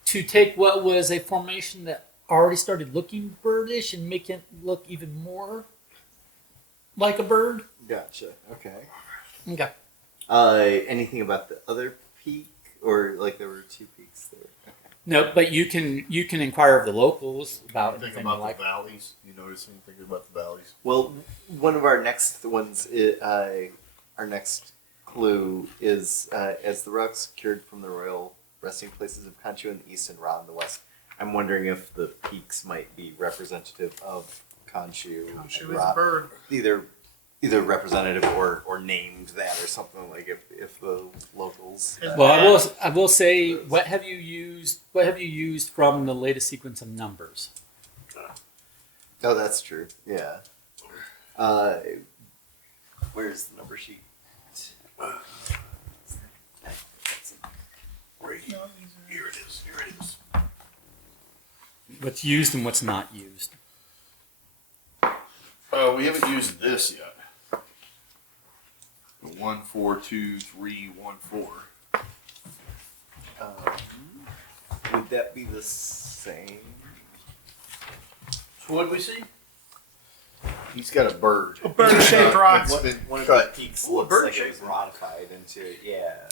to take what was a formation that already started looking birdish and make it look even more like a bird. Gotcha. Okay. Okay. Anything about the other peak, or like there were 2 peaks there? Okay. No, but you can inquire of the locals about Anything anything about you like. the valleys? You notice anything about the valleys? Well, one of our next ones, our next clue is as the rocks secured from the royal resting places of Kanchu in the east and Ra in the west. I'm wondering if the peaks might be representative of Kanchu. She and was Ra. a bird. Either representative or named that or something, like if the locals. Well, I will say, what have you used? What have you used from the latest sequence of numbers? Oh, that's true. Yeah. Where's the number sheet? Right here it is. Here it is. What's used and what's not used? We haven't used this yet. The 1 4 2 3 1 4. Would that be the same? So what did we see? He's got a bird. A bird-shaped rock. It's been One of cut. the peaks Ooh, a looks like it bird-shaped was modified into a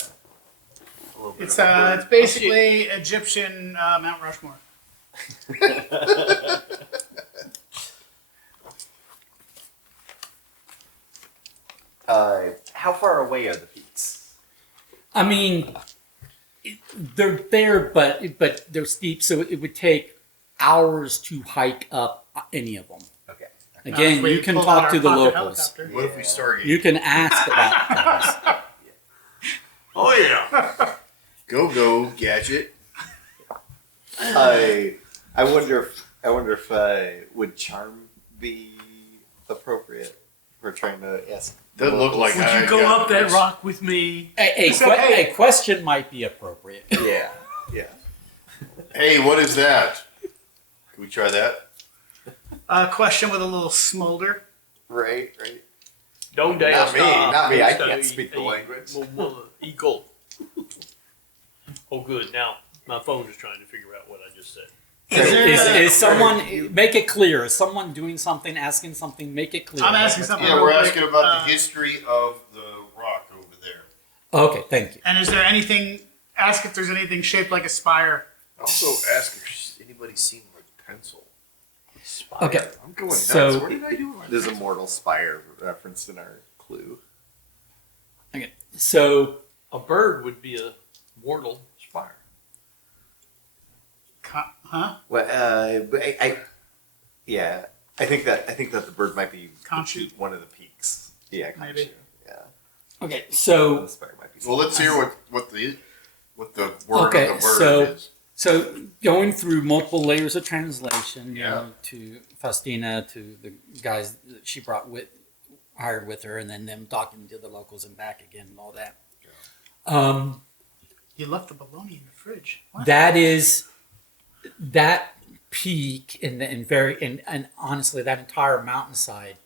little bit It's of a bird. it's basically Egyptian Mount Rushmore. How far away are the peaks? I mean, they're there, but they're steep, so it would take hours to hike up any of them. Okay. Again, If we you can pulled out talk our to the pocket locals. helicopter. What if we stargate? You can ask about things. Oh yeah. Go, gadget. I wonder if would charm be appropriate for trying to ask. the Doesn't look locals? like Would you go up that rock with me? A question might be appropriate. Yeah. Yeah. Hey, what is that? Can we try that? A question with a little smolder. Right. Don't Not dance. me, not me. I can't speak the language. Eagle. Oh, good. Now my phone is trying to figure out what I just said. Is someone, make it clear, is someone doing something, asking something, make it clear. I'm asking something. Yeah, real we're quick. asking about the history of the rock over there. Okay, thank you. And is there anything? Ask if there's anything shaped like a spire. Also, ask if anybody's seen like pencil. Okay, I'm going nuts. So- What did I do? There's a mortal spire referenced in our clue. okay. So, A bird would be a mortal spire. Huh? Well, but I think that the bird might be Kanchu? one of the peaks. Yeah, Kanchu. Maybe. Yeah, okay, the so spire might be. Well, let's hear what the what the word Okay, of the bird so- is. So going through multiple layers of translation, you Yeah. know, to Faustina, to the guys that she hired with her, and then them talking to the locals and back again and all that. You left the bologna in the fridge. What? That peak and honestly, that entire mountainside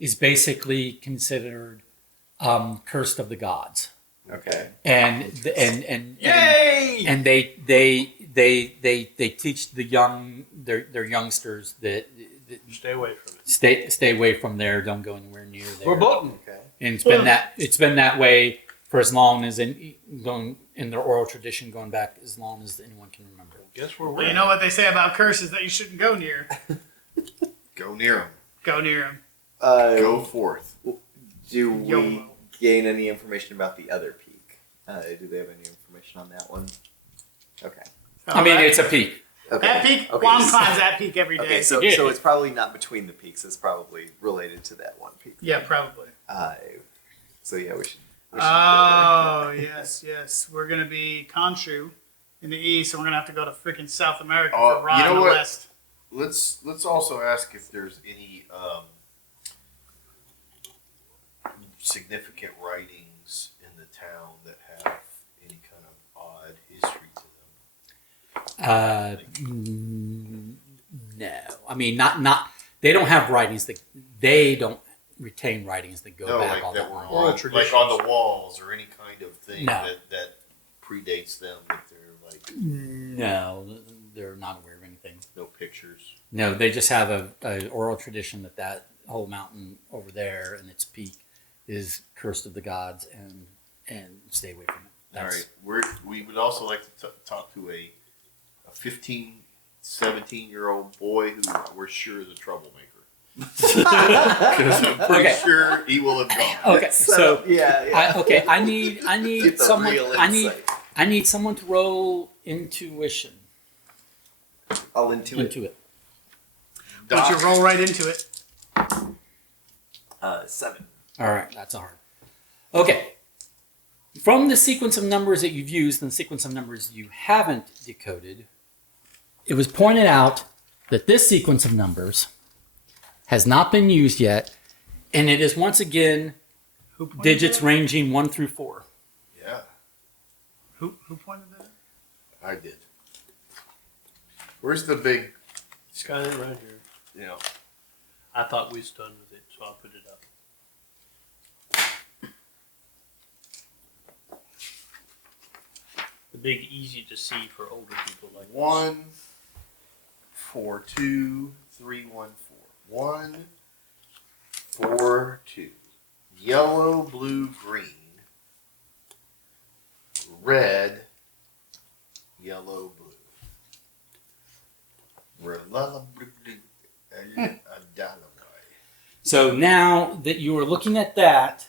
is basically considered cursed of the gods. Okay. And Yay! and they teach their youngsters that Stay away from it. stay away from there, don't go anywhere near there. We're button. Okay. And it's been that way for as long as in their oral tradition, going back as long as anyone can remember. Guess where Well, we're you know what they say about curses that you shouldn't go near. Go near them. Go near them. Go forth. Do we YOLO. gain any information about the other peak? Do they have any information on that one? Okay. I mean, it's a peak. Okay. That peak, Okay, Juan so- climbs that peak every day. Okay, so it's probably not between the peaks. It's probably related to that one peak. Yeah, probably. So yeah, we should. Oh, yes. We're going to be Khonshu in the east, and we're going to have to go to freaking South America Oh, for Ra you know in the what? west. Let's also ask if there's any significant writings in the town that have any kind of odd history to them. No, I mean not. They don't have writings that they don't retain writings that go No, back like all that that were long. Oral on, like traditions. on the walls or any kind of thing No. that predates them. That they're like No, they're not aware of anything. no pictures. No, they just have a oral tradition that whole mountain over there and its peak is cursed of the gods and stay away from it. All That's- right, we would also like to talk to a 15, 17-year-old boy who we're sure is a troublemaker. Because I'm pretty Okay. sure he will have gone. Okay, so yeah. I need Get the someone. real I need insight. someone to roll intuition I'll into it. into it. Don't you Doc, roll right into it. 7. All right, that's hard. Okay. From the sequence of numbers that you've used and the sequence of numbers you haven't decoded, it was pointed out that this sequence of numbers has not been used yet, and it is once again Who pointed digits that? ranging 1 through 4. yeah, Who pointed that? I did. Where's the big, It's kind of right here. you know, I thought we was done with it, so I put it up. The big, easy to see for older people like 1, 4, 2, 3, 1, 4. 1, 4, 2. Yellow, blue, green. Red, yellow, blue. So now that you are looking at that,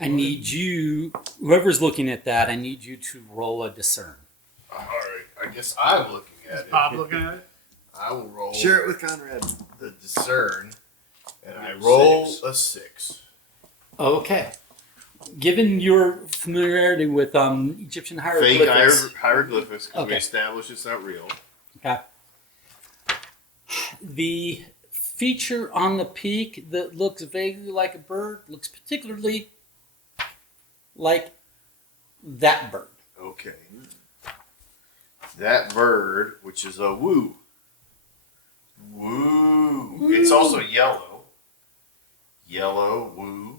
I need you, whoever's looking at that, I need you to roll a discern. All right, I guess I'm looking Is at it. Bob looking at it? I will roll Share it with Conrad. the discern, and I Six. roll a 6. Okay. Given your familiarity with Egyptian Fake hieroglyphics, hieroglyphics, because we Okay. established it's not real. okay. The feature on the peak that looks vaguely like a bird looks particularly like that bird. Okay. That bird, which is a woo. Woo. It's also yellow. Yellow, woo.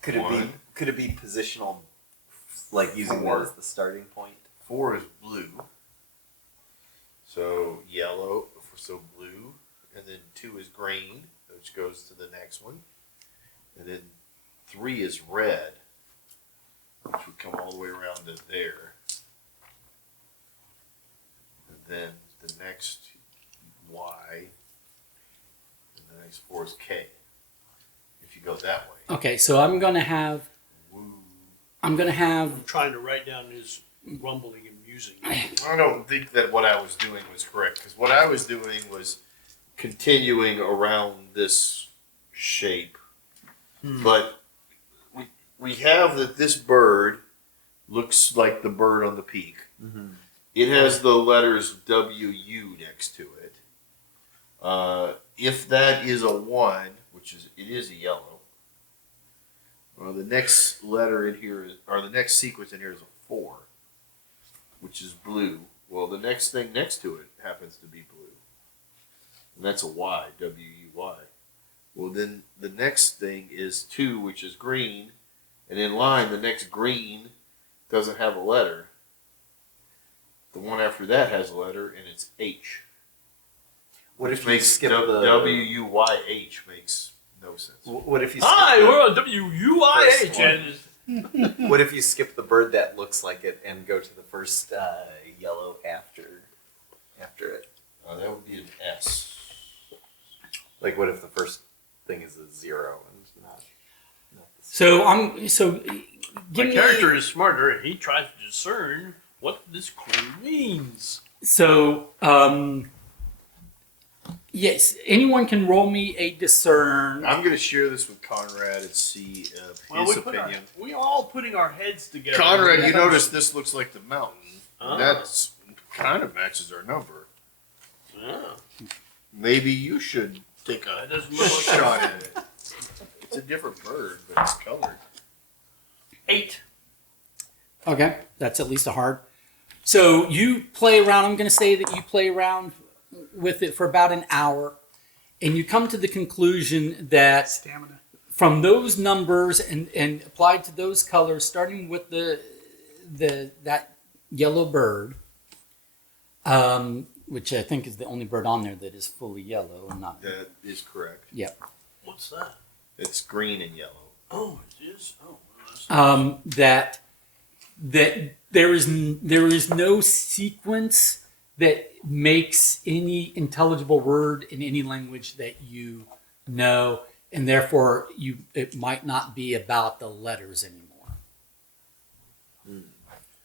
Could it One. be? Could it be positional, like using that 4. as the starting point? 4 is blue. So yellow, so blue. And then 2 is green, which goes to the next one. And then 3 is red, which would come all the way around to there. And then the next Y, and the next 4 is K. If you go that way. Okay, so I'm gonna have Woo. I'm trying to write down his rumbling and musing. I don't think that what I was doing was correct, because what I was doing was continuing around this shape. But we have that this bird looks like the bird on the peak. Mm-hmm. It has the letters WU next to it. If that is a 1, which it is a yellow, the next letter in here or the next sequence in here is a 4, which is blue. Well, the next thing next to it happens to be blue, and that's a Y, WUY. Well, then the next thing is 2, which is green, and in line the next green doesn't have a letter. The one after that has a letter, and it's H. What if you Makes skip WUYH makes no sense. What if you skip Hi, the, we're on WUIH. First And what if you skip the bird that looks like it and go to the first yellow after it? That would be an S. Like, what if the first thing is a 0 and not the So give my me, character is smarter, and he tries to discern what this clue means. So yes, anyone can roll me a discern. I'm going to share this with Conrad and see his opinion. We all putting our heads together. Conrad, you notice this looks like the mountain. Ah. That's kind of matches our number. Yeah. Maybe you should take a That doesn't look like shot at it. It's a different bird, but it's colored. 8. Okay, that's at least a hard. So you play around. I'm going to say that you play around with it for about an hour, and you come to the conclusion that Stamina. from those numbers and applied to those colors, starting with that yellow bird, which I think is the only bird on there that is fully yellow and not. That is correct. Yep. What's that? It's green and yellow. Oh, it is. Oh, well, that's That there is no sequence that makes any intelligible word in any language that you know, and therefore it might not be about the letters anymore.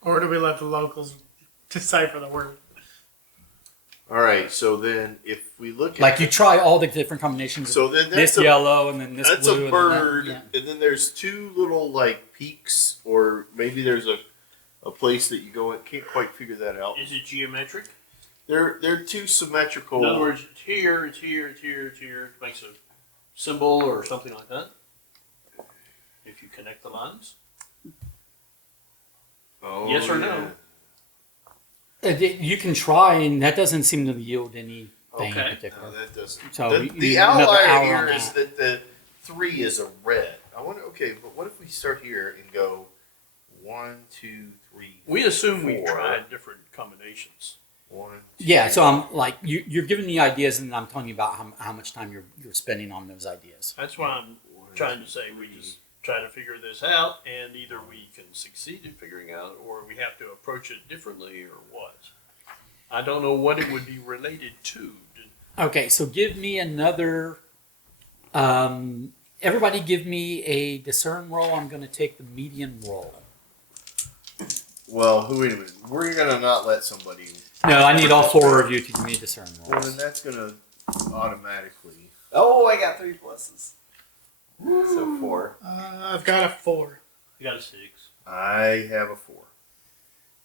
Or do we let the locals decipher the word? All right, so then if we look at Like you try all the different combinations. so then this that's yellow and then this that's blue. a bird, And and then there's 2 little like peaks, or maybe there's a place that you go and can't quite figure that out. Is it geometric? They're 2 symmetrical. In other words, it's here, it's here, it's here, it's here. It makes a symbol or something like that. If you connect the lines. Oh, Yes or no? yeah. you can try, and that doesn't seem to yield anything Okay. in particular. No, that doesn't. So the you the need another outlier hour here on is that. that the 3 is a red. I wonder. Okay, but what if we start here and go 1, 2, 3. We assume we 4. tried different combinations. 1, 2. Yeah, so I'm like you're giving me ideas, and I'm telling you about how much time you're spending on those ideas. That's why I'm trying to say we just try to figure this out, and either we can succeed in figuring out, or we have to approach it differently, or what. I don't know what it would be related to. Okay, so give me another. Everybody, give me a discern roll. I'm going to take the median roll. Well, wait a minute. We're gonna not let somebody. No, I need all 4 of you to give me discern Well, rolls. then that's gonna automatically. Oh, I got 3 pluses. So 4. I've got a 4. You got a 6. I have a 4.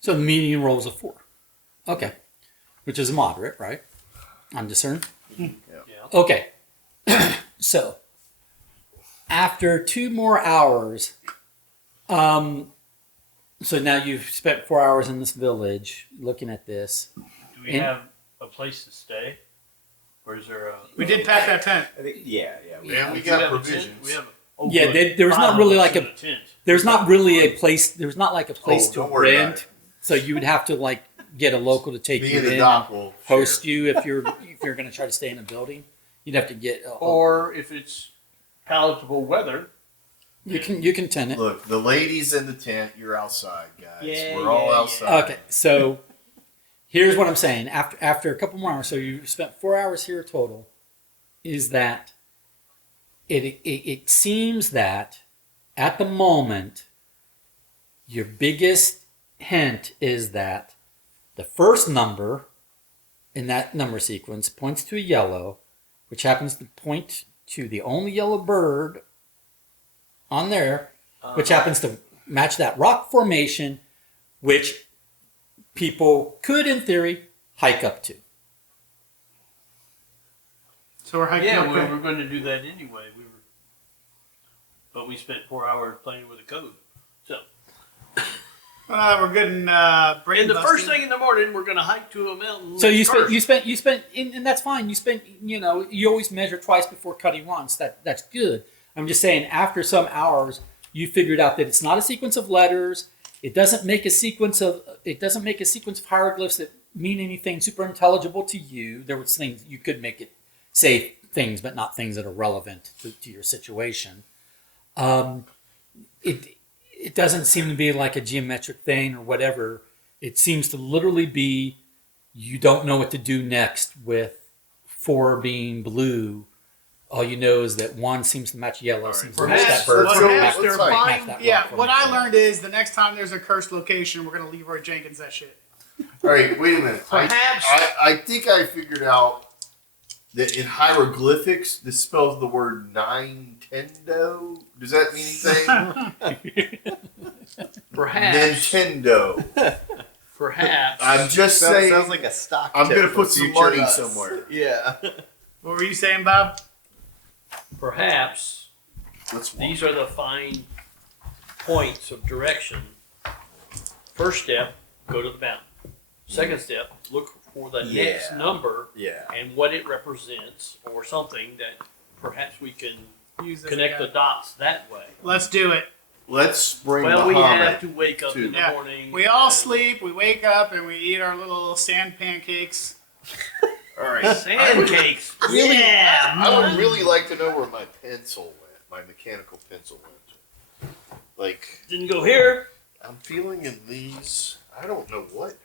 So the median roll is a 4. Okay, which is a moderate, right? On discern. Yeah. Okay, so after 2 more hours, so now you've spent 4 hours in this village looking at this. Do we And- have a place to stay? Or is there a... We did pack that tent. I think, yeah. And we Do got have a provisions. tent? We have Yeah, good. there's not 5 really of us like in a- tent. There's not really a place. There's not like a place Oh, to don't worry about rent. it. So you would have to like get a local to take Me you and in the and doc will host share. you if you're going to try to stay in a building. You'd have to get. Or if it's palatable weather. you can tent it. Look, the ladies in the tent. You're outside, guys. Yeah, We're all yeah, yeah. outside. Okay, so here's what I'm saying. After a couple more hours, so you spent 4 hours here total. Is that it seems that at the moment your biggest hint is that the first number in that number sequence points to a yellow, which happens to point to the only yellow bird on there, which happens to match that rock formation, which people could, in theory, hike up to. So we're hiking Yeah, up we there. were going to do that anyway. But we spent 4 hours playing with the code. So, We're getting brain and the busted. first thing in the morning, we're going to hike to a mountain. So you first. spent, and that's fine. You spent, you always measure twice before cutting once. That's good. I'm just saying, after some hours, you figured out that it's not a sequence of letters. It doesn't make a sequence of hieroglyphs that mean anything super intelligible to you. There was things you could make it say things, but not things that are relevant to your situation. It doesn't seem to be like a geometric thing or whatever. It seems to literally be you don't know what to do next with 4 being blue. All you know is that 1 seems to match yellow. All right. Seems to match Perhaps- that bird. what Seems to happens- match they're that- fine. match that Yeah, rock for what me. I learned is the next time there's a cursed location, we're gonna Leroy Jenkins that shit. All right, wait a minute. Perhaps- I think I figured out that in hieroglyphics, this spells the word Nintendo. Does that mean anything? Perhaps. Nintendo. Perhaps. I'm just saying. Sounds like a stock. I'm tip gonna for put some future money us. somewhere. Yeah. What were you saying, Bob? Perhaps Let's these are the fine points of direction. First step, go to the mountain. Second step, look for the next Yeah. number Yeah. and what it represents, or something that perhaps we can Use this connect the again. dots that way. Let's do it. Let's bring Well, we Muhammad. have to wake up in the Yeah. morning. We all and- sleep, we wake up, and we eat our little sand pancakes. All right. Sand cakes. Really? Yeah. I would really like to know where my pencil went. My mechanical pencil went. Like, Didn't go here. I'm feeling in these. I don't know what.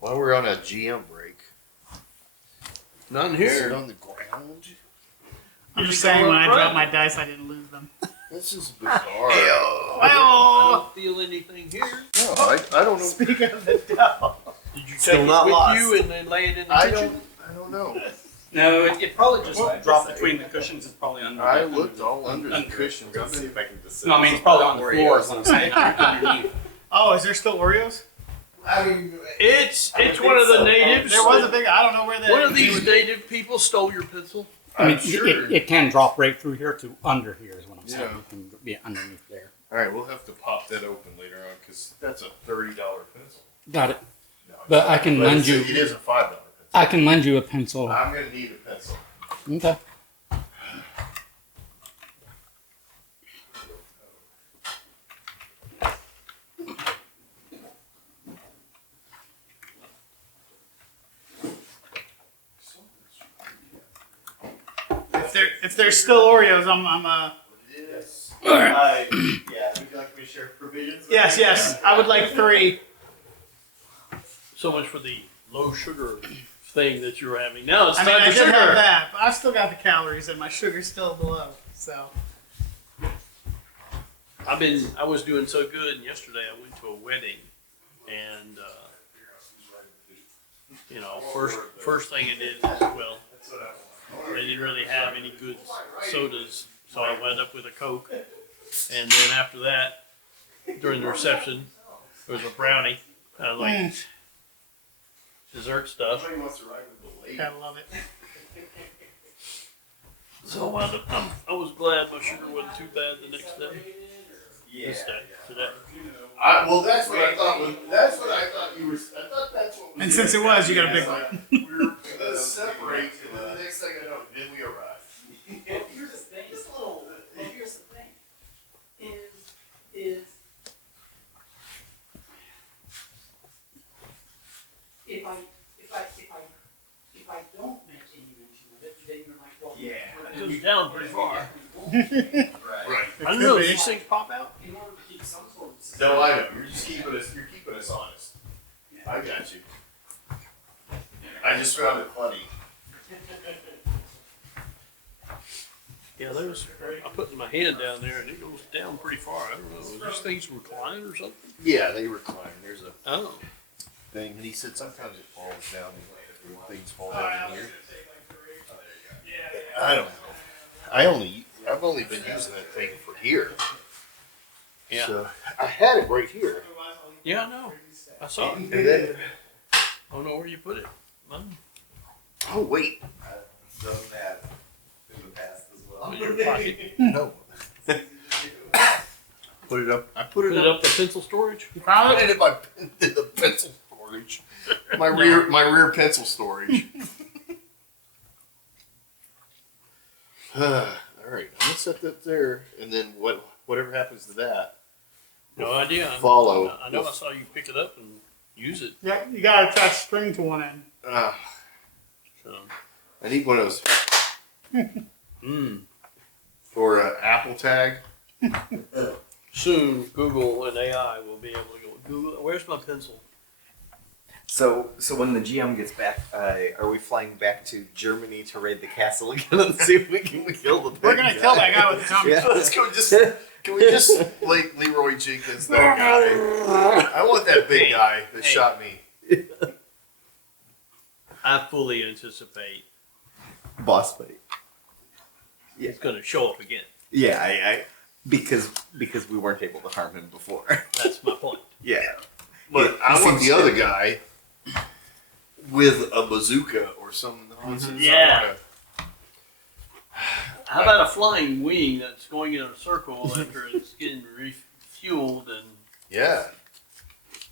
While we're on a GM break, None is it here. on the ground? I'm just Did it go saying, when up I front? dropped my dice, I didn't lose them. This is bizarre. I Well, don't feel anything here. No, I don't know. speaking of the devil. Did you Still take it not with lost. you and then lay it in the I kitchen? don't know. No, it probably just What? dropped between the cushions. It's probably under. I the- looked all under the under cushions. cushions. I'm in- No, I mean it's probably on the floor. Is what I'm saying. Underneath. Oh, is there still Oreos? I mean, It's I would one of think the so. natives. There was a big. I don't know where that. One of these native people stole your pencil. I mean, I'm sure. it can drop right through here to under here is what I'm saying. Yeah. It can be underneath there. All right, we'll have to pop that open later on because that's a $30 pencil. Got it. No, But I can lend you. It is a $5 pencil. I can lend you a pencil. I'm gonna need a pencil. Okay. If there's still Oreos, I'm Yes. yeah. Would you like me to share provisions? yes. I would like 3. So much for the low sugar thing that you're having. Now it's I mean, time I for did sugar. have that, but I've still got the calories, and my sugar's still below. So I was doing so good, and yesterday I went to a wedding, and first thing I did was, well, they didn't really have any good sodas, so I wound up with a Coke, and then after that, during the reception, there was a brownie. I was like, dessert stuff. gotta love it. So I wound up, I was glad my sugar wasn't too bad the next day. This day, today. Well, that's what I thought. That's what I thought you were. I thought that's what. And since it was, you got a big one. We were gonna separate, and then the next thing I know, then we arrived. Here's the thing. Just a little. Here's the thing. Is if I don't make any mention of it, then you're like, well, It goes down pretty far. Right. I don't know, these things pop out? in order to keep some sort of No, I know. You're just keeping us. You're keeping us honest. I got you. I just found it funny. Yeah, there's, I put my hand down there and it goes down pretty far. I don't know, is these things recline or something? Yeah, they recline. There's a Oh. thing, and he said sometimes it falls down and things fall down in here. I don't know. I've only been using that thing for here. Yeah. So I had it right here. Yeah, I know. I saw it. And then, I don't know where you put it. Mine. oh wait, I've done that in the past as well. Put it in your pocket. no. Put it up. I put Put it it up. up the pencil storage. You found I it? did the pencil storage. My rear pencil storage. All right, I'm gonna set that there, and then whatever happens to that. No idea. Follow. I know I saw you pick it up and use it. Yeah, you gotta attach string to one end. So. I need one of those Mm. for Apple Tag. Soon, Google and AI will be able to go. Google, where's my pencil? So when the GM gets back, are we flying back to Germany to raid the castle again and see if we can kill the? We're gonna kill that guy with the tummy. Yeah. Let's go. Can we just like Leroy Jenkins that guy? I want that big guy that shot me. I fully anticipate Boss fight. it's going to show up again. Yeah, I because we weren't able to harm him before. That's my point. Yeah. But He I want seems the other good. guy with a bazooka or some nonsense. Yeah. How about a flying wing that's going in a circle after it's getting refueled and Yeah.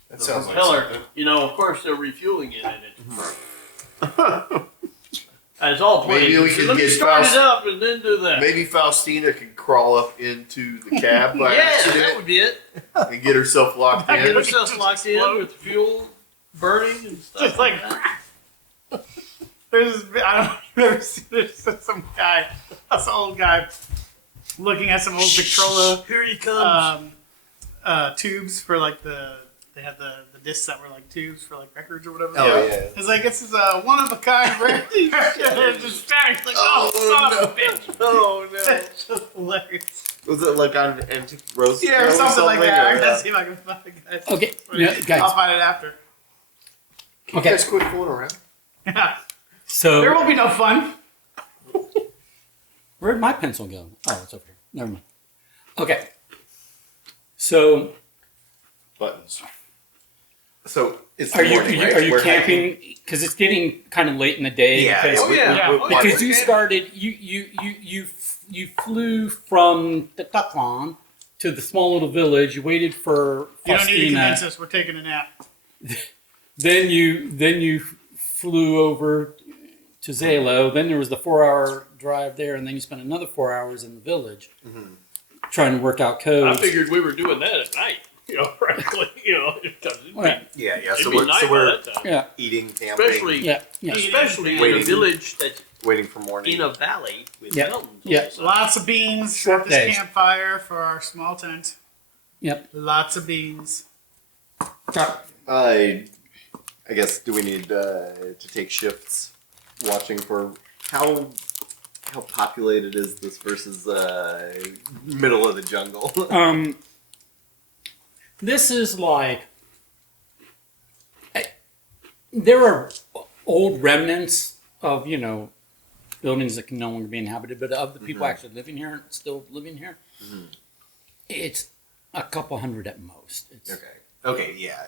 That the sounds like propeller? something. You know, of course they're refueling it in it. And it's all planned. Maybe we So could let me get start Faust- it up and then do that. Maybe Faustina can crawl up into the cab by Yeah, that accident would be it. and get herself locked Get in. herself locked in with fuel burning and stuff. Just like that. there's this, I don't know if you've ever seen there's some guy, some old guy, looking at some old Victrola Here he comes. tubes for like they had the discs that were like tubes for like records or whatever. Oh yeah. It's like this is a one of a kind rare. It's just static. It's like son of a bitch. Oh no. It's just hilarious. Was it like on Antique Rose? Yeah, or something like that. I'm or, gonna see if I can find it, guys. Okay, yeah, I'll guys. find it after. You Okay, guys quit fooling around. Yeah. There so will be no fun. where'd my pencil go? Oh, it's over here. Never mind. Okay, so Buttons. So it's are the you morning, right? are you We're camping? Because it's getting kind of late in the day. Yeah, because, yeah, we- yeah. we- Oh, we- because we- you started you flew from the Tatlan to the small little village. You waited for You don't need to Faustina. convince us. We're taking a nap. Then you flew over to Zalo. Then there was the 4-hour drive there, and then you spent another 4 hours in the village trying to work out I codes. figured we were doing that at night. You know, frankly, because it'd be, Right. Yeah. it'd So be we're, night so by we're that time. Yeah, eating, camping, Especially, yeah. especially in a Waiting. village that's waiting for morning. in a valley with Yeah. mountains. Yeah. on the side. Lots of beans. Short At this days. campfire for our small tent. Yep. Lots of beans. I guess do we need to take shifts watching for how populated is this versus middle of the jungle? This is like there are old remnants of buildings that can no longer be inhabited, but of the people actually living here, still living here, it's a couple hundred at most. It's, Okay, yeah.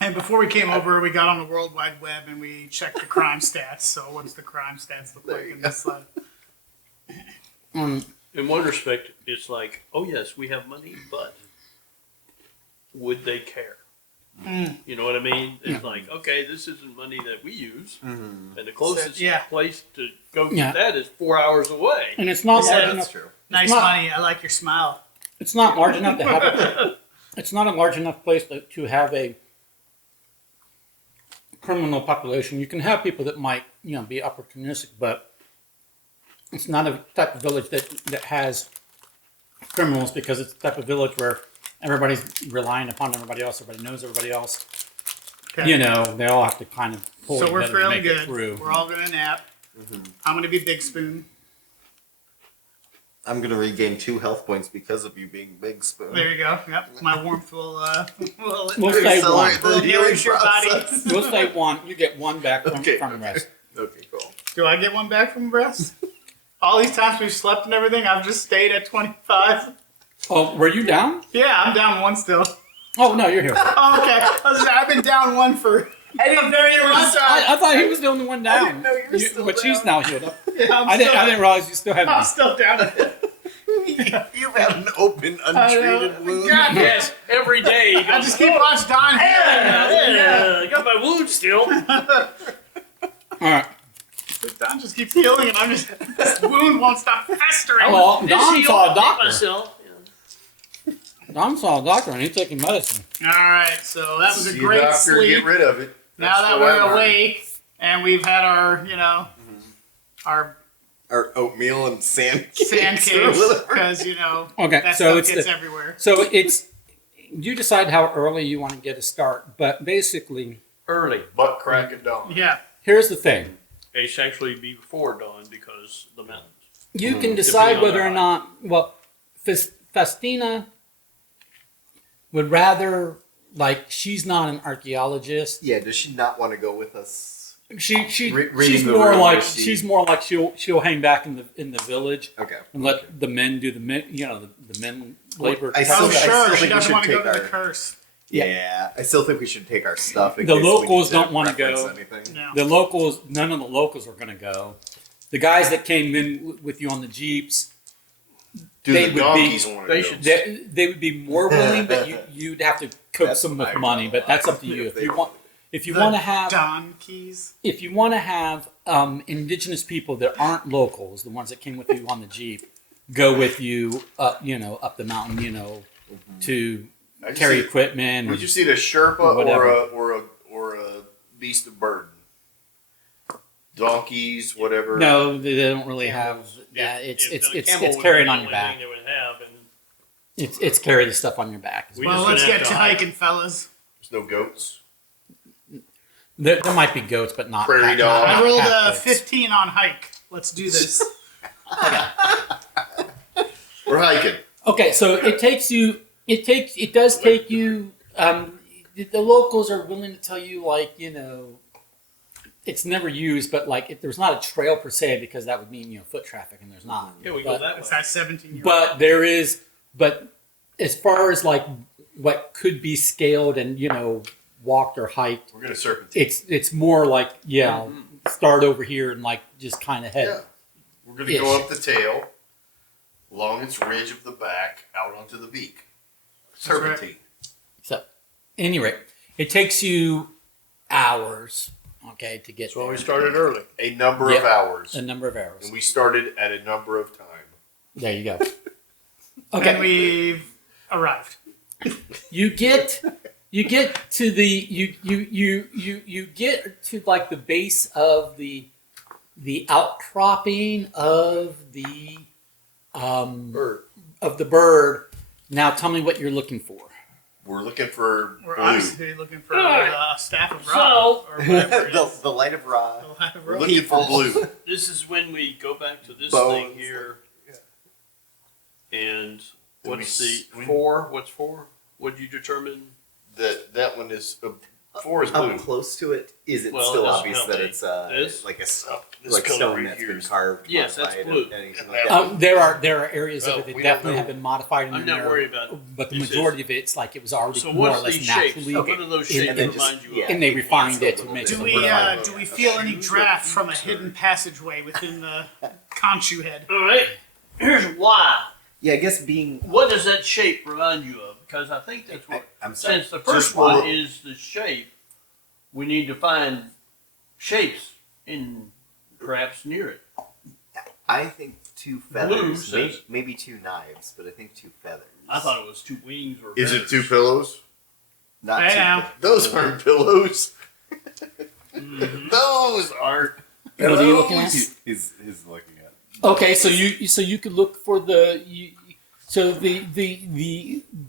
And before we came over, we got on the World Wide Web and we checked the crime stats. So what's the crime stats look There like you in go. this slide? In one respect, it's like, oh yes, we have money, but would they care? You know what I mean? It's like, okay, this isn't money that we use, and the closest Yeah. place to go get Yeah. that is 4 hours away. and it's not Yeah, large That's enough. true. Nice not- money. I like your smile. It's not large enough to have. It's not a large enough place to have a criminal population. You can have people that might be opportunistic, but it's not a type of village that has criminals, because it's the type of village where everybody's relying upon everybody else. Everybody knows everybody else. Okay. They all have to kind of pull So we're together to feeling make it good. through. We're all gonna nap. I'm gonna be Big Spoon. I'm gonna regain 2 health points because of you being Big Spoon. There you go. Yep. My warmth will We'll say Accelerate one. the healing nourish your body. process. We'll say one. You get one back from, Okay. from rest. Okay, cool. Do I get one back from breast? All these times we've slept and everything, I've just stayed at 25. Oh, were you down? Yeah, I'm down one still. Oh no, you're here. Oh, okay. I've been down one for a very long time. I thought he was the only one down. I didn't know you were still but she's down. now healed up. Yeah, I didn't realize you still had I'm me. still down. You have an open, untreated wound. God, Yes, every day. He I goes, just keep watching Don. I got my wound still. All right. Don just keeps healing, and I'm just this wound won't stop festering. Well, This Don heal, saw a hit doctor. myself. Yeah. Don saw a doctor and he's taking medicine. All right, so that was a See great doctor, sleep. get rid of it. Now that That's what I we're learned. awake and we've had our, our Or oatmeal and sand sand cakes or cakes, whatever. because Okay, that so stuff it's gets the, everywhere. so it's you decide how early you want to get a start, but basically Early. Butt crack of dawn. Yeah, here's the thing: It's actually before dawn because the mountains. you can decide Depending on whether the or not. Well, Festina would rather she's not an archaeologist. Yeah, does she not want to go with us? She Reading she's the more room, like is she- she's more like she'll hang back in the village Okay. and let the men do the men labor. I oh still sure, think she we doesn't should want to go take to the our- curse. Yeah. I still think we should take our stuff. In The case we locals need to don't wanna go. reference anything. No. The locals, none of the locals are going to go. The guys that came in with you on the jeeps, Do They the would donkeys be- want to they go? should- they would be more willing, but you'd have to coax That's them what with I money. would But that's up to like you. if If they you want, if you The want to have, Don keys. if you want to have indigenous people that aren't locals, the ones that came with you on the jeep, go with you up, up the mountain, to I just carry see- equipment. Would you see the Sherpa Whatever. or a beast of burden? Donkeys, whatever. No, they don't really have that. If It's the camel it's would carrying be on the your only back. thing they would have, and It's carry the stuff on your back. We Well, just let's gonna get have to to hike. hiking, fellas. There's no goats. There might be goats, but not Prairie not- dog. I not rolled pack a goats. 15 on hike. Let's do this. We're hiking. Okay, so it does take you. The locals are willing to tell you, it's never used, but if there's not a trail per se, because that would mean foot traffic, and there's not. yeah, we go But- that It's way. that 17-year-old. But there is, but as far as what could be scaled and walked or hiked, We're gonna serpentine. it's more start over here and just kind of head. Yeah. We're gonna go up the tail, along its ridge of the back, out onto the beak. Serpentine. So, any rate, it takes you hours, okay, to get That's why we there. started early. A number Yep. of hours. A number of hours. And we started at a number of time. There you go. And Okay, we've arrived. you get to the you get to the base of the outcropping of the Bird. of the bird. Now tell me what you're looking for. We're looking for We're blue. obviously looking for Alright. the staff of So- Ra, or whatever it is. the light of Ra. The light of We're Ra. looking for blue. This is when we go back to this Bones. thing here. Yeah. And Do what's we the s- four? What's four? What did you determine? That one is 4 is blue. Up close to it, is it Well, still it doesn't obvious help that me. it's This? like a This like color stone right that's here been is- carved? Yes, that's modified, blue. anything like that? There are areas of Well, it that we don't definitely know. have been modified in I'm there, not worried about. but the This is- majority of it's it was already So more or what's less these shapes? naturally. What are those and shapes then that remind you yeah. of? And they refined Yeah, it so to make do it Do look we right. do we feel any draft from a hidden passageway within the conch you head? All right. Here's why. Yeah, I guess being. What does that shape remind you of? Because I think that's what. I'm sorry. Since the first Just one look. is the shape, we need to find shapes in perhaps near it. I think two Blue feathers, says- maybe two knives, but I think two feathers. I thought it was two wings or. Is it feathers. 2 pillows? Not Hey, two. now. Those aren't pillows. Mhm. Those aren't. What are you looking at? He's looking at. Okay, so you could look for the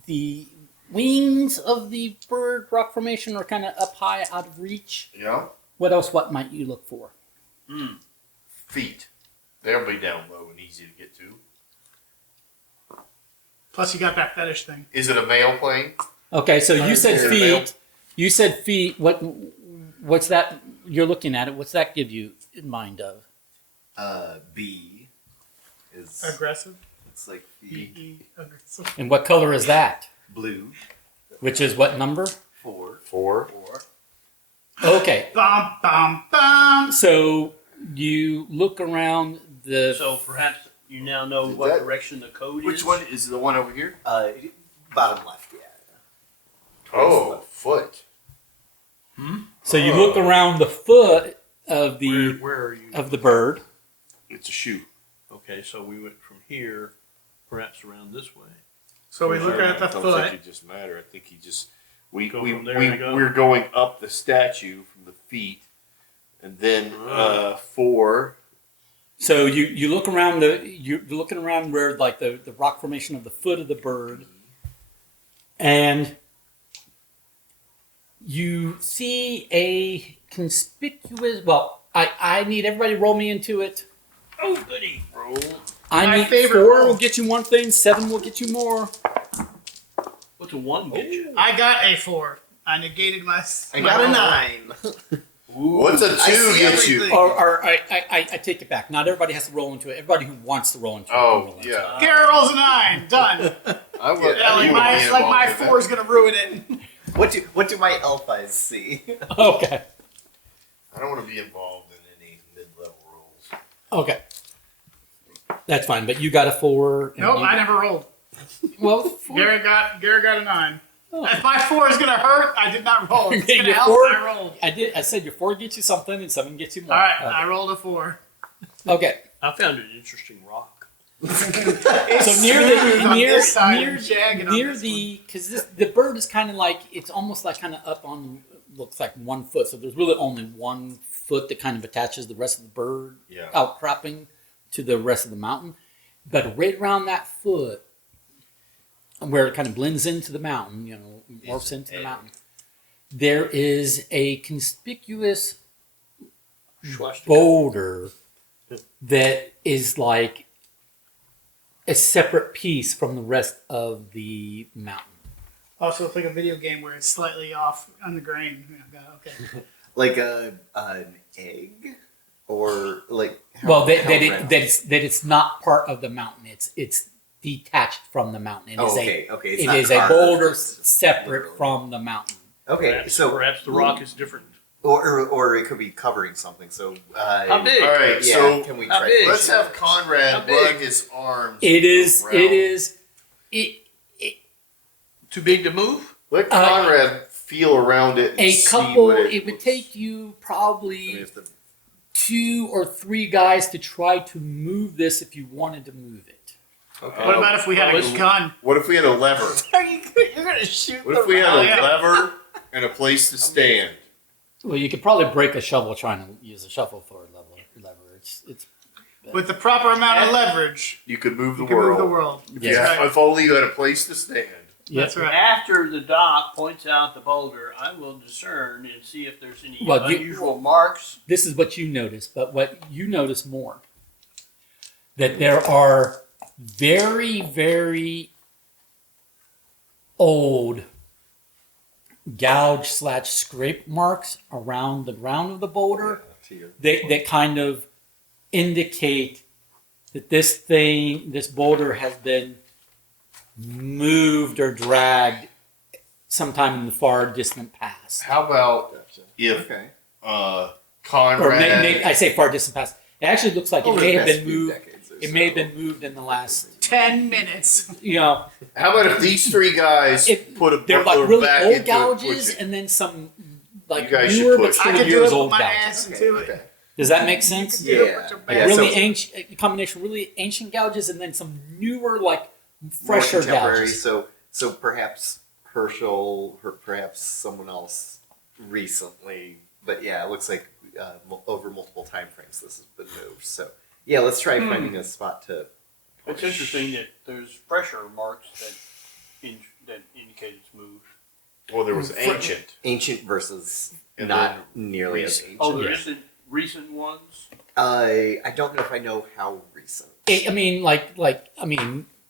the wings of the bird rock formation are kind of up high, out of reach. Yeah. What else? What might you look for? Mm. Feet. They'll be down low and easy to get to. Plus, you got that fetish thing. Is it a male plane? Okay, so you said Is it a feet. male? You said feet. What's that? You're looking at it. What's that give you in mind of? B is Aggressive. it's like E-E, aggressive. And what color is that? blue. which is what number? 4. 4. Okay, Bum, bum, bum. so you look around the. So perhaps you now know Is what that- direction the code is. Which one is the one over here? Bottom left, yeah. Oh, foot. So you look around the foot of the Where are you? of the bird. It's a shoe. Okay, so we went from here, perhaps around this way. So we look at the I don't foot. think it just matter. I think he just we Go we, from there we to go. we're going up the statue from the feet, and then 4. So you look around you're looking around where like the rock formation of the foot of the bird, and you see a conspicuous. Well, I need everybody to roll me into it. Oh, goody. Roll. I My need favorite 4 roll. will get you one thing, 7 will get you more. What's a 1 get you? I got a 4. I negated my. I got a 9. What's a 2 I see get you? everything. Or I take it back. Not everybody has to roll into it. Everybody who wants to roll into it. Oh can roll into yeah. Garrett rolls a 9. Done. I would. Yeah, like my 4 is gonna ruin it. What do my elf eyes see? it. Okay. I don't want to be involved in any mid-level roles. Okay. That's fine, but you got a 4. and Nope, you- I never rolled. Well, 4. Garrett got a 9. Oh. If my 4 is gonna hurt, I did not roll. If it's gonna Your help, 4 I rolled. I said your 4 gets you something and 7 gets you more. All right, I rolled a 4. Okay. I found an interesting rock. It's So near smooth the on near this side near, and jagged on near this the because the bird is kind of like it's almost like kind of up on looks like 1 foot. So there's really only 1 foot that kind of attaches the rest of the bird Yeah. outcropping to the rest of the mountain. But right around that foot, where it kind of blends into the mountain, morphs into the mountain, there is a conspicuous Swastika. boulder that is like a separate piece from the rest of the mountain. Also, it's like a video game where it's slightly off on the grain. Yeah, okay. Like an egg? Or like how, Well, that how that, round? it's not part of the mountain. It's detached from the mountain. It is okay. It's it not is a carved, boulder it's separate literally. from the mountain. Okay, Perhaps, so perhaps the rock is different. or it could be covering something. So How big? All right. Yeah, So can we how try? big? let's have How Conrad big? run his arms. It is around. Too big to move? Let Conrad feel around it. And a see couple. what It would looks- take you probably I mean, if the- 2 or 3 guys to try to move this if you wanted to move it. okay. What about if we had a gun? What if we had a lever? You're gonna shoot What if we had a yeah. lever and a place to stand? Well, you could probably break a shovel trying to use a shovel for a lever. It's With the proper amount of leverage, You could move the you can world. move the world. Yes. That's right. If only you had a place to stand. That's right. After the doc points out the boulder, I will discern and see if there's any Well, you- unusual marks. This is what you notice, but what you notice more that there are very, very old gouge/scrape marks around the ground of the boulder that kind of indicate that this boulder has been moved or dragged sometime in the far distant past. How about if Okay. Or Conrad? I say far distant past. It actually looks like it Over may the have past been few moved. decades or It may have so. been moved in the last, 10 minutes. How about if these 3 guys It- put a they're buckler like really back old into gouges it? and then some like You guys should newer but push. I still could do years it with old my gouges. ass into it. Okay. Does that make sense? You can do it Yeah. with your Like Yeah, ass. really so- ancient, a combination of really ancient gouges and then some newer, like More fresher contemporary, gouges. So perhaps Herschel, or perhaps someone else recently. But yeah, it looks like over multiple time frames this has been moved. So yeah, let's try finding a spot to. It's interesting that there's pressure marks that indicate it's moved. Well, there was ancient. Ancient versus And not then nearly as recent. ancient. Oh, there Yeah. isn't recent ones? I don't know if I know how recent. I mean,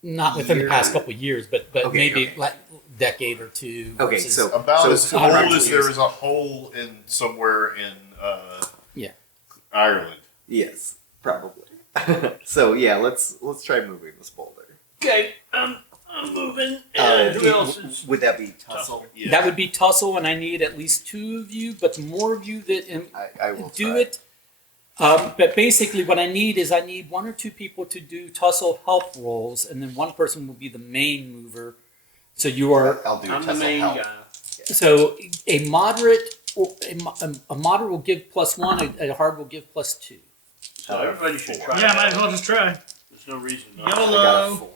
not within the past couple of years, but Okay, maybe okay. like decade or two. Okay, versus- so About as so old around as 2 there years. is a hole in somewhere in Yeah. Ireland. Yes, probably. So yeah, let's try moving this boulder. Okay, I'm moving. And who else is? Would that be Tussle? Yeah. That would be tussle, and I need at least 2 of you, but the more of you that I will do try. it. But basically, what I need is 1 or 2 people to do tussle help rolls, and then 1 person will be the main mover. So you are I'll do I'm the Tussle main help. guy. so a moderate. A moderate will give +1. A hard will give +2. So everybody should try. Yeah, that. might as well just try. There's no reason not. I got a YOLO. 4.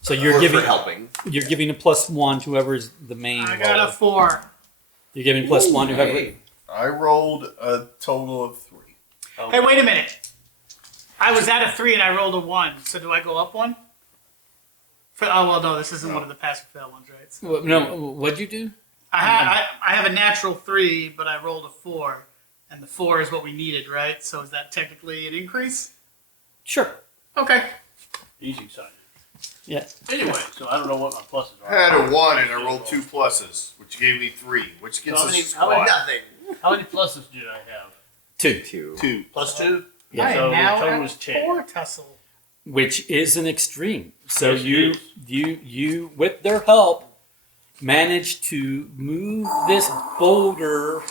So you're Or giving for helping. you're giving a +1 to whoever's the main. I got roller. a 4. You're giving +1 to whoever. Hey. I rolled a total of 3. Oh, Hey, wait a minute. I was at a 3 and I rolled a 1. So do I go up 1? Oh well, no. This isn't one of the pass or fail ones, right? So No, what'd you do? I have a natural 3, but I rolled a 4, and the 4 is what we needed, right? So is that technically an increase? Sure. Okay. Easy side. Yeah. Anyway, so I don't know what my pluses I are. had a 1 and I rolled 2 pluses, which gave me 3, which gets So us how many- Nothing. How many pluses did I have? 2. 2. +2. Yeah. I So am now total at was 10. 4 tussle. Which is an extreme. So Yes, it you with their help managed to move this boulder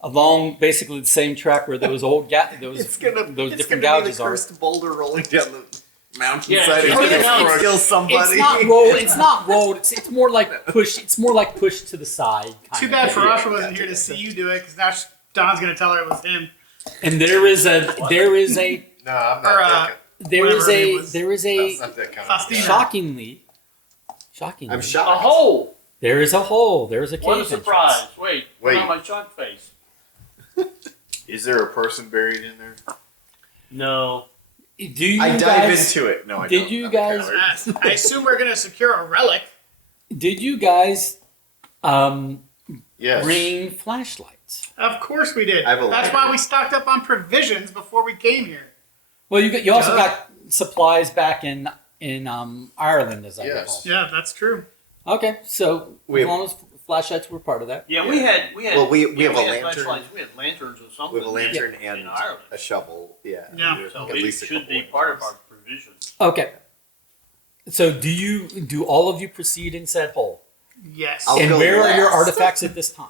along basically the same track where those old those It's gonna different be the gouges are. cursed boulder rolling down the mountainside. Yeah, It's I mean, gonna it's- kill somebody. It's not rolled. It's not rolled. It's more like push. It's more like push to the side. kind Too of bad thing. Farasha wasn't here to see you do it, because now Don's going to tell her it was him. And there is a No, I'm not Or, that there is Whatever it a was. there is That's a not that kind Faustina. shockingly I'm A shocked. hole. there is a hole. There is a cave What a entrance. surprise. Wait. Wait. Not my shocked face. Is there a person buried in there? No. Do you I dive guys? into it. No, I Did don't. you I'm a guys- coward. I assume we're going to secure a relic. Did you guys Yes. bring flashlights? Of course we did. I have a That's lighter. why we stocked up on provisions before we came here. Well, you also Duh. got supplies back in Ireland, as I Yes. Yeah, that's true. recall. Okay, so We as have- long as flashlights were part of that. Yeah, we had. Well, we have a had lantern. flashlights. We had lanterns or something. We have a lantern in and Ireland. a shovel. Yeah. Yeah. We have So at it least a should couple be part of lanterns. our provisions. Okay. So do all of you proceed in said hole? Yes. I'll And go where are your last. artifacts at this time?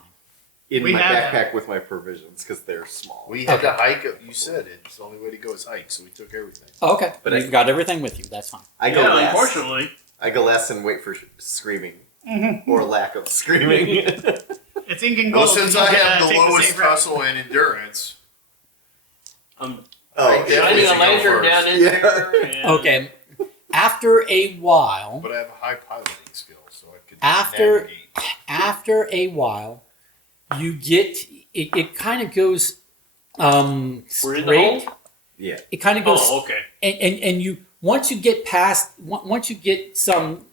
In We my have backpack with my provisions because they're small. We had Okay. to hike up. You said it's the only way to go is hike, so we took everything. Oh, okay, But you've I- got everything with you. That's fine. I go Yeah, last. unfortunately. I go last and wait for screaming or lack of screaming. It's Incan Well, gold. since You I gotta have the take lowest safe route. tussle and endurance, I'm Oh, I shining definitely a should go lantern first. down in Yeah. there. And Okay. After a while, but I have a high piloting skill, so I could After- navigate. after a while, you get it kind of goes We're in the straight. hole? Yeah. It kind of goes Oh, okay. and you once you get past once you get some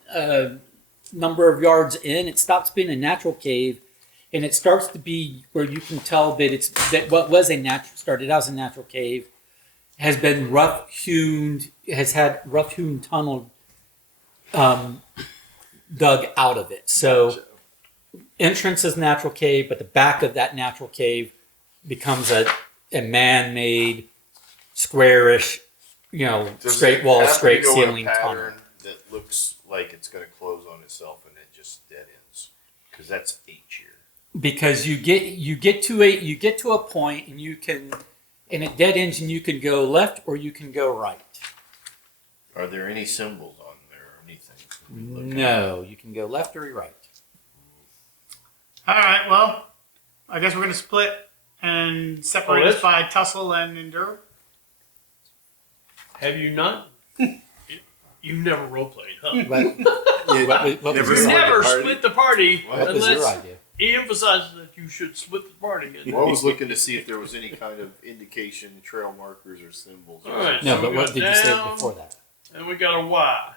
number of yards in, it stops being a natural cave, and it starts to be where you can tell that what was a natural started out as a natural cave has been rough hewn, has had rough hewn tunnel dug out of it. So entrance is natural cave, but the back of that natural cave becomes a man-made squarish, Does straight it wall, have to straight go in a ceiling tunnel. pattern that looks like it's going to close on itself and it just dead ends, because that's H here. Because you get to a point and you can, and it dead ends and you can go left or you can go right. Are there any symbols on there or anything? Can we look at? No, you can go left or right. All right, well, I guess we're going to split and separate us that's- by tussle and endure. Have you not? You've never role played, huh? What was Never your split idea? Never split the party What was your unless idea? he emphasizes that you should split the party. Well, I was looking to see if there was any kind of indication, trail markers or symbols. All right. No, So but we what got did you say down. before that? And we got a Y.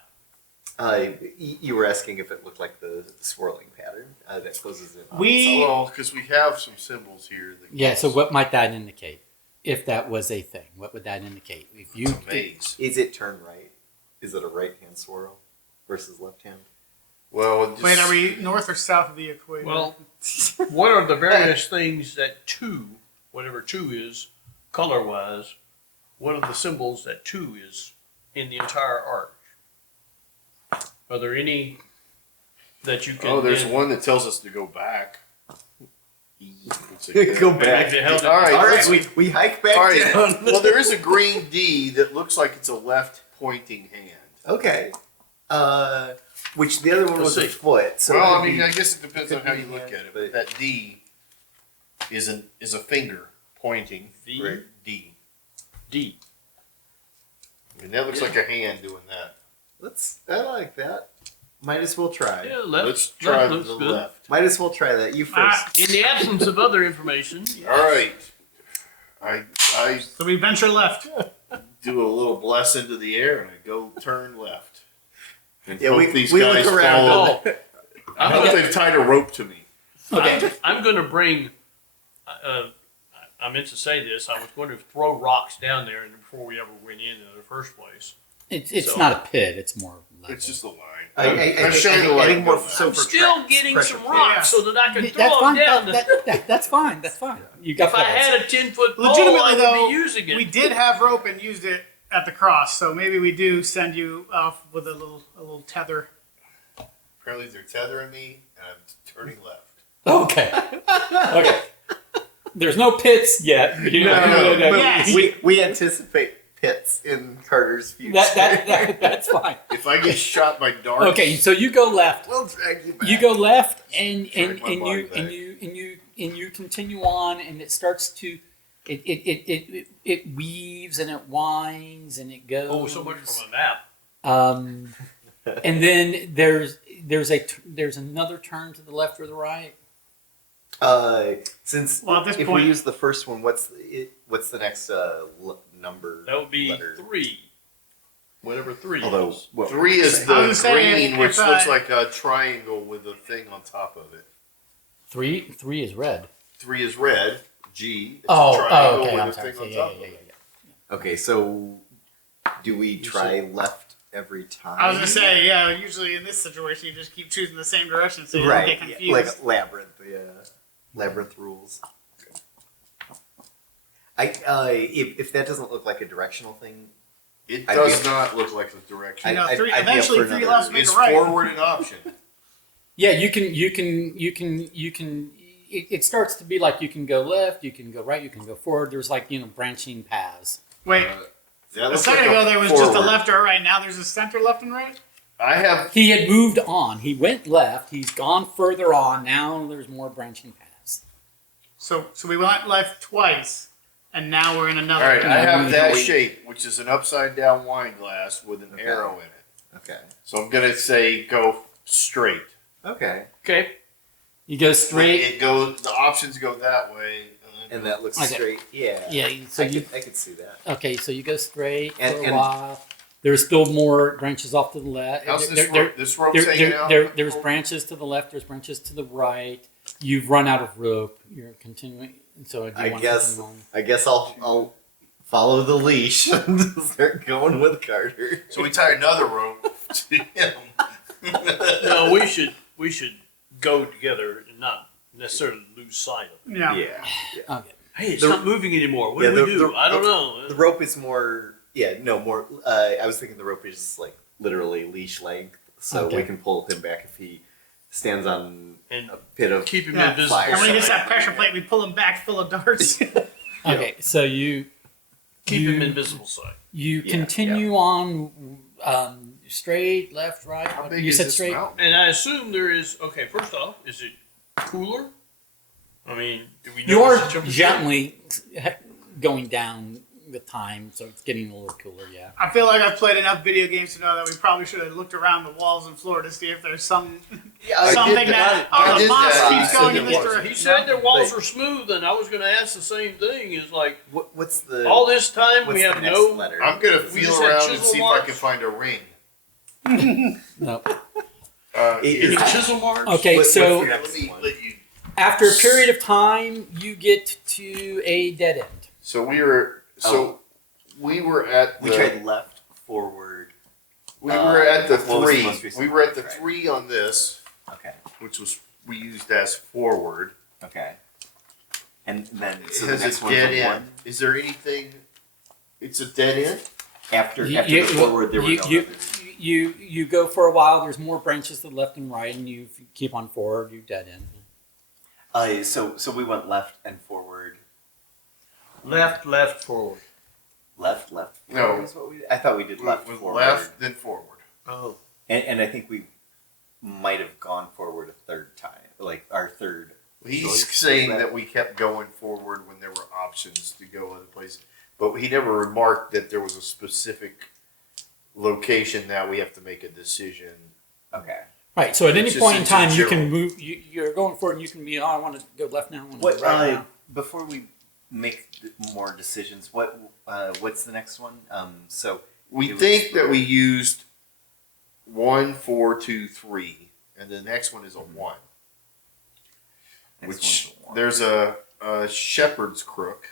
You were asking if it looked like the swirling pattern that closes it. on We- itself. Well, because we have some symbols here. That Yeah. So what might that indicate? If that was a thing, what would that indicate? If you It's a maze. Is it turn right? Is it a right hand swirl versus left hand? Well, it just, Wait, are we north or south of the equator? Well, what are the various things that two, whatever two is, color wise, what are the symbols that two is in the entire arc? Are there any that you can? Oh, there's then- one that tells us to go back. Go back. Maybe they held it- All right, All let's- right, we hike back all right. down. Well, there is a green D that looks like it's a left pointing hand. Okay. Which the other one Let's was a see. foot. So Well, it I would mean, be- I guess it depends on could how be you look hand, at it. but- But that D is a finger pointing. V Right. D. D. I mean, that looks like a hand doing that. I like that. Might as well try. Yeah, left. Let's try left looks the good. left. Might as well try that. You first. In the absence of other information, All right. I So we venture left. do a little bless into the air and I go turn left. And Yeah, hope we these look guys around. follow. Oh, I hope they've tied a rope to me. Okay. I'm going to bring. I meant to say this. I was going to throw rocks down there, and before we ever went in the first place. It's So- not a pit. It's more level. It's just a line. I showing the think light more going so I'm for still tracks, getting pressure some plates. rocks so that I can throw That's them fine. down. That's fine. That's fine. You got If I pebbles. had a 10-foot pole, Legitimately, I would though, be using it. we did have rope and used it at the cross, so maybe we do send you off with a little tether. Apparently they're tethering me and I'm turning left. Okay. Okay. There's no pits yet. No, No. but Yes. we anticipate pits in Carter's future. That's fine. If I get shot by darts, Okay, so you go left. we'll drag you back. You go left, and Drag my body you back. and you continue on, and it starts to it weaves and it winds and it goes. Oh, so much from a map. And then there's another turn to the left or the right. Since Well, at this if point, we use the first one, what's the next number? That would be letter? 3. Whatever 3 Although is. what 3 is I the was saying green, if which I- looks like a triangle with a thing on top of it. Three is red. 3 is red. G. It's Oh, a triangle okay. with I'm a sorry. thing on Yeah. top of it. Okay, so do we try left every time? I was gonna say, yeah. Usually in this situation, you just keep choosing the same direction, so you don't right, get yeah, confused. like labyrinth, labyrinth rules. If that doesn't look like a directional thing, It I'd does be- not look like the direction. You know, I'd be up eventually for three another- lefts make Is a right. forward an option? Yeah, you can. It starts to be like you can go left, you can go right, you can go forward. There's like branching paths. Wait, That a looks second like ago there was just a forward. left or a right. Now there's a center, left, and right. I have. He had moved on. He went left. He's gone further on. Now there's more branching paths. So we went left twice, and now we're in another. All right, I have that we- shape, which is an upside down wine glass with an Okay. arrow in it. okay, So I'm gonna say go straight. okay, Okay. You go straight. It goes. The options go that way. and that looks Okay. straight. Yeah, Yeah. So I you could see that. okay? So you go straight And- for a and- while. There's still more branches off to the left. How's There- this there- rope? This rope's hanging out. there's branches to the left. There's branches to the right. You've run out of rope. You're continuing. So do you I want guess- to continue on? I guess I'll follow the leash and start going with Carter. So we tie another rope to him. No, we should go together and not necessarily lose sight of it. Yeah. Yeah. Okay. Hey, it's The- not moving anymore. What Yeah, do we do? I don't the know. rope is more. Yeah, no more. I was thinking the rope is like literally leash length, so Okay. we can pull him back if he stands on And a pit of. keep him Yeah. invisible. Fire. And when he gets that pressure plate, we pull him back full of darts. Okay. So you Keep him you- invisible sight. you Yeah, continue on straight, left, right. How big You is said this straight. mountain? And I assume there is. Okay, first off, is it cooler? I mean, do we know? You are the temperature? gently going down with time, so it's getting a little cooler. Yeah. I feel like I've played enough video games to know that we probably should have looked around the walls and floor to see if there's some Yeah, something that I the did moss that. keeps I going said in it this was. direction. He said their walls But- were smooth, and I was going to ask the same thing. Is like what's the? all this time what's we the have next no. letter? I'm gonna We feel just had around and chisel see if I marks. can find a ring. No. Is- Any chisel marks? Okay, What's so the Let next me one? let you. after a period of time, you get to a dead end. So we were. So we were at the. We tried left, forward. We were at the what was the three. most recent We were at the one? 3 on this, Okay. which was we used as forward. Okay. And then It so the has next a one's dead a end. one. Is there anything? It's a dead end. After You- after you- the forward, there were you- no you- others. you go for a while. There's more branches to the left and right, and you keep on forward. You dead end. So we went left and forward. Left, forward. Left. No. Forward is what I thought we did left With forward. left, then forward. Oh. And I think we might have gone forward a third time, like our third. He's choice. saying Is that we kept going forward when there were options to go other places, but he never remarked that there was a specific location that we have to make a decision. Okay. Right. So at any It's just- point in it's time, just you can general. move. You're going forward, and you can be. Oh, I want to go left now. I want to What go right now. before we make more decisions? What's the next one? So We it was think that for- we used 1, 4, 2, 3, and the next one is a 1. next Which one's a one. there's a shepherd's crook,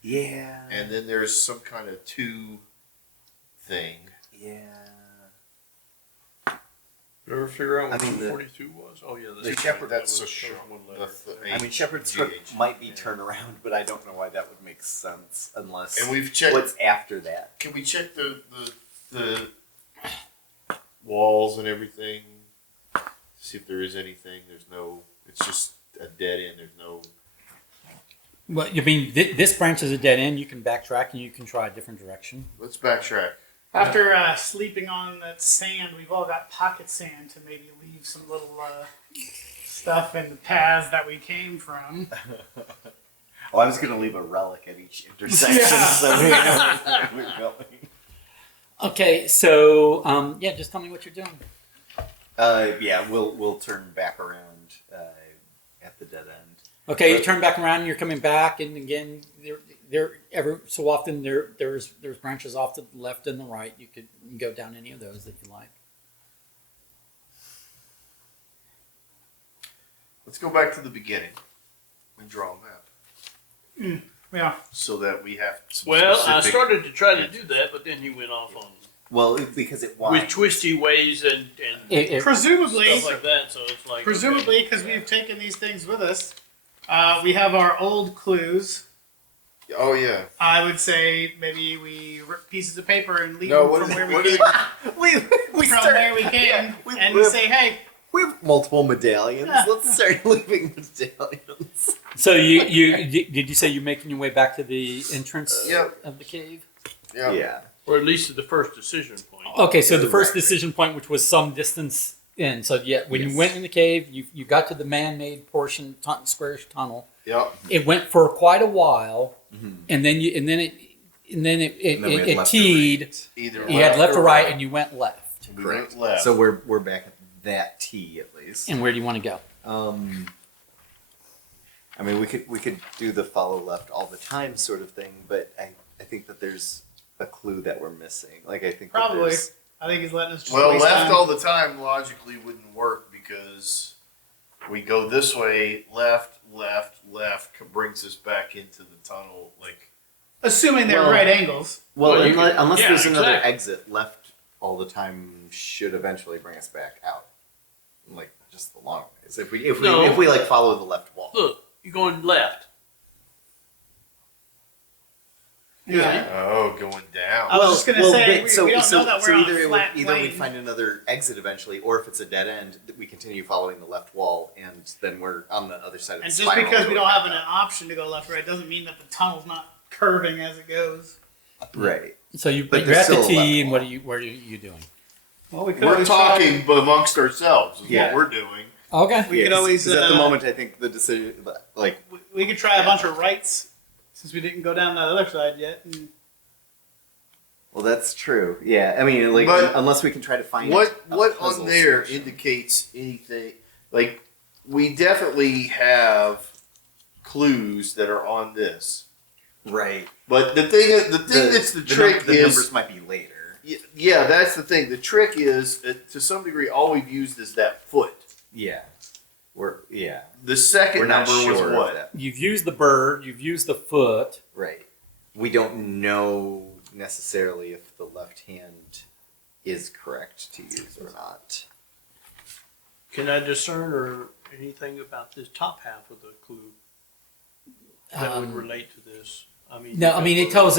Yeah. and then there's some kind of 2 thing. Yeah. You ever figure out what I mean, the- 242 was? Oh yeah, The shepherd. That's a one the letter. I mean, Shepherd's GH. Crook might be turnaround, but I don't know why that would make sense unless. And we've checked. What's after that? Can we check the walls and everything? See if there is anything. There's no. It's just a dead end. There's no. Well, you mean this branch is a dead end. You can backtrack and you can try a different direction. Let's backtrack. After sleeping on that sand, we've all got pocket sand to maybe leave some little stuff in the paths that we came from. Oh, I was going to leave a relic at each intersection, Yeah. so we know where we're going. Okay, so yeah, just tell me what you're doing. Yeah, we'll turn back around at the dead end. Okay, you turn back around and you're coming back, and again, there every so often there's branches off to the left and the right. You could go down any of those that you like. Let's go back to the beginning and draw a map Yeah. so that we have some Well, I specific- started to try to do that, but then he went off on Well, because it with winds. twisty ways and Presumably, stuff like that. So it's like presumably, because we've taken these things with us, we have our old clues. Oh yeah. I would say maybe we rip pieces of paper and leave No, them what from is- where what we is- came. we From start- where we came, yeah, and we say, "Hey, we have multiple medallions. Let's start leaving medallions. So did you say you're making your way back to the entrance Yep. of the cave? Yeah. or at least at the first decision point. Okay, so the first Right. decision point, which was some distance in. So yeah, when Yes. you went in the cave, you got to the man-made portion, squarish tunnel. Yep. It went for quite a while, Mhm. and then it And then we had it left or teed. right. Either You had left or right, and you went left. We Correct. went left. So we're back at that T at least. And where do you want to go? I mean, we could do the follow left all the time sort of thing, but I think that there's a clue that we're missing. Like I think that probably." there's- I think he's letting us just well, waste left time. all the time logically wouldn't work because we go this way, left, brings us back into the tunnel. Like Assuming they're Well- right angles. Well, Well, you unless could- there's yeah, another exactly. exit, left all the time should eventually bring us back out. Like just the long ways. If we No. if we like follow the left wall. Look, you're going left. Yeah. oh, going down. I was just gonna say, we don't know that we're on either a flat either we plane. find another exit eventually, or if it's a dead end, that we continue following the left wall, and then we're on the other side of And the just spiral because we going don't have an back option to go left or right doesn't mean that the tunnel's not curving as it goes. out. Right. So But you're there's at the still a T, left and wall. where are you doing? Well, we could We're always talking amongst ourselves is Yeah. what we're doing. Okay. We could always, at the moment I think the decision like we could try a bunch of rights since we didn't go down that other side yet. And well that's true. Yeah. I mean like But unless we can try to find What a on puzzle there solution. indicates anything? Like we definitely have clues that are on this, Right. but the thing that's the trick the is numbers might be later. yeah, that's the thing. The trick is to some degree all we've used is that foot. Yeah. Yeah. The second We're not number was sure of what? that. You've used the bird. You've used the foot. Right. We don't know necessarily if the left hand is correct to use or not. Can I discern or anything about this top half of the clue that would relate to this? I mean, No, I mean it tells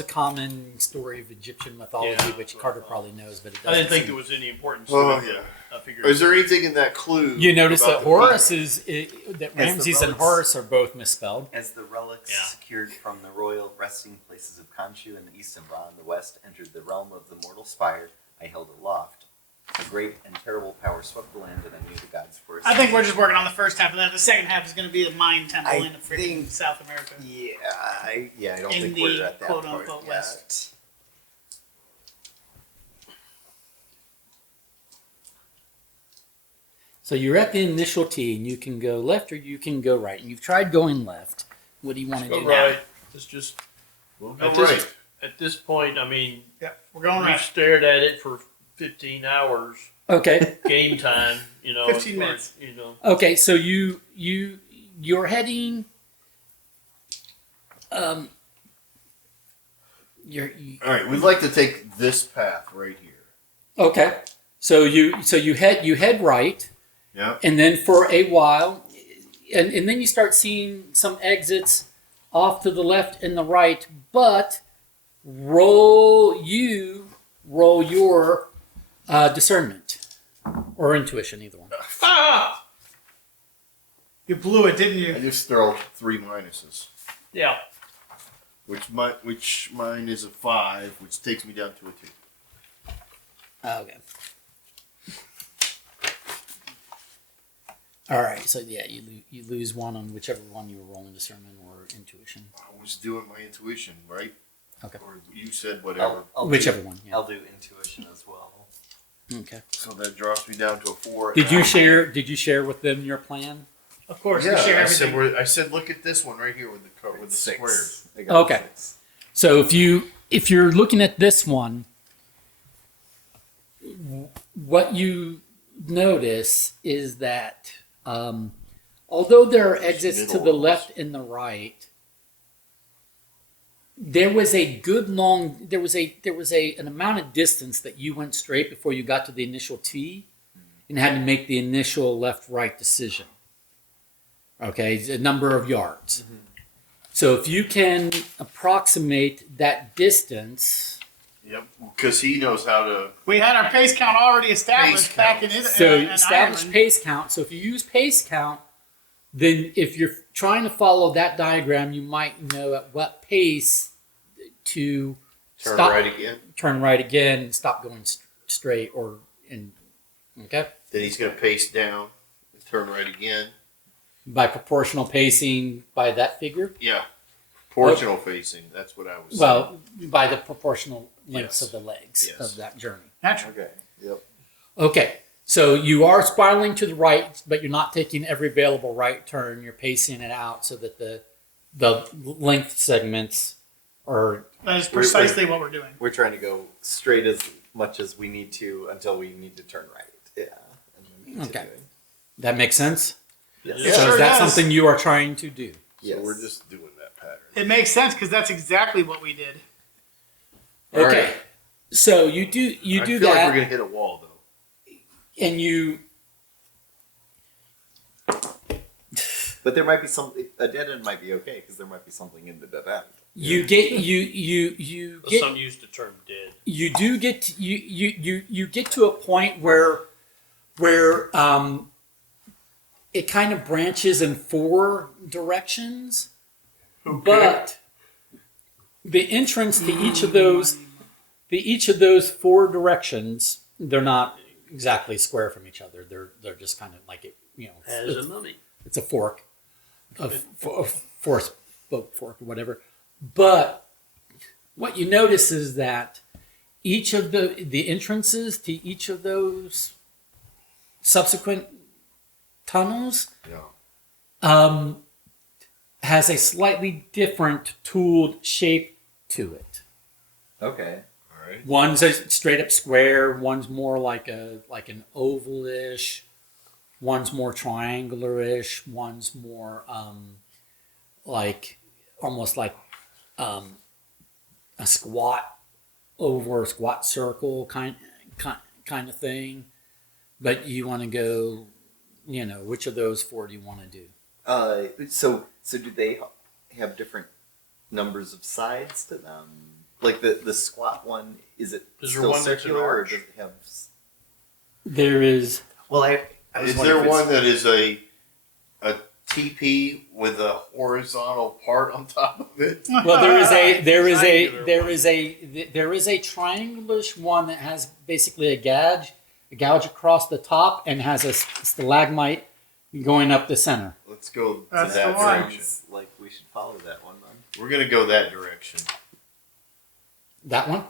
a common story of Egyptian mythology, Yeah, which that's what Carter I thought. probably knows, but it I didn't doesn't think seem- there was any importance. Oh, to it, yeah. but I figured. Is there anything in that clue? You notice about that the Horus Phoenix? that the Ramses and relics- Horus are both misspelled. As the relics Yeah. secured from the royal resting places of Khonshu in the east and Ra in the west entered the realm of the mortal spire, I held aloft. A great and terrible power swept the land, and I knew the gods were. I think we're just working on the first half of that. The second half is going to be the Mine Temple I in the freaking think- South America. Yeah, I don't In think the we're at that quote-unquote part West. yet. So you're at the initial T, and you can go left or you can go right. And you've tried going left. What do you want to Go do right. It's just We'll go at this, right. at this point. I mean, Yep, we're going we've right. stared at it for 15 hours. now? Okay. Game time. 15 minutes. Okay. So you're heading. You All right, we'd like to take this path right here. okay. So you head right. Yeah. And then for a while, and then you start seeing some exits off to the left and the right, but roll your discernment or intuition, either one. Ah! You blew it, didn't I you? just throw 3 minuses, Yeah. which mine is a 5, which takes me down to a 2. Okay. All right. So yeah, you lose one on whichever one you were rolling, discernment or intuition. I was doing my intuition, right? Okay. Or you said whatever. I'll Whichever do, one. Yeah. I'll do intuition as well. Okay. So that drops me down to a 4. Did you share with them your plan? Of course, Yeah, we share I everything. said, I said, look at this one right here with the squares. I got Okay. 6. So if you're looking at this one, what you notice is that although there are exits to the middle left and the right, there was an amount of distance that you went straight before you got to the initial T and had to make the initial left-right decision. Okay, it's a number of yards. So if you can approximate that distance, Yep, because he knows how to. We had our pace count already established Pace back count. in so in establish Ireland. pace count. So if you use pace count, then if you're trying to follow that diagram, you might know at what pace to Turn stop, right again. turn right again, and stop going straight okay. Then he's going to pace down and turn right again. By proportional pacing, by that figure. Yeah. Proportional facing. That's what I was saying. Well, by the proportional lengths Yes. of the legs Yes. of that journey. Natural. Okay. Yep. Okay, so you are spiraling to the right, but you're not taking every available right turn. You're pacing it out so that the length segments are. That is precisely what we're doing. We're trying to go straight as much as we need to until we need to turn right. Yeah. And then Okay. continuing. That makes sense. Yes. Yeah. So sure is that does. something you are trying to do? Yes. So we're just doing that pattern. It makes sense because that's exactly what we did. All Okay, right. so you do I feel that, like we're going to hit a wall, though. and you. But there might be something. A dead end might be okay because there might be something in the dead end. You get you get Some used the term dead. you do get to, you get to a point where it kind of branches in 4 directions, but the entrance to each of those 4 directions, they're not exactly square from each other. They're just kind of like Has a mummy. it's a fork, a fork or whatever. But what you notice is that each of the entrances to each of those subsequent tunnels Yeah. has a slightly different tooled shape to it. Okay. All right. One's a straight up square. One's more like an oval-ish. One's more triangular-ish. One's more almost like a squat over squat circle kind of thing. But you want to go, which of those 4 do you want to do? So do they have different numbers of sides to them? Like the squat one, is it Is there still one that's an circular or arch? does it have? There is. Well, I was Is wondering there if one it's- that is a TP with a horizontal part on top of it? Well, Triangular there is a triangular-ish one that has basically a gouge across the top and has a stalagmite going up the center. Let's go to That's that the one. direction. Sounds like we should follow that one then. We're gonna go that direction. That one?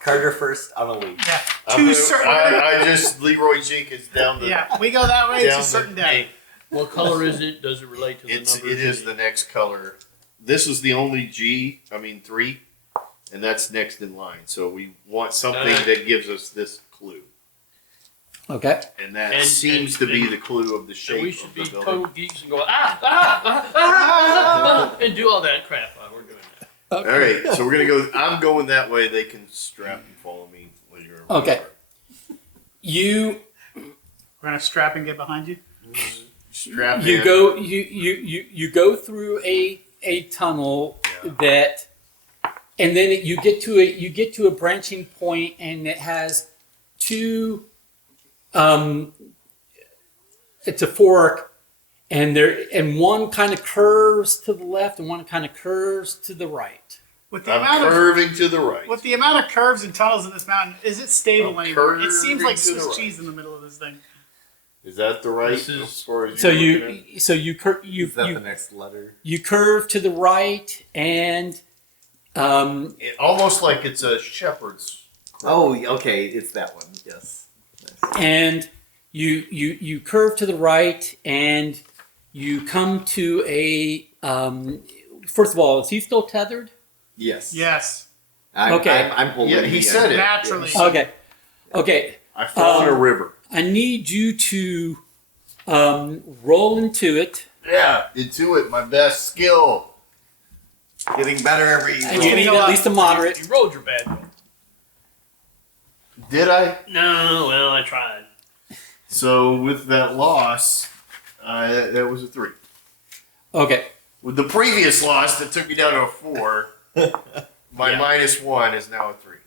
Carter first on a lead. Yeah. I'm Two gonna- certain. I just Leroy Jenkins down the. Yeah, we go that way. It's down a certain the- day. What color is it? Does it relate to the It number? is the next color. This is the only 3, and that's next in line. So we want something that gives us this clue, Okay. and that And- seems to be the clue of the So shape we should of be the building. total geeks and go and do all that crap while we're doing that. All right, so we're gonna go. I'm going that way. They can strap and follow me later. Okay. You We're gonna strap and get behind you. Strap you in. go you go through a tunnel Yeah. that, and then you get to a branching point, and it has two. It's a fork, and one kind of curves to the left, and one kind of curves to the right. With the I'm amount of curving to the right. with the amount of curves and tunnels in this mountain, is it stable I'm anymore? It seems like curving to the Swiss right. cheese in the middle of this thing. Is that the right? This is- as far as So you're looking at? Is that the next letter? you curve to the right, and Almost like it's a shepherd's. Oh, okay, it's that one. Yes. Nice. and you curve to the right, and you come to a. First of all, is he still tethered? Yes. Yes, Okay. I'm holding. Yeah, he the, said it. naturally. Okay. Okay. I fall in a Um, river. I need you to roll into it. Yeah, into it. My best skill. Getting better every. And roll. you need at least a moderate. You rolled your bad roll. Did I? No, well, I tried. So with that loss, that was a 3. Okay. With the previous loss that took me down to a 4, my Yeah. -1 is now a 3.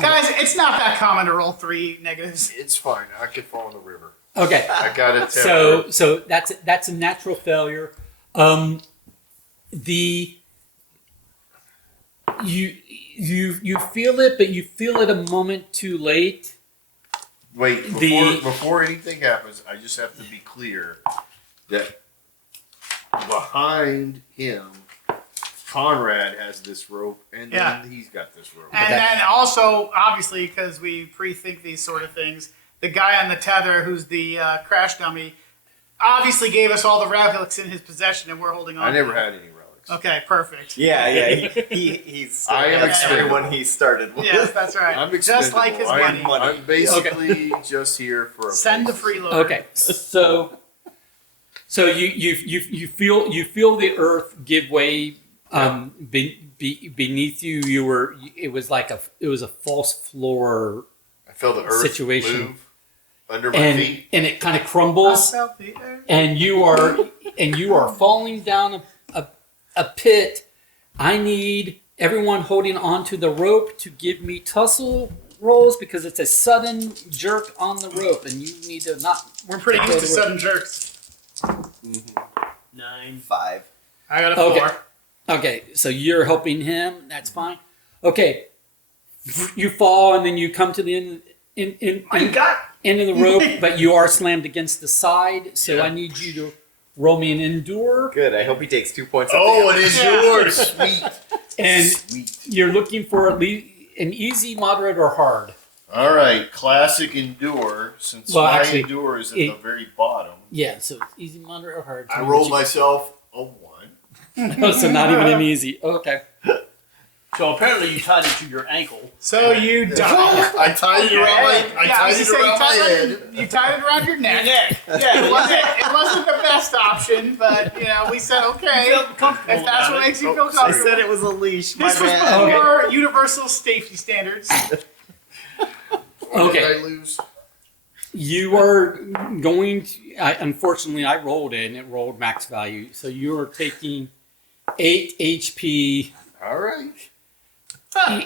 Guys, it's not that common to roll 3 negatives. It's fine. I could fall in the river. Okay. I got it. So that's a natural failure. You feel it, but you feel it a moment too late. Wait, before anything happens, I just have to be clear that behind him, Conrad has this rope, and Yeah. then he's got this rope. And then also, obviously, because we pre-think these sort of things, the guy on the tether, who's the crash dummy, obviously gave us all the relics in his possession, and we're holding on. I to never them. had any relics. Okay, perfect. Yeah, he's I am expendable. everyone he started with. Yes, that's right. I'm Just like his expendable. money. I'm basically just here for a Send the place. freeloader. Okay. So you feel the earth give way beneath you. It was a false floor, I felt the earth Situation. move under my feet. and it kind of I crumbles. felt the earth. And you are falling down a pit. I need everyone holding onto the rope to give me tussle rolls, because it's a sudden jerk on the rope, and you need to not. We're pretty Go used to to work. sudden jerks. 9. 5. I got a 4. Okay. Okay, so you're helping him. That's fine. Okay, you fall, and then you come to the end of the rope, but you are slammed against the side. So I need you to roll me an endure, Good. I hope he takes 2 points. off Oh, the it is Yeah. yours. Sweet. and Sweet. you're looking for at least an easy, moderate, or hard. All right, classic endure. Since Well, my actually, endure is at it- the very bottom, Yeah, so it's easy, moderate, or hard. I rolled myself a 1. So not even an easy. Okay. So apparently you tied it to your ankle. So you die. I tied it around my. I Yeah, I tied was it gonna say, around my head. you tied it around your neck. Yeah, It wasn't the best option, but we said okay. felt comfortable If that's about what it. makes you feel I comfortable. said it was a leash. My This was bad. before universal safety standards. What Okay. did I lose? You are going to. Unfortunately, I rolled it, and it rolled max value. So you are taking 8 HP All right.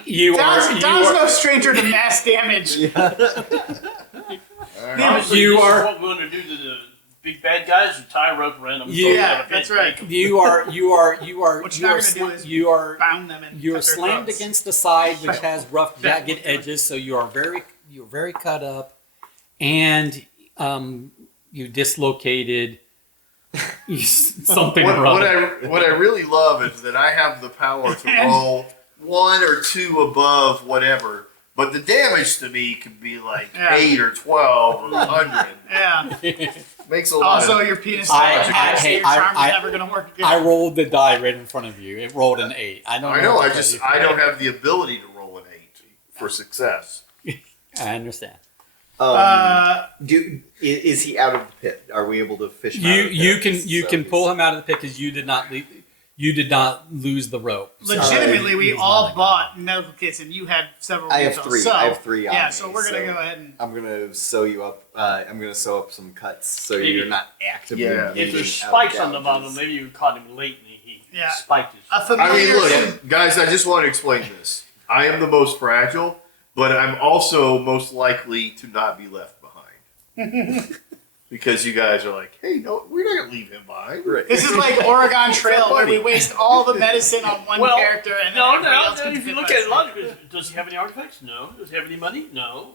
You Don's are no stranger to mass damage. All right. Obviously, You this are- is what we're going to do to the big bad guys and tie a rope around them. Yeah, that's right. you are What you're not gonna do is you are bound them and you're cut their slammed throats. against the side, which has rough jagged edges, so you're very cut up, and you dislocated something or other. What I really love is that I have the power to roll 1 or 2 above whatever, but the damage to me could be like Yeah. 8 or 12 or 100. Yeah. Makes a lot Also, of your penis I- so I- your charm's I- never gonna work again. I rolled the die right in front of you. It rolled an 8. I don't. I know. what to I just tell you. I don't have the ability to roll an 8 for success. I understand. Is he out of the pit? Are we able to fish him out of the pit? You can pull him out of the pit because you did not lose the rope. Legitimately, we he's all not bought medical kits, and you had several. I have refills. 3. So, I have 3 on Yeah, me, so we're gonna go ahead and. I'm gonna sew you up. I'm gonna sew up some cuts so Maybe. you're not actively. Yeah. If bleeding there's out spikes on the gouges. bottom, maybe you caught him late and he Yeah. spiked his. A I familiar. mean, look, guys. I just want to explain this. I am the most fragile, but I'm also most likely to not be left behind. Because you guys are like, hey, no, we're not gonna leave him behind. Right. This is like Oregon Trail, where we funny. waste all the medicine on one Well, character, and then No, everybody no. else no gets if you bit look by at it the logically, does he have any artifacts? No. Does he have any money? No.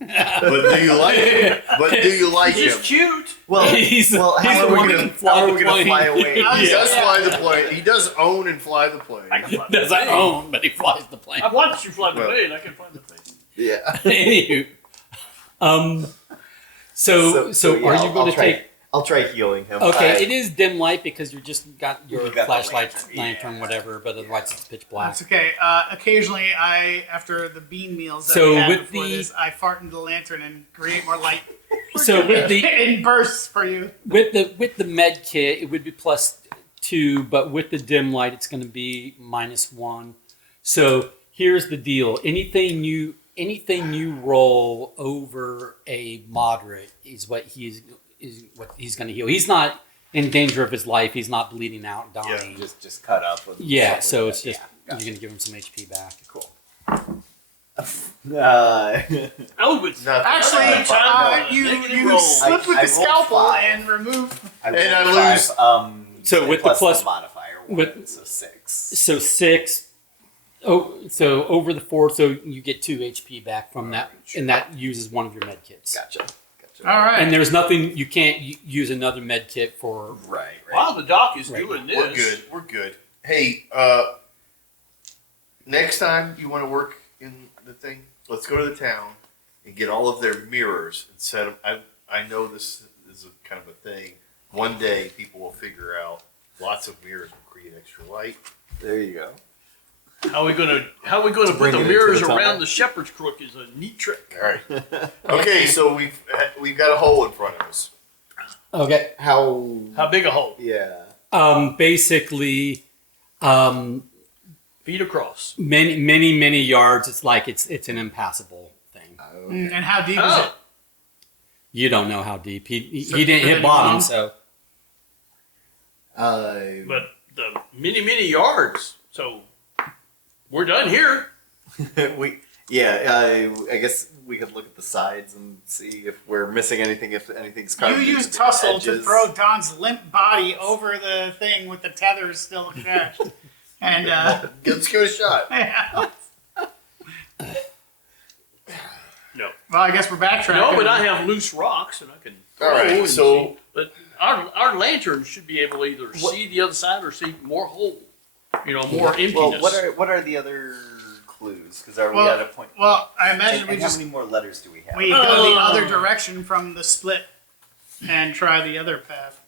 But do you like him? But do you like He's him? cute. Well, He's how the are we one gonna, who can fly how are the we gonna plane. fly away? Yeah. He does fly the plane. He does own and fly the plane. I can fly the Does plane. I own, but he flies the plane. I've watched you fly the Well. plane. I can fly the plane. Yeah. Anywho, so yeah, are you I'll going to try- take? I'll try healing him. Okay, it is dim light because you just got your You got the flashlight, lantern, lantern, yeah. whatever. But otherwise, it's pitch black. That's okay. Occasionally, after the bean meals that So we had with before the- this, I fart into the lantern and create more light. So with the in bursts for you. with the med kit, it would be +2, but with the dim light, it's going to be -1. So here's the deal: anything you roll over a moderate is what he's going to heal. He's not in danger of his life. He's not bleeding out, dying. Just cut up. And Yeah, stuff so like it's that. just Yeah, you're going to give him some HP back. cool. Oh, but Nothing. Actually, you roll. slip with I the rolled scalpel 5. and remove. And I lose. So with the plus plus- modifier, with- 1, so 6. So 6. Oh, so over the 4, so you get 2 HP back from that, and that uses one of your med kits. Gotcha. All right. And there's nothing you can't use another med kit for. Right. while the doc is Right. doing this, We're good. We're good. Hey, next time you want to work in the thing, let's go to the town and get all of their mirrors and set them. I know this is a kind of a thing. One day people will figure out lots of mirrors will create extra light. There you go. How are we gonna put bring the it into mirrors the tunnel. around the shepherd's crook is a neat trick. All right. Okay, so we've got a hole in front of us. Okay. How? How big a hole? Yeah. Basically, Feet across. many yards. It's like it's an impassable thing. And how deep is Oh. it? You don't know how deep. He So didn't deeper hit than bottom, your so But the many yards. So we're done here. I guess we could look at the sides and see if we're missing anything. If anything's carved You into use the tussle to edges. throw Don's limp body over the thing with the tethers still attached. And Let's give it a shot. yeah. No. Well, I guess we're backtracking. No, but I have loose rocks and I can All right, throw and so- see. But our lantern should be able to either see the other side or see more hole. More emptiness. Well, what are the other clues? Because are we Well, at a point? Well, I imagine And we how just many more letters do we have? we go the other direction from the split and try the other path.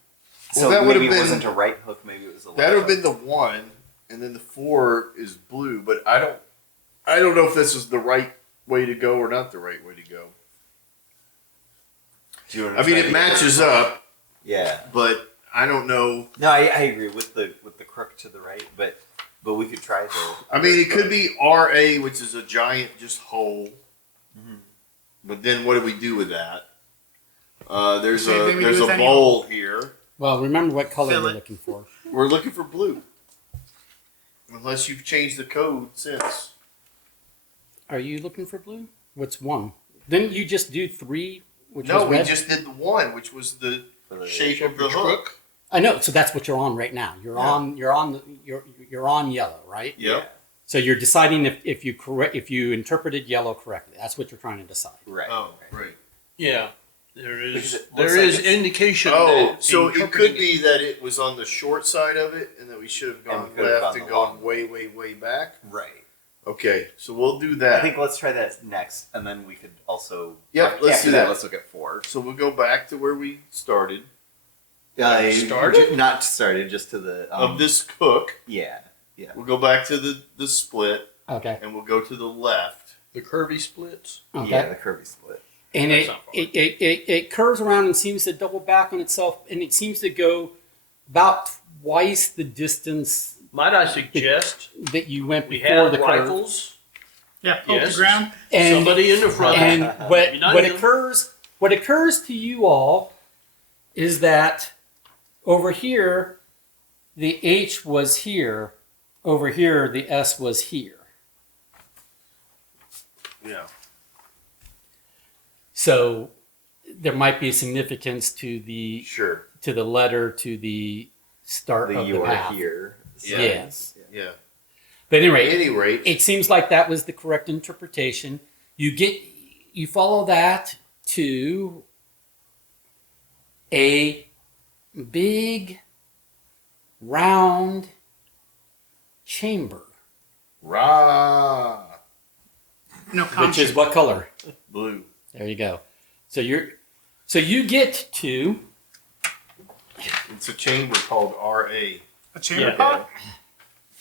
So Well, that maybe would've it been- wasn't a right hook. Maybe it was a left. That would have hook. been the 1, and then the 4 is blue. But I don't know if this is the right way to go or not the right way to go. Do you wanna I mean, try it the matches other one? up, Yeah. but I don't know. No, I agree with the crook to the right, but we could try the. I mean, it could be RA, which is a giant just hole. Mhm. But then what do we do with that? There's Same thing we do there's with a any bowl here. well, remember what color Fill we're it. looking for. We're looking for blue. Unless you've changed the code since. Are you looking for blue? What's 1? Didn't you just do 3, which No, was we red? just did the 1, which was the For the shape of the hook. I know. So that's what you're on right now. You're on yellow, right? Yep. So you're deciding if you interpreted yellow correctly. That's what you're trying to decide. Right. Oh, right. Yeah. There Because is it looks like it's- indication. Oh, that so it could interpreting be that it was on the short side of it, and that we should have gone And we could have left gone and the gone long way, way, way back. Right. Okay, so we'll do that. I think let's try that next, and then we could also. Yep, let's after do that. that. Let's look at 4. So we'll go back to where we started Started? Not started, just to the of this hook. Yeah. We'll go back to the split, Okay. and we'll go to the left. the curvy splits. Okay. Yeah, the curvy split. And That's it, not far. it curves around and seems to double back on itself, and it seems to go about twice the distance Might I suggest that you went we before have the curve. rifles? Yeah, poke Yes. the ground. And, Somebody in the front. and Maybe not what him. occurs to you all is that over here, the H was here. Over here, the S was here. Yeah. So there might be a significance to the Sure. letter to the start The of the you're path. here. Yeah. Yes. Yeah. But At anyway, any rate, it seems like that was the correct interpretation. You follow that to a big round chamber, rah, No which conscience. is what color? blue. There you go. So you get to It's a chamber called RA. A chamber Yeah. pot?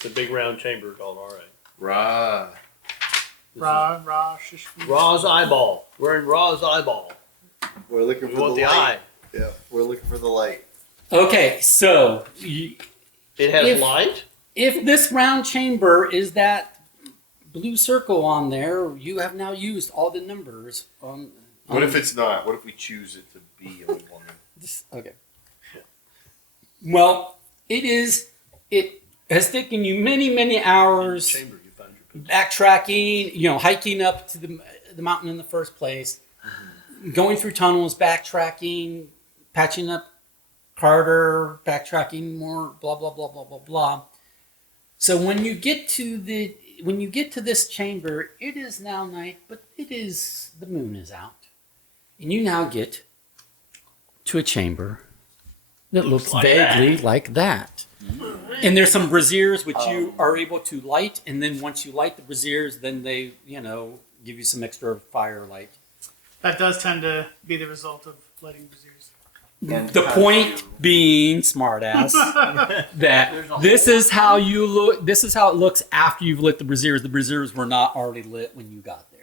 The big round chamber called RA. Rah. Raw, shish. Raw's eyeball. We're in Raw's eyeball. We're looking We for want the the light. eye. Yeah, we're looking for the light. okay. So It has If- light. if this round chamber is that blue circle on there, you have now used all the numbers on. What if it's not? What if we choose it to be a woman? Okay. Well, it has taken you many hours Chamber, you found your picture. backtracking, hiking up to the mountain in the first place, going through tunnels, backtracking, patching up Carter, backtracking more, blah blah blah blah blah blah. So when you get to this chamber, it is now night, but the moon is out, and you now get to a chamber that looks like vaguely like that. And there's some braziers which you are able to light, and then once you light the braziers, then they, give you some extra firelight. That does tend to be the result of lighting braziers. And The how point you- being, smartass, that this is how you look. This is how it looks after you've lit the braziers. The braziers were not already lit when you got there.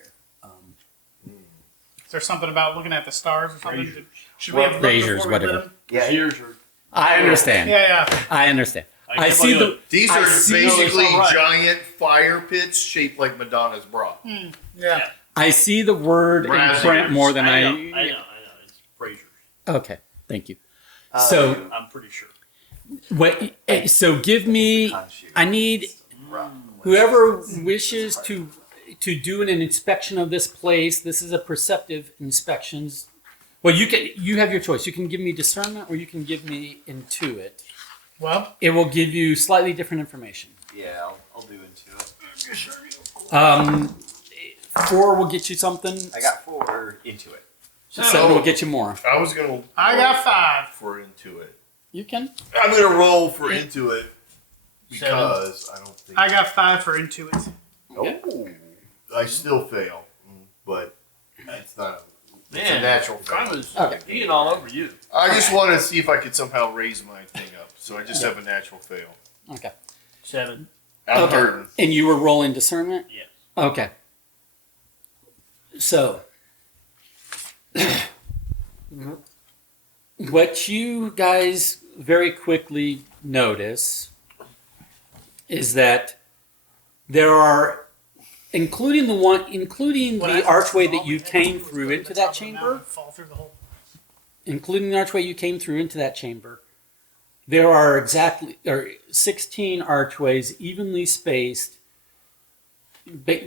Is there something about looking at the stars or something? Braziers. Should we have looked Braziers, before we whatever. lit them? Yeah, Ears are. I understand. Yeah. I understand. I kept see on the. going, These I are see- basically No, it's all right. giant fire pits shaped like Madonna's bra. Yeah. I see the word in Braziers. print more than I I. know. It's Braziers. Okay, thank you. So I'm pretty sure. what? So give me. I need whoever wishes to do an inspection of this place. This is a perceptive inspections. Well, you have your choice. You can give me discernment, or you can give me intuit. Well, It will give you slightly different information. yeah, I'll do into it. 4 will get you something. I got 4 into it. 7 will get you more. I was gonna. I got 5. for Intuit. You can. I'm gonna roll for Intuit because I don't think. I got 5 for Intuit. Oh, I still fail, but it's not. It's a Man, natural I fail. was Okay. peeing all over you. I just want to see if I could somehow raise my thing up, so I just have a natural fail. Okay. 7. I'm Okay. hurting. And you were rolling discernment? Yes. Okay. So, what you guys very quickly notice is that there are, including the archway that you came through into that chamber, Fall through the hole. including the archway you came through into that chamber, there are 16 archways evenly spaced.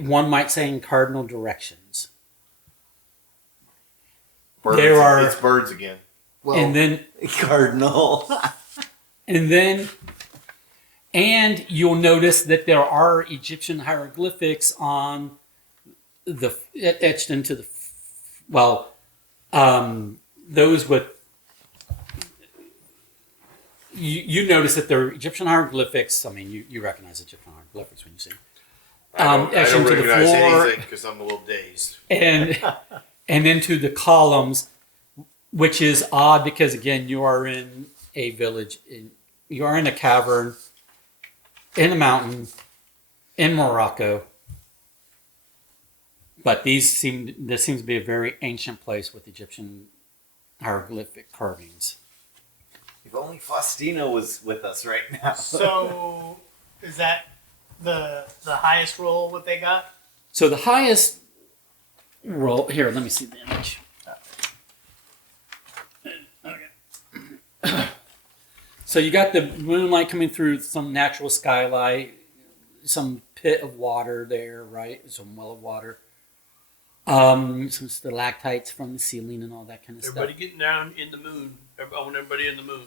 One might say in cardinal directions. Birds. There are- It's birds again. Well, and then cardinal. and you'll notice that there are Egyptian hieroglyphics on etched into the those with you notice that there are Egyptian hieroglyphics. I mean, you recognize Egyptian hieroglyphics when you see them. I Etched don't into the recognize floor anything because I'm a little dazed. and into the columns, which is odd because again you are in a village, you are in a cavern, in a mountain, in Morocco. But this seems to be a very ancient place with Egyptian hieroglyphic carvings. If only Faustina was with us right now. So, is that the highest roll what they got? So the highest roll here. Let me see the image. Okay. So you got the moonlight coming through some natural skylight, some pit of water there, right? Some well of water. Some stalactites from the ceiling and all that kind of Everybody getting down in the moon. I want everybody in the moon.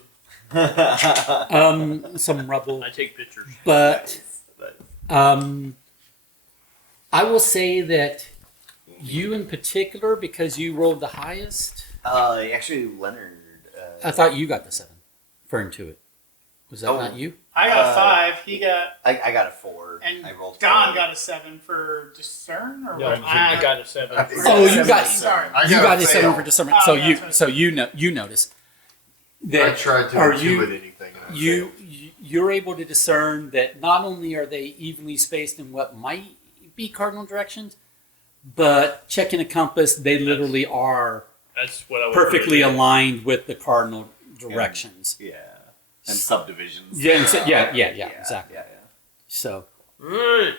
stuff. Some rubble, I take pictures. but I will say that you in particular, because you rolled the highest, Actually, Leonard. I thought you got the 7 for Intuit. Was that Oh. not you? I got a 5. He got, I got a 4. and I rolled Don 4. got a 7 for discern, or No, what? I got a 7. Oh, you got Sorry. I you got a 7 fail. for discernment. Oh, So that's right. you notice I that tried to are intuit you anything. And I you failed. you're able to discern that not only are they evenly spaced in what might be cardinal directions, but checking a compass, they literally are That's what I was perfectly gonna do. aligned with the cardinal directions. Yeah. And subdivisions. Yeah, and so- yeah, exactly. Yeah. So Alright.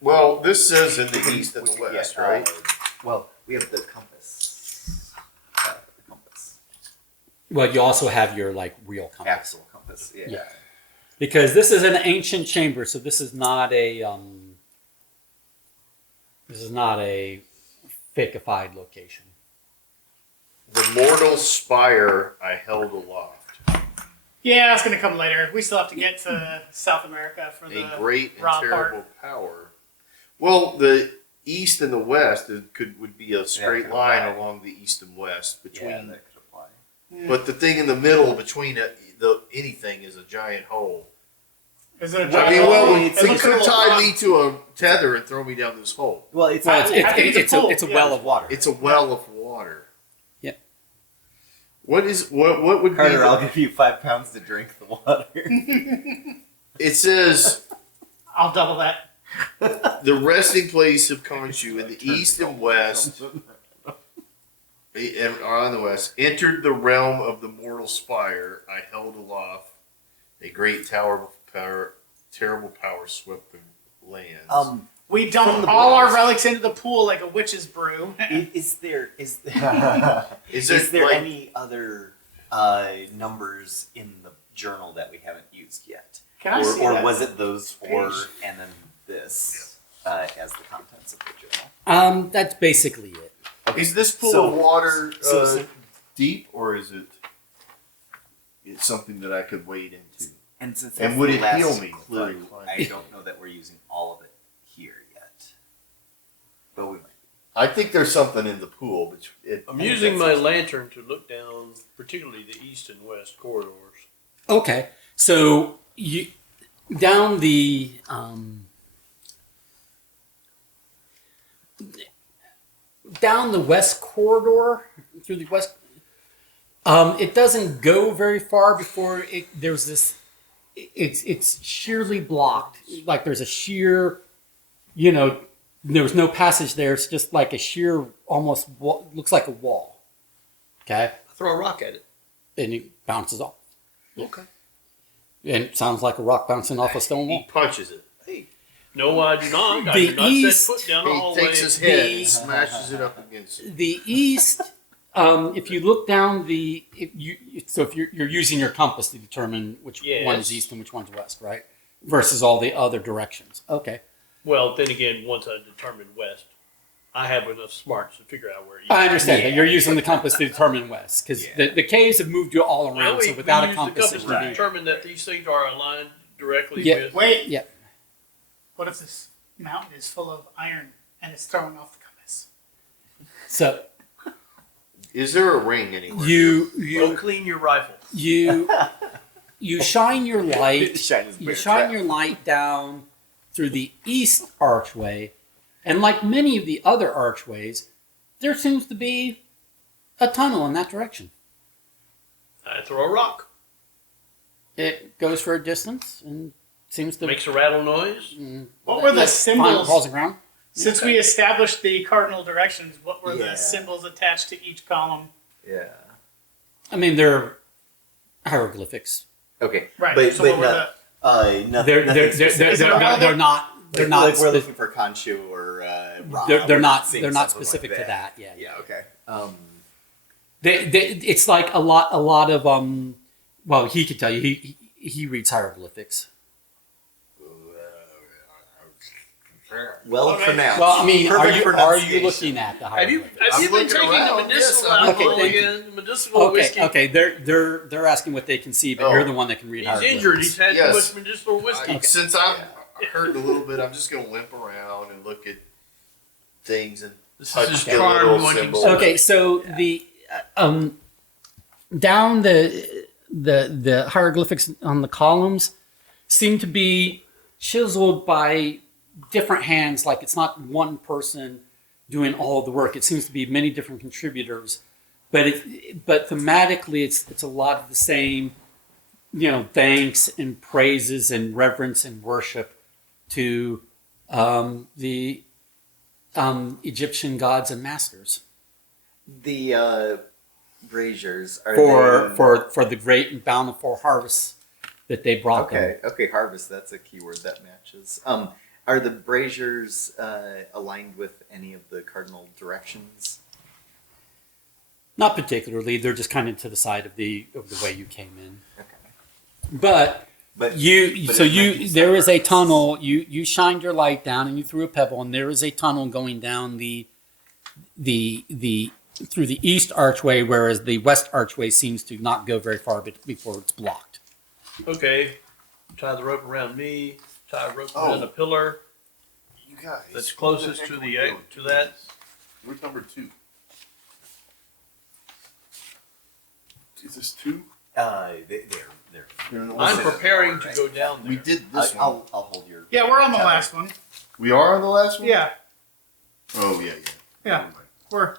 Well, this says in the east and the west, Yeah, right? Well, we have the compass. The compass. well, you also have your like real compass. Actual compass. Yeah. Yeah. Because this is an ancient chamber, so this is not a fakeified location. The mortal spire I held aloft. Yeah, that's going to come later. We still have to get to South America for A the great and raw terrible power. Well, the east and the west would be a straight could line apply. along the east and west between. Yeah, that could apply. But the thing in the middle between anything is a giant hole. Is it a I giant mean, hole? well, It you looks could like have a tied pond. me to a tether and throw me down this hole. Well, it's Well, I think it's a pool, it's a yeah. well of water. It's a well of water. Yeah. What would Carter, be? I'll give you 5 pounds to drink the water. It says I'll double that. the resting place of Khonshu in the east and west. On the west, entered the realm of the mortal spire. I held aloft. A great tower of power, terrible power swept the lands. We From dump the all our blast. relics into the pool like a witch's brew. Is there Is there like- any other numbers in the journal that we haven't used yet? Can I see or that? was it those 4 Page. and then this as the contents of the journal? That's basically it. Is this pool So- of water so- deep, or is it's something that I could wade into? And since And that's would the it last heal me if I clue, climbed? I don't know that we're using all of it here yet, but we might. I think there's something in the pool, but I'm using my lantern to look down, particularly the east and west corridors. Okay, so you down the west corridor through the west. It doesn't go very far before there's this. It's sheerly blocked. Like there's a sheer, there's no passage there. It's just like a sheer, almost looks like a wall. Okay, I throw a rock at it. and it bounces off. Okay. And it sounds like a rock bouncing off a stone he wall. punches it. No, I do not. I The do not east- set foot down the He hallway. takes his head The- and smashes it up against it. The east If you look down if you're using your compass to determine which one's east and which one's west, right? Versus all the other directions. Okay. Well, then again, once I determine west, I have enough smarts to figure out where east. I understand that you're using the compass to determine west because the caves have moved you all around. Well, So without a use compass, the it compass would to be. determine that these things are aligned directly Yeah. with. Wait. Yeah. What if this mountain is full of iron and it's throwing off the compass? So Is there a ring anywhere? Go clean your rifle. you shine your light. Shine his You bear shine trap. your light down through the east archway, and like many of the other archways, there seems to be a tunnel in that direction. I throw a rock. It goes for a distance and seems to Makes a rattle noise. What were the symbols? Falls the ground. Since we established the cardinal directions, what were Yeah. the symbols attached to each column? Yeah. I mean, they're hieroglyphics. Okay. Right. But, so but what were no, nothing, They're nothing specific. Is it relevant? they're not like we're spe- looking for Khonshu or Ra. they're We're not seeing they're not something specific like to that. Yeah. Yeah. Okay. It's like a lot of well, he could tell you he reads hieroglyphics. Well, for now. Well, I mean, are Perfect you pronunciation. looking at the Have you hieroglyphics? I'm been looking taking around. the medicinal Yes, I'm looking. alcohol Okay, thank again? The medicinal Okay, whiskey. okay, they're asking what they can see, but Oh. you're the one that can read He's hieroglyphics. injured. He's had Yes. too much medicinal whiskey. Since I'm hurt a little bit, I'm just gonna limp around and look at things and This touch is his the card little wanting symbols. to- Okay, so the down the hieroglyphics on the columns seem to be chiseled by different hands. Like it's not one person doing all the work. It seems to be many different contributors, but thematically it's a lot of the same. Thanks and praises and reverence and worship to the Egyptian gods and masters The braziers are for the great and bountiful harvests that they brought them. Okay, harvest. That's a keyword that matches. Are the braziers aligned with any of the cardinal directions? Not particularly. They're just kind of to the side of the way you came in. Okay. But But there is a tunnel. You shined your light down and you threw a pebble, and there is a tunnel going down the through the east archway, whereas the west archway seems to not go very far before it's blocked. Okay, tie the rope around me. Tie a rope Oh. around a pillar You guys, that's what closest the to heck are the we doing? to that. Where's number 2? Is this 2? They're. I'm preparing to go down there. We did this one. I'll hold your. Yeah, we're on the last one. We are on the last one. Yeah, Oh yeah. yeah. Never mind. We're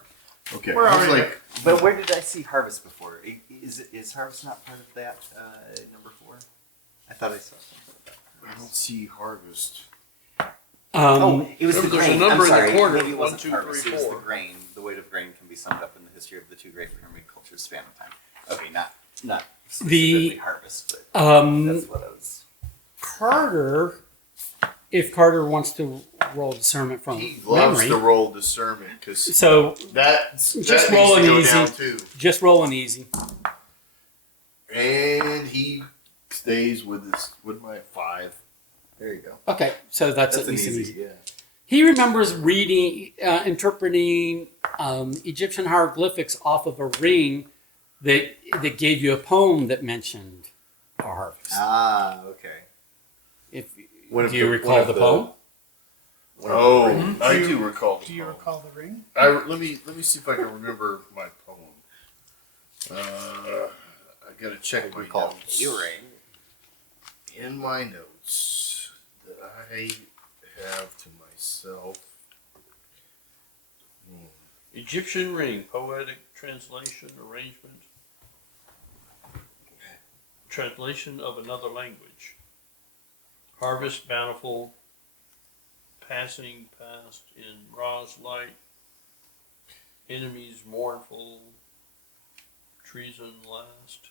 Okay. We're I was already like, But where did I see harvest before? Is harvest not part of that number 4? I thought I saw something about that. I don't see harvest. It was the There's a grain. number I'm in the sorry. corner, Maybe it 1, wasn't 2, harvest. 3, It was 4. the grain. The weight of grain can be summed up in the history of the 2 great pyramid cultures span of time. Okay, not specifically harvest, but that's what I was. Carter, if Carter wants to roll discernment from He loves memory, to roll discernment because so that Just needs rolling to go easy. down too. just rolling easy. And he stays with my 5. There you go. Okay, so that's at That's an least an easy. easy. Yeah. He remembers reading, interpreting Egyptian hieroglyphics off of a ring that gave you a poem that mentioned a harvest. Okay. If One of do you the- recall one of the the- poem? Oh, Mhm. I Do you- do recall. The Do you poem. recall the ring? Let me see if I can remember my poem. I gotta check my Recall notes. a ring. In my notes that I have to myself. Egyptian ring, poetic translation, arrangement, translation of another language. Harvest bountiful, passing past in Ra's light, enemies mournful, treason last.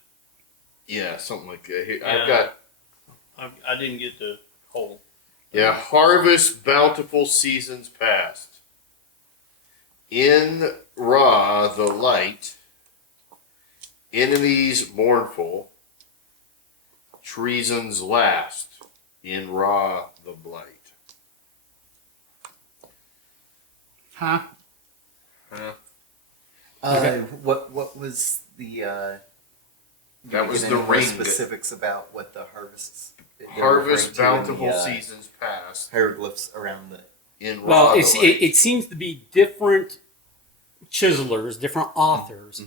Yeah, something like that. Here, Yeah. I've got I didn't get the whole. harvest bountiful seasons past. In Ra the light, enemies mournful, treasons last. In Ra the blight. Huh? What was the? That was get the any more ring. specifics about what the harvests. they were Harvest referring to in bountiful the, seasons past. hieroglyphs around the. In Ra Well, the it's, light. it seems to be different chiselers, different authors,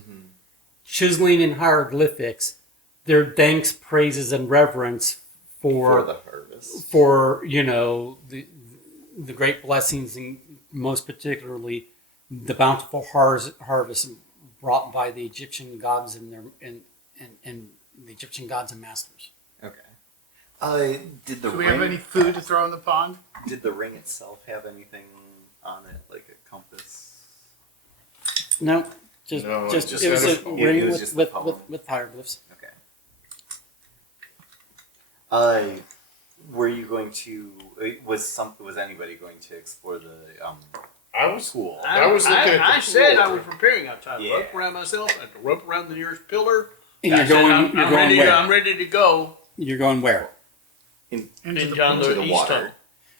chiseling in hieroglyphics their thanks, praises, and reverence For for the harvest. the great blessings, and most particularly the bountiful harvest brought by the Egyptian gods and the Egyptian gods and masters. Okay. Did the Do we ring? have any food to throw in the pond? Did the ring itself have anything on it, like a compass? No, just No, just just it was had a a- ring it was with just the with, poem. with hieroglyphs. Okay. Were you going to? Was anybody going to explore the? I was cool. I was looking at the I said I floor. was preparing. I tied a Yeah. rope around myself. I had a rope around the nearest pillar. And I you're said, going. I'm You're going ready. where? I'm ready to go. You're going where? Into And the down pool. the the east water. tunnel.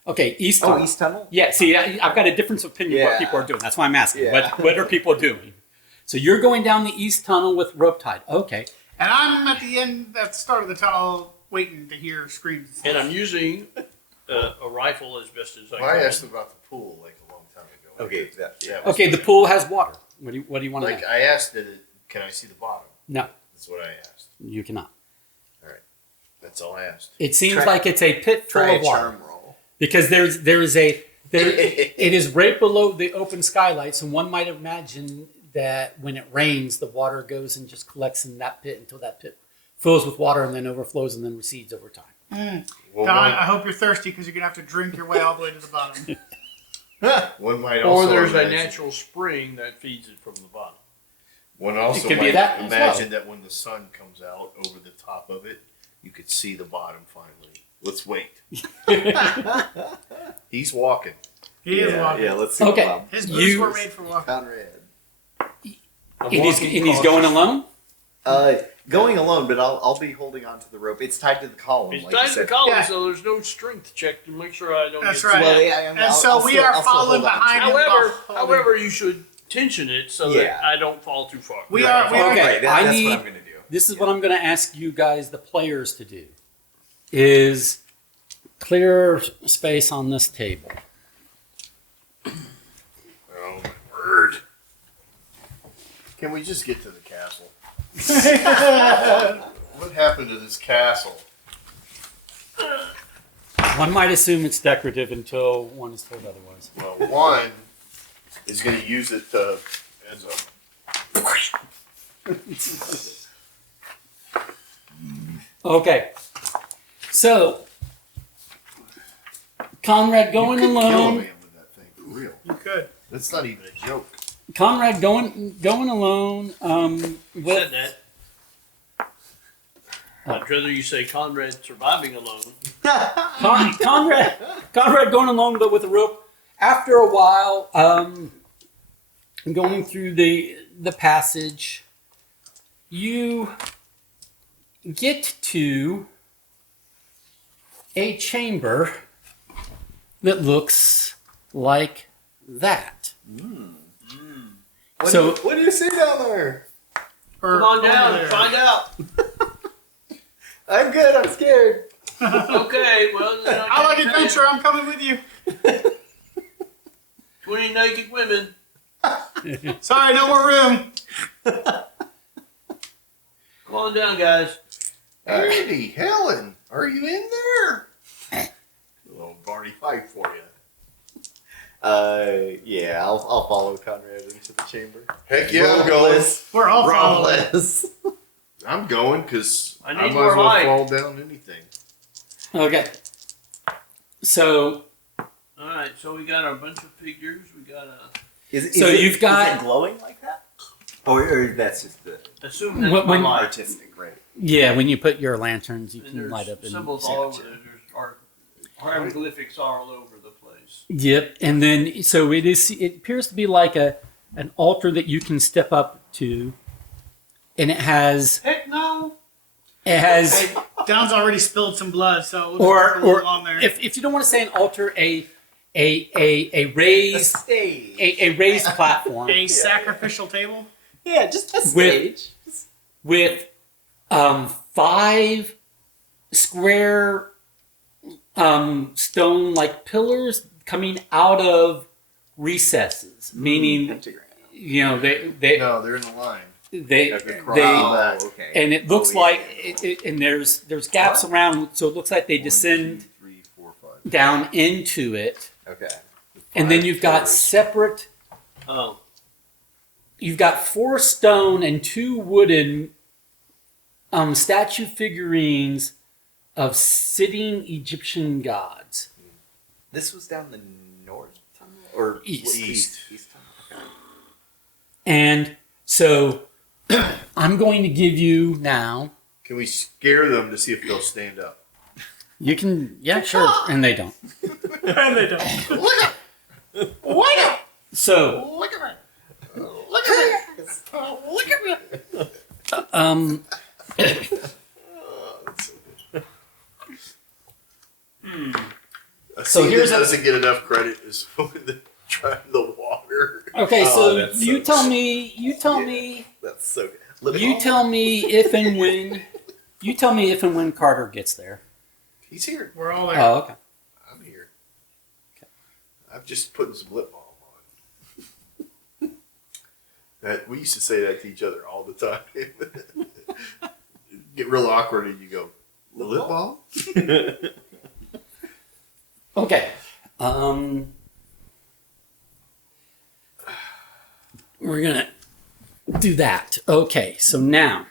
Okay, East Oh, Tunnel. East Tunnel. Yeah, see, I've got a difference of opinion of what Yeah. people are doing. That's why I'm asking. Yeah. What are people doing? So you're going down the East Tunnel with rope tied. Okay. And I'm at the end, at the start of the tunnel, waiting to hear screams. And I'm using a rifle as best as I Well, I can. asked about the pool like a long time ago. Okay. That was Okay, the pool has water. What do you want to Like know? I asked, can I see the bottom? No, That's what I asked. you cannot. That's all I asked. It seems Try- like it's a pit full Try of a water. charm roll. Because it is right below the open skylight, so one might imagine that when it rains, the water goes and just collects in that pit until that pit fills with water and then overflows and then recedes over time. Well, Don, I hope you're thirsty because you're going to have to drink your way all the way to the bottom. one might Or also there's a imagine, natural spring that feeds it from the bottom. one also It could be might that as imagine that when the sun comes out over the top of it, you could see the bottom finally. Let's wait. He's walking. He is walking. Yeah, let's see. Okay. Bob. His boots You- were made for walking. Conrad. I'm And he's walking going cautious. alone? Going alone, but I'll be holding onto the rope. It's tied to the column. It's like you tied to the said. column, Yeah. so there's no strength check to make sure I don't That's get right. Well, yeah, And so we are following behind him. However, you should tension it so Yeah. that I don't fall too far. We are. Okay. Right, I that's need- what I'm going to do. This is what I'm going to ask you guys, the players, to do. Is clear space on this table. Oh my word! Can we just get to the castle? What happened to this castle? One might assume it's decorative until one is told otherwise. Well, one is going to use it as a. Okay. So, Conrad going You could kill a alone. man with that thing for real. You could. That's not even a joke. Conrad going alone. You With said that. I'd rather you say Conrad surviving alone. Conrad going along, but with a rope. After a while, going through the passage, you get to a chamber that looks like that. So What do you see down there? Or Come on over down there. and find out. I'm good. I'm scared. Okay, well, then I like can't tell adventure. I'm coming with you. you. 20 naked women. Sorry, no more room. Come on down, guys. Andy, Helen, are you in there? A little Barney Fife for you. Yeah, I'll follow Conrad into the chamber. Heck yeah, I'm going. Robless. We're all following. Robless. I'm going because I I need might as more well light. fall down anything. okay. So All right, so we got a bunch of figures. We got a. So you've got- is it glowing like that, or that's just the Assume that's When- my when- light. artistic, right? yeah, when you put your lanterns, you And can there's light up. And, symbols all over. There's hieroglyphics all over the place. Yep, and then so it appears to be like a an altar that you can step up to, and it has Heck no. Don's already spilled some blood, so we'll or just put a little on there. if you don't want to say an altar, a raised Stage. a raised platform a sacrificial table. Yeah, just a With- stage. with 5 square stone like pillars coming out of recesses, meaning Pentagram. No, they're in the line. they Like across they the back. Oh, okay. and it looks Oh, yeah, like yeah. and there's gaps around, so it looks like they 1, descend 2, 3, 4, 5. down into it, Okay. and then 5 you've got pillars. separate. Oh. You've got 4 stone and 2 wooden statue figurines of sitting Egyptian gods. This was down the north tunnel or East. East tunnel. Okay. And so I'm going to give you now. Can we scare them to see if they'll stand up? You can, yeah, sure. And they don't. And they don't. So, Look at me. Look at me. Look at me. A So scene here's that a- doesn't get enough credit is when they're trying the water. okay, Oh, so that's you so tell me, you tell me, That's so good. you tell me if and when Carter gets there. He's here. We're all there. Oh, okay. I'm here. I'm just putting some lip balm on. That we used to say that to each other all the time. Get real awkward and you go, lip balm? Okay. We're gonna do that. Okay, so now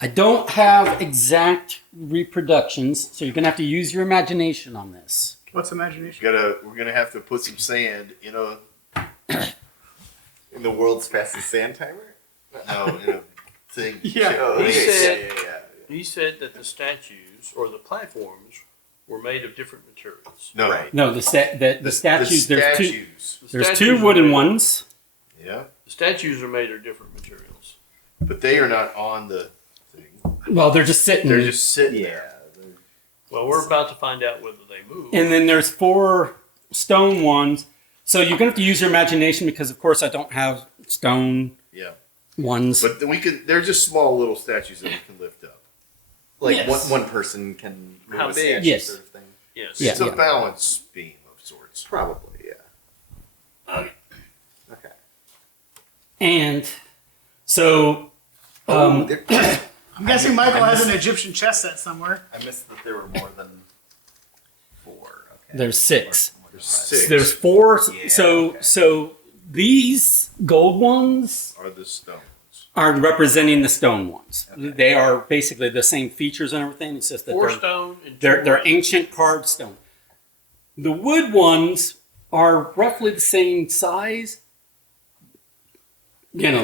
I don't have exact reproductions, so you're gonna have to use your imagination on this. What's imagination? We're gonna have to put some sand in a In the world's fastest sand timer? in a thing. Yeah. Oh, He said- yeah. He said that the statues or the platforms were made of different materials. No, Right. No, the statues. The There's two. statues. The There's statues 2 are wooden made- ones. Yeah, The statues are made of different materials. but they are not on the thing. Well, they're just sitting. They're just sitting Yeah. there. Well, we're about to find out whether they move. And then there's 4 stone ones. So you're gonna have to use your imagination because, of course, I don't have stone Yeah, ones. but we can. They're just small little statues that we can lift up. Like Yes. one person can move How a big? statue Yes. sort of thing. yes. Yeah. It's a balance beam of sorts. Probably, yeah. Okay. And so, There- I'm guessing Michael I has an missed- Egyptian chess set somewhere. I missed that there were more than 4. Okay. There's 6. More than There's five. 6. There's 4. Yeah, so okay. so these gold ones Are the stones. are representing the stone ones. Okay. They are basically the same features and everything. It's just that 4 they're, stone and 2 they're wood. ancient carved stone. The wood ones are roughly the same size.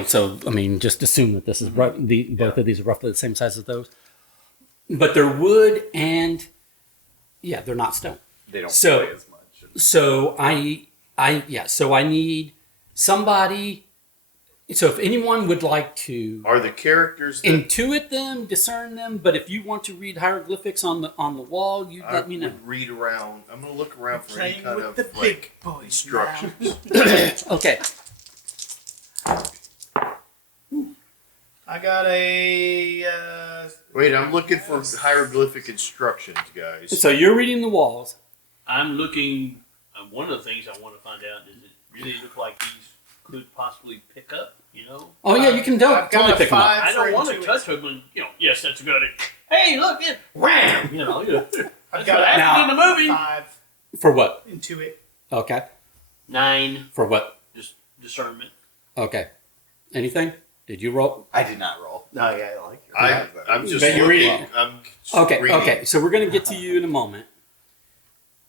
So I mean, just assume that this is both of these are roughly the same size as those. But they're wood and they're not stone. They don't So- play as much. So I need somebody. So if anyone would like to Are the characters that intuit them, discern them, but if you want to read hieroglyphics on the wall, you I let me know. would read around? I'm gonna look around for any Playing kind with of the like big boys. instructions. Okay. I got a. Wait, I'm looking for hieroglyphic instructions, guys. So you're reading the walls. I'm looking. One of the things I want to find out is it really look like these could possibly pick up. You know. Oh yeah, you can I've got totally a pick them up. 5 I for don't want to intuit. touch them, and yes, that's a good idea. Hey, look, it ram. You know, I've that's got what a happened in the movie. 5 For what? intuit. Okay. 9, For what? just discernment. Okay. Anything? Did you roll? I did not roll. No, yeah, I like your I'm just But you're looking. reading. I'm just Okay. reading Okay. So we're gonna get to you in a moment.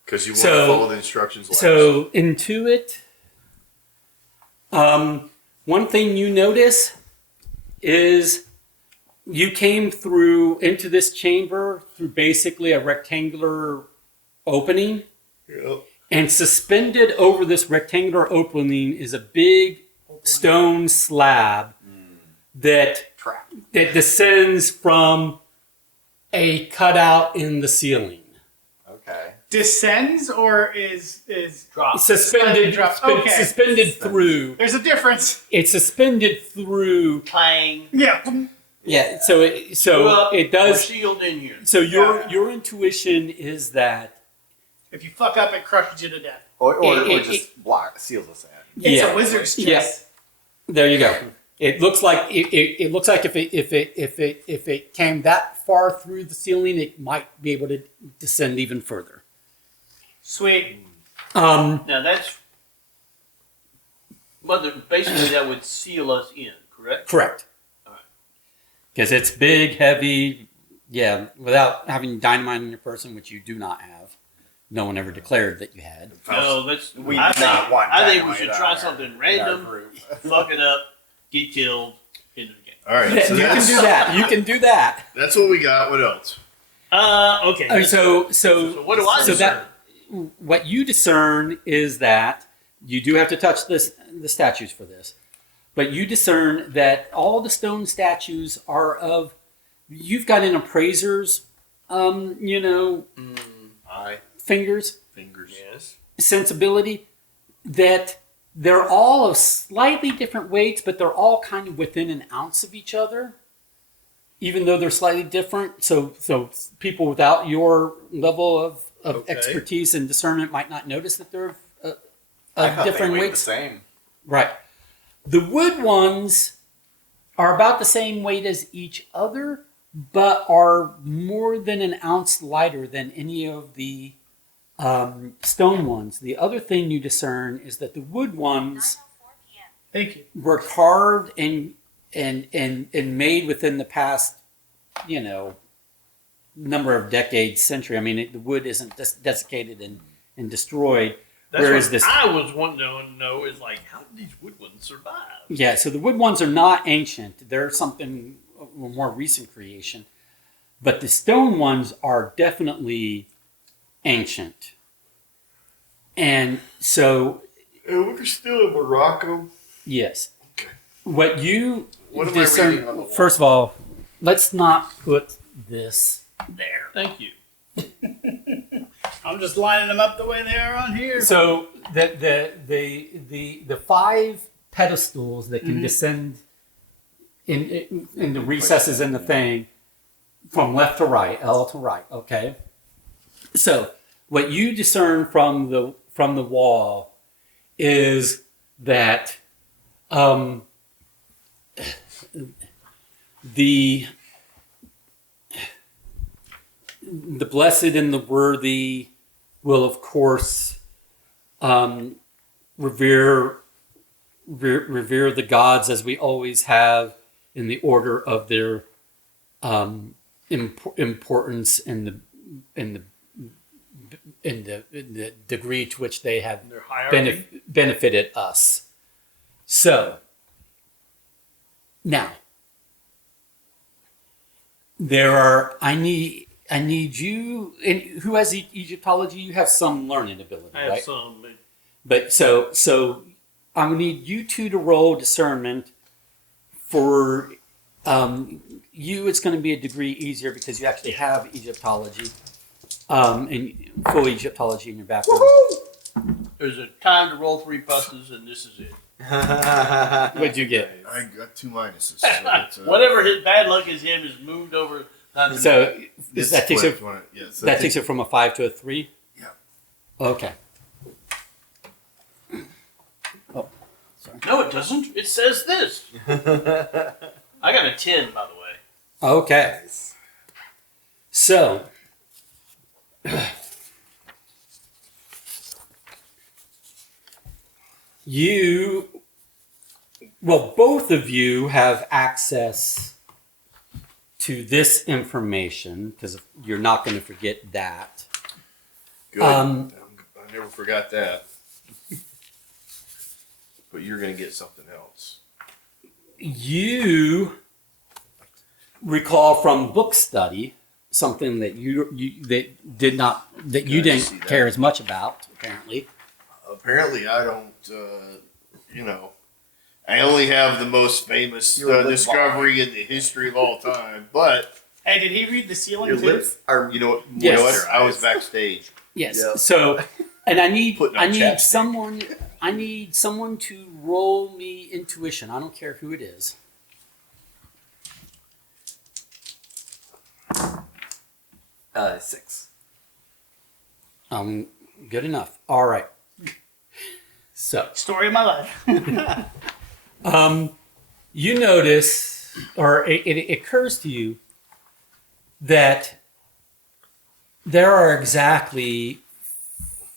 because you want So- to follow the instructions. last. So intuit. One thing you notice is you came through into this chamber through basically a rectangular opening, Yep. And suspended over this rectangular opening is a big stone slab that Trap. descends from a cutout in the ceiling. Okay. Descends or is Drop. Suspended, Drop. Okay. suspended through. There's a difference. It's suspended through. Clang. Yeah. Yeah, so it We're does. sealed in here. So Yeah. your intuition is that If you fuck up, it crushes you to death. Or It- just block seals us in. It's yeah, a wizard's chest. Yes. There you go. It looks like it looks like if it came that far through the ceiling, it might be able to descend even further. Sweet. Now that's. But basically, that would seal us in, correct? Correct. All right. Because it's big, heavy. Yeah, without having dynamite in your person, which you do not have. No one ever declared that you had. No, let's. We I do not think, want I think we dynamite should on try our- something in our random, group. fuck it up, get killed, into the game. All right, Yeah, so you can that's, do that. You can do that. that's what we got. What else? Okay. So what do I so discern? that what you discern is that you do have to touch the statues for this, but you discern that all the stone statues are of. You've got an appraiser's, Eye, fingers fingers. Yes. sensibility that they're all of slightly different weights, but they're all kind of within an ounce of each other, even though they're slightly different. So people without your level of Okay. expertise and discernment might not notice that they're I of thought different they weighed weights. the same. Right. The wood ones are about the same weight as each other, but are more than an ounce lighter than any of the stone ones. The other thing you discern is that the wood ones Thank you. were carved and made within the past, number of decades, century. I mean, the wood isn't desiccated and destroyed. That's Whereas what this, I was wanting to know is like, how did these wood ones survive? yeah. So the wood ones are not ancient. They're something a more recent creation, but the stone ones are definitely ancient. And so, We're still in Morocco. yes, Okay. what you What am I discern. reading on the wall? First of all, let's not put this there. Thank you. I'm just lining them up the way they are on here. So the five pedestals that can descend in the recesses in the thing from left to right, L to right. Okay. So what you discern from the wall is that the blessed and the worthy will, of course, revere the gods as we always have in the order of their importance in the degree to which they have Their hierarchy. benefited us. So now there are. I need you. And who has Egyptology? You have some learning ability, I have right? some. But so I'm gonna need you two to roll discernment. For you, it's going to be a degree easier because you actually have Egyptology, and full Egyptology in your background. There's a time to roll 3 pluses, and this is it. What'd you get? I got 2 minuses. So it's, Whatever his bad luck is, him is moved over. So this that takes it. flipped one. Yeah, so That takes it from a 5 to a 3. Yeah. Okay. No, it doesn't. It says this. I got a 10, by the way. Okay. So. Both of you have access to this information because you're not going to forget that. Good. Um, I never forgot that. But you're going to get something else. You recall from book study something that you did not that you Yeah, I see didn't that. care as much about apparently. Apparently, I don't. I only have the most famous Your lip discovery in the history of all time. But Hey, did he read the ceiling Your too? lips are you know what? Yes. You know what? I was backstage. Yes. Yeah. So, and I need Putting on chapstick. I need someone to roll me intuition. I don't care who it is. 6. Good enough. All right. So, Story of my life. you notice, or it occurs to you that there are exactly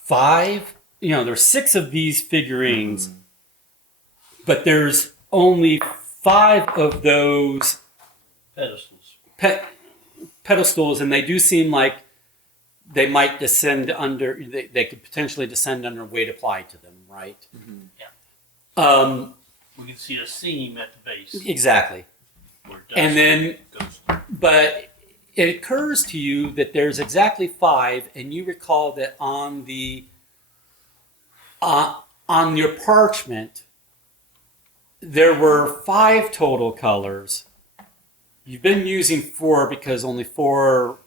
5. There's 6 of these figurines, but there's only 5 of those Pedestals. pedestals, and they do seem like they might descend under. They could potentially descend under weight applied to them, right? Yeah. We can see a seam at the base. Exactly. Where And dust then- goes. But it occurs to you that there's exactly 5, and you recall that on your parchment there were 5 total colors. You've been using 4 because only 4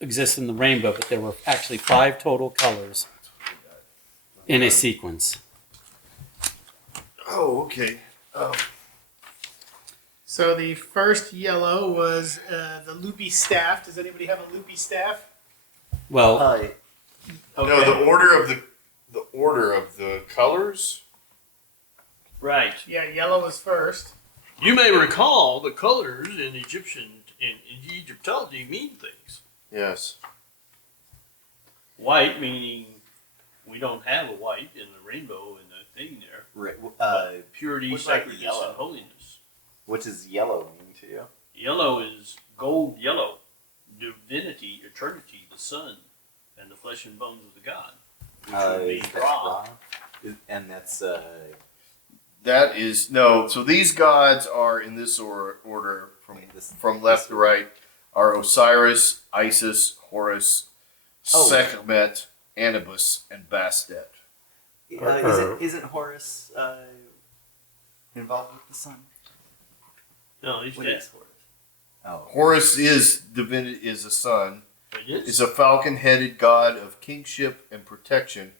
exist in the rainbow, but there were actually 5 total colors in a sequence. Oh, okay. So the first yellow was the loopy staff. Does anybody have a loopy staff? Well, No, the order of the colors. Right. Yeah, yellow was first. You may recall the colors in Egyptology mean things. Yes. White meaning we don't have a white in the rainbow and the thing there. Purity, what about sacredness, yellow? and holiness. What does yellow mean to you? Yellow is gold yellow, divinity, eternity, the sun, and the flesh and bones of the god. Which would be That's Ra. And that's That is no. So these gods are in this order from left to right are Osiris, Isis, Horus, Oh. Sekhmet, Anubis, and Bastet. isn't Horus involved with the sun? No, he's What dead. is Horus? Oh, Horus is divinity, is a son. It is. Is a falcon-headed god of kingship and protection.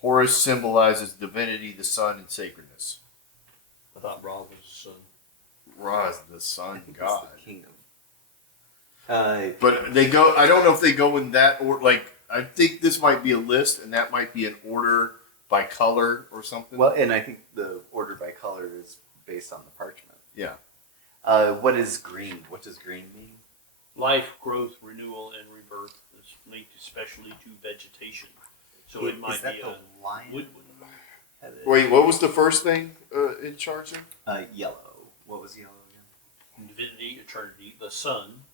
Horus symbolizes divinity, the sun, and sacredness. I thought Ra was the sun. Ra is the sun I think god. it's the king of. But they go. I don't know if they go in that order. Like I think this might be a list, and that might be an order by color or something. Well, and I think the order by color is based on the parchment. Yeah. What is green? What does green mean? Life, growth, renewal, and rebirth is linked especially to vegetation. So it might is that be the a lion? woodland. Wait, what was the first thing in charge of? Yellow. What was yellow again? Divinity, eternity, the sun.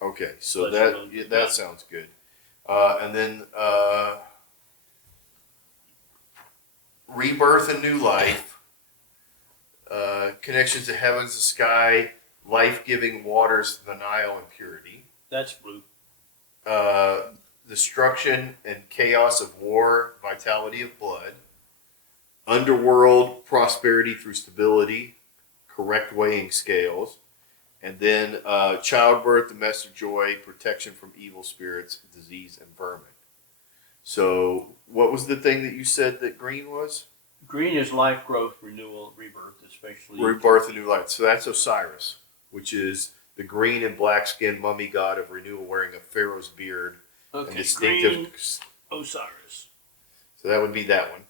Okay, so Flesh and bones of that God. sounds good. And then rebirth and new life, connections to heavens, the sky, life-giving waters, the Nile, and purity. That's blue. Destruction and chaos of war, vitality of blood. Underworld, prosperity through stability, correct weighing scales. And then childbirth, domestic joy, protection from evil spirits, disease, and vermin. So, what was the thing that you said that green was? Green is life, growth, renewal, rebirth, especially. Rebirth and new life. So that's Osiris, which is the green and black skinned mummy god of renewal wearing a pharaoh's beard and Okay, distinctive. green, Osiris. So that would be that one.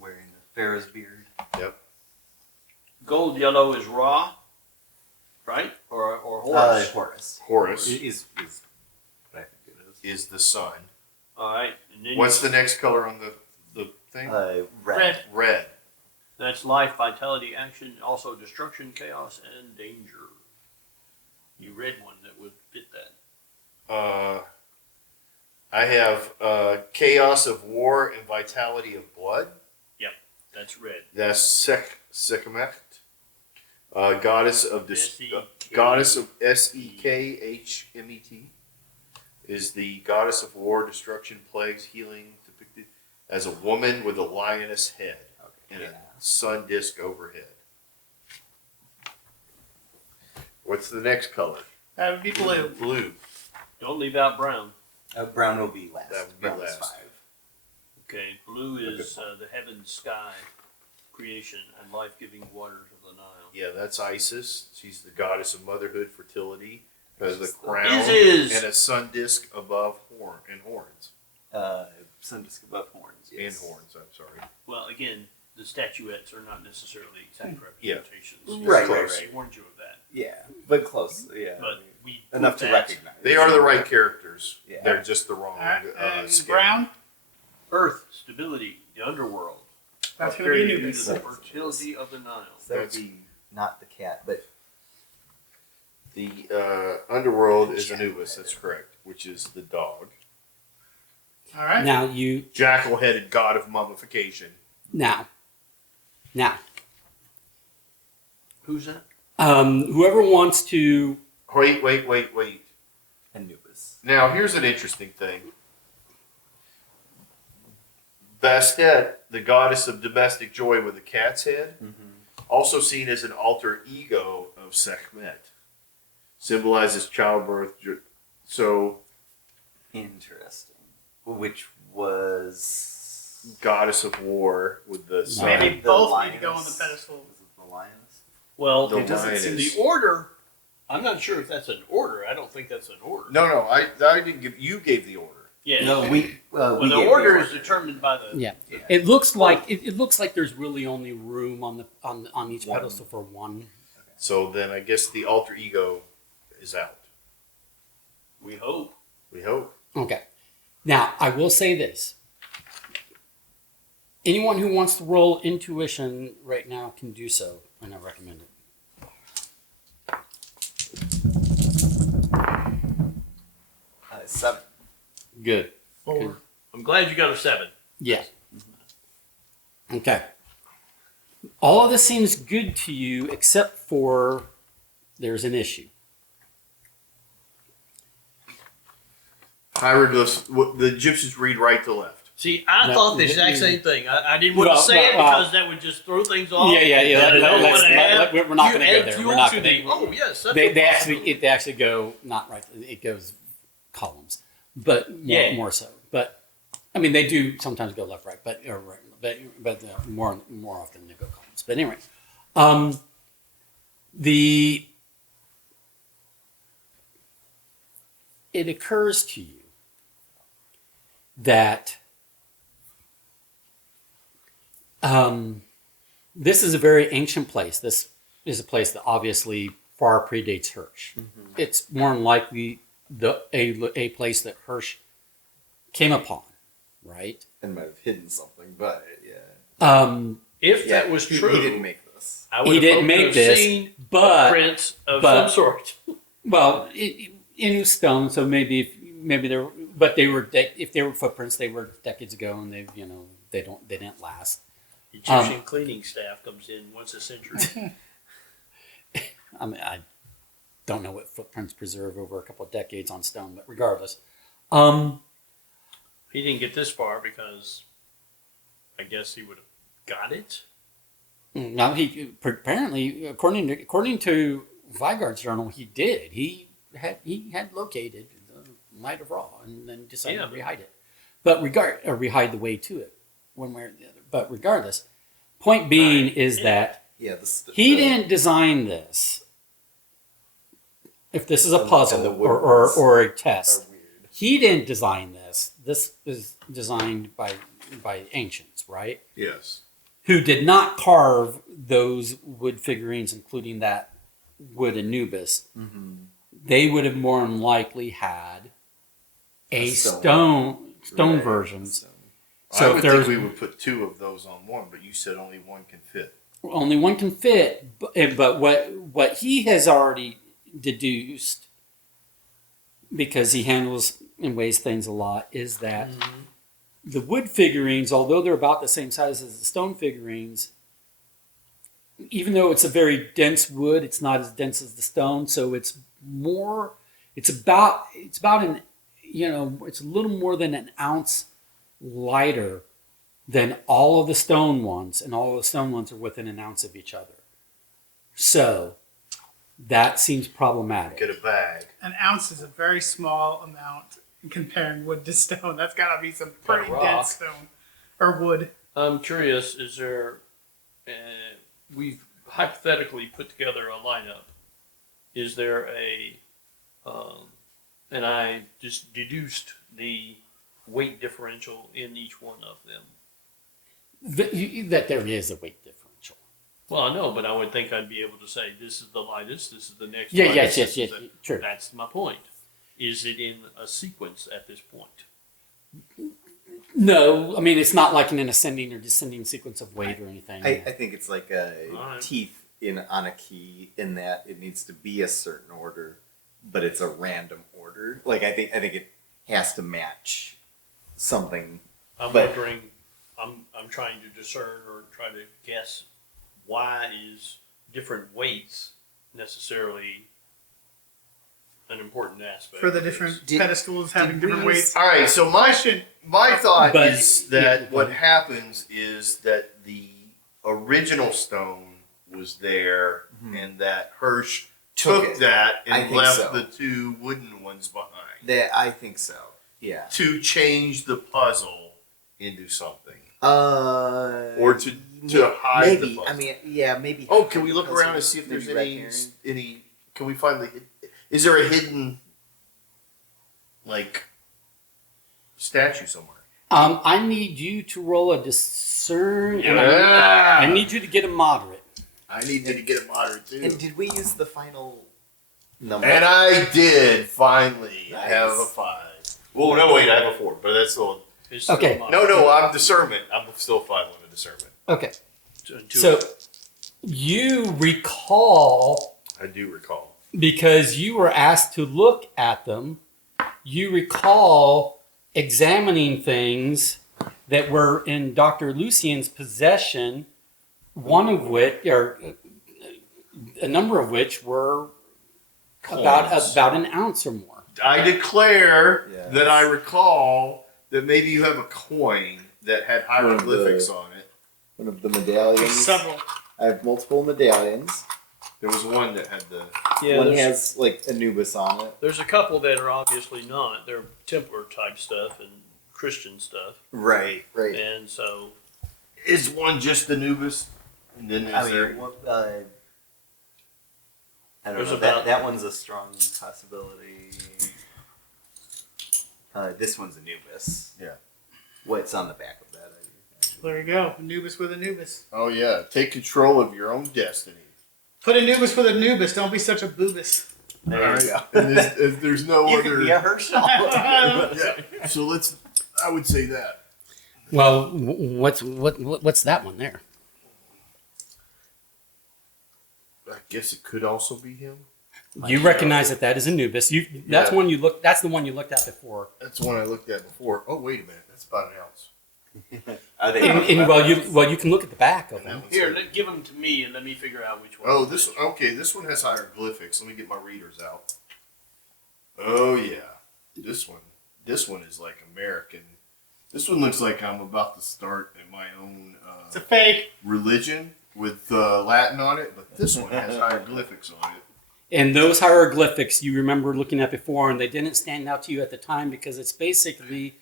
Wearing the pharaoh's beard. Yep. Gold yellow is Ra, right? Or Horus. Horus. Horus Is what I think it is. is the sun. All right. And then What's the next color on the thing? Red. Red. That's life, vitality, action, also destruction, chaos, and danger. You read one that would fit that. I have chaos of war and vitality of blood. That's red. That's Sekhmet, goddess of S-E-K. goddess of Sekhmet is the goddess of war, destruction, plagues, healing, depicted as a woman with a lioness head and a sun disk overhead. What's the next color? That would be blue. Blue. Don't leave out brown. Brown will be last. That would be Brown is last. 5. Okay, blue is the heaven, sky, creation, and life-giving waters of the Nile. Yeah, that's Isis. She's the goddess of motherhood, fertility, has the crown Is. and a sun disk above horns. Sun disk above horns. And horns, I'm sorry. Well, again, the statuettes are not necessarily exact Yeah. representations. Right, I warned you of that. Yeah, but close. Yeah, But we enough put to that recognize. They are the right characters. Yeah. They're just the wrong And scale. brown. Earth, stability, the underworld. That's going to be Due Anubis. to the fertility of the Nile. So that would be not the cat, but The underworld is Anubis, that's correct, which is the dog. All right. Now you Jackal-headed god of mummification. now Who's that? whoever wants to Wait. Anubis. Now, here's an interesting thing. Bastet, the goddess of domestic joy with a cat's head, also seen as an alter ego of Sekhmet, symbolizes childbirth. So, Interesting. Which was goddess of war with the sun. Maybe The both need lioness. to go on the pedestal. Was it the lioness? Well, The It doesn't lioness. seem the order, I'm not sure if that's an order. I don't think that's an order. No, I didn't give. You gave the order. Yeah. No, we. Well, we the gave order is determined by the. yeah. Yeah. It looks like it looks like there's really only room on each One. pedestal for one. So then I guess the alter ego is out. We hope. We hope. Okay. Now I will say this: anyone who wants to roll intuition right now can do so, and I recommend it. 7. Good. 4. I'm glad you got a 7. Yeah. Okay. All of this seems good to you, except for there's an issue. Hieroglyphs. The Egyptians read right to left. See, I No, thought the exact same thing. I didn't want to say it because that would just throw things off. Yeah. And I don't let's- wanna add- we're not you going to go add there. fuel We're not to going the- Oh yes, that's They a actually possibility. go not right. It goes columns, but Yeah. more so. But I mean, they do sometimes go left, right, but more often they go columns. But anyway, it occurs to you that this is a very ancient place. This is a place that obviously far predates Hirsch. It's more than likely a place that Hirsch came upon, right? And might have hidden something, but yeah. If that was true, He didn't make this. I would He have didn't hoped to make have this, seen but prints of but- some sort. well, in stone. So maybe they were, but they were if they were footprints, they were decades ago, and they didn't last. Egyptian cleaning staff comes in once a century. I mean, I don't know what footprints preserve over a couple of decades on stone, but regardless, He didn't get this far because I guess he would have got it. now he apparently, according to Vigard's journal, he did. He had located the Light of Ra and then decided to rehide it, but rehide the way to it, one way or the other. But regardless, point being is that Yeah, he didn't design this. If this is a puzzle and the or a are test, weird. he didn't design this. This is designed by ancients, right? Yes. Who did not carve those wood figurines, including that wood Anubis. They would have more than likely had a stone. stone Right. versions. So So I if would there's think we would put 2 of those on one, but you said only one can fit. only one can fit, but what he has already deduced, because he handles and weighs things a lot, is that the wood figurines, although they're about the same size as the stone figurines, even though it's a very dense wood, it's not as dense as the stone. So it's about an it's a little more than an ounce lighter than all of the stone ones, and all of the stone ones are within an ounce of each other. So that seems problematic. Get a bag. An ounce is a very small amount comparing wood to stone. That's got to be some pretty rock. dense stone or wood. I'm curious, is there, we've hypothetically put together a lineup. Is there and I just deduced the weight differential in each one of them. That there is a weight differential. Well, I know, but I would think I'd be able to say, this is the lightest, this is the next Yeah, lightest. yes, this is the- true. That's my point. Is it in a sequence at this point? No, I mean, it's not like in an ascending or descending sequence of weight or anything. I think it's like Alright. teeth on a key, in that it needs to be a certain order, but it's a random order. Like I think it has to match something. I'm But- wondering, I'm trying to discern or try to guess, why is different weights necessarily an important aspect For the of this? different Did- pedestals having did we different use- weights. All right, so my thought But- is that what happens is that the original stone was there, and that Hirsch Took took it. that I and think left so. the two wooden ones behind That I think so. Yeah. to change the puzzle into something, Or or to hide maybe. the puzzle. I mean, yeah, maybe. Oh, can we look puzzle, around and see if there's maybe red any? herring. Can we find the? Is there a hidden, like, statue somewhere? I need you to roll a discern. And Yeah. I need you to get a moderate. I need you to get a moderate too. And did we use the final number? And I did finally Nice. have a 5. Well, no, wait, I have a 4, but that's still. It's still Okay. my- No, I'm discernment. I'm still 5 on the discernment. Okay. two- So you recall, I do recall. because you were asked to look at them, you recall examining things that were in Dr. Lucien's possession, one of which, or a number of which were Coins. about an ounce or more. I declare Yes. that I recall that maybe you have a coin that had hieroglyphics on it. One of the medallions. Several. I have multiple medallions. There was one that had the. Yeah, One there's, has like Anubis on it. there's a couple that are obviously not. They're Templar type stuff and Christian stuff. Right. And so, Is one just Anubis? And then I is there. mean, I don't There's know. about- That one's a strong possibility. This one's Anubis. Yeah. What's on the back of that? There you go. Anubis with Anubis. Oh, yeah. Take control of your own destiny. Put Anubis with Anubis. Don't be such a boobus. There All you right. go. And there's no You other. could be a Herschel. Yeah. So I would say that. Well, what's that one there? I guess it could also be him. You recognize that is Anubis. That's Yeah. one you look. That's the one you looked at before. That's one I looked at before. Oh, wait a minute. That's about an ounce. Are they? Well, you can look at the back of them. here, give them to me and let me figure out which one. Oh, this one has hieroglyphics. Let me get my readers out. Oh yeah, this one is like American. This one looks like I'm about to start my own It's a fake. religion with Latin on it, but this one has hieroglyphics on it. And those hieroglyphics you remember looking at before, and they didn't stand out to you at the time because it's basically